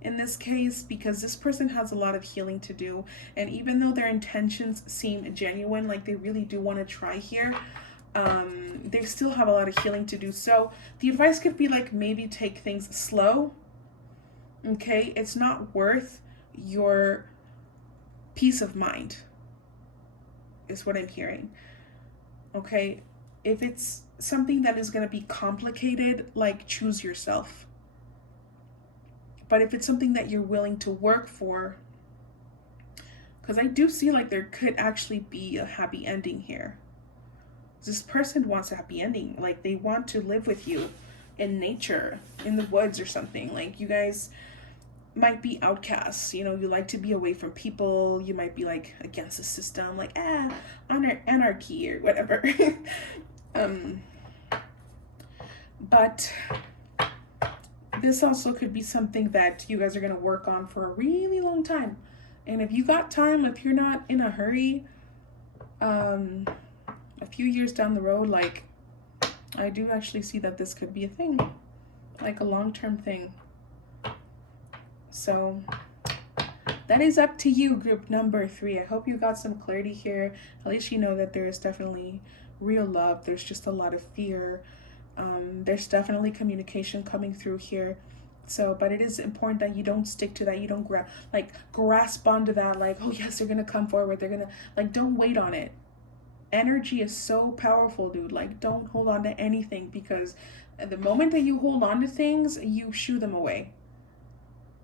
in this case, because this person has a lot of healing to do. And even though their intentions seem genuine, like they really do want to try here, they still have a lot of healing to do. So the advice could be like, maybe take things slow. Okay, it's not worth your peace of mind, is what I'm hearing. Okay, if it's something that is going to be complicated, like, choose yourself. But if it's something that you're willing to work for, because I do see like there could actually be a happy ending here. This person wants a happy ending. Like, they want to live with you in nature, in the woods or something. Like, you guys might be outcasts. You know, you like to be away from people. You might be like against the system, like, anarchy or whatever. But this also could be something that you guys are going to work on for a really long time. And if you got time, if you're not in a hurry, a few years down the road, like, I do actually see that this could be a thing, like a long-term thing. So that is up to you, group number 3. I hope you got some clarity here. At least you know that there is definitely real love. There's just a lot of fear. There's definitely communication coming through here. So, but it is important that you don't stick to that. You don't grasp onto that, like, oh yes, they're gonna come forward. They're gonna, like, don't wait on it. Energy is so powerful, dude. Like, don't hold on to anything, because at the moment that you hold on to things, you shoo them away.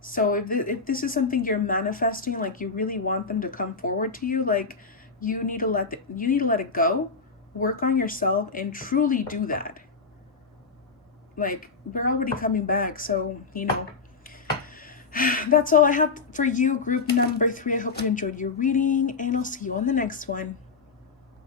So if this is something you're manifesting, like you really want them to come forward to you, like, you need to let it go, work on yourself and truly do that. Like, we're already coming back, so, you know, that's all I have for you, group number 3. I hope you enjoyed your reading, and I'll see you on the next one.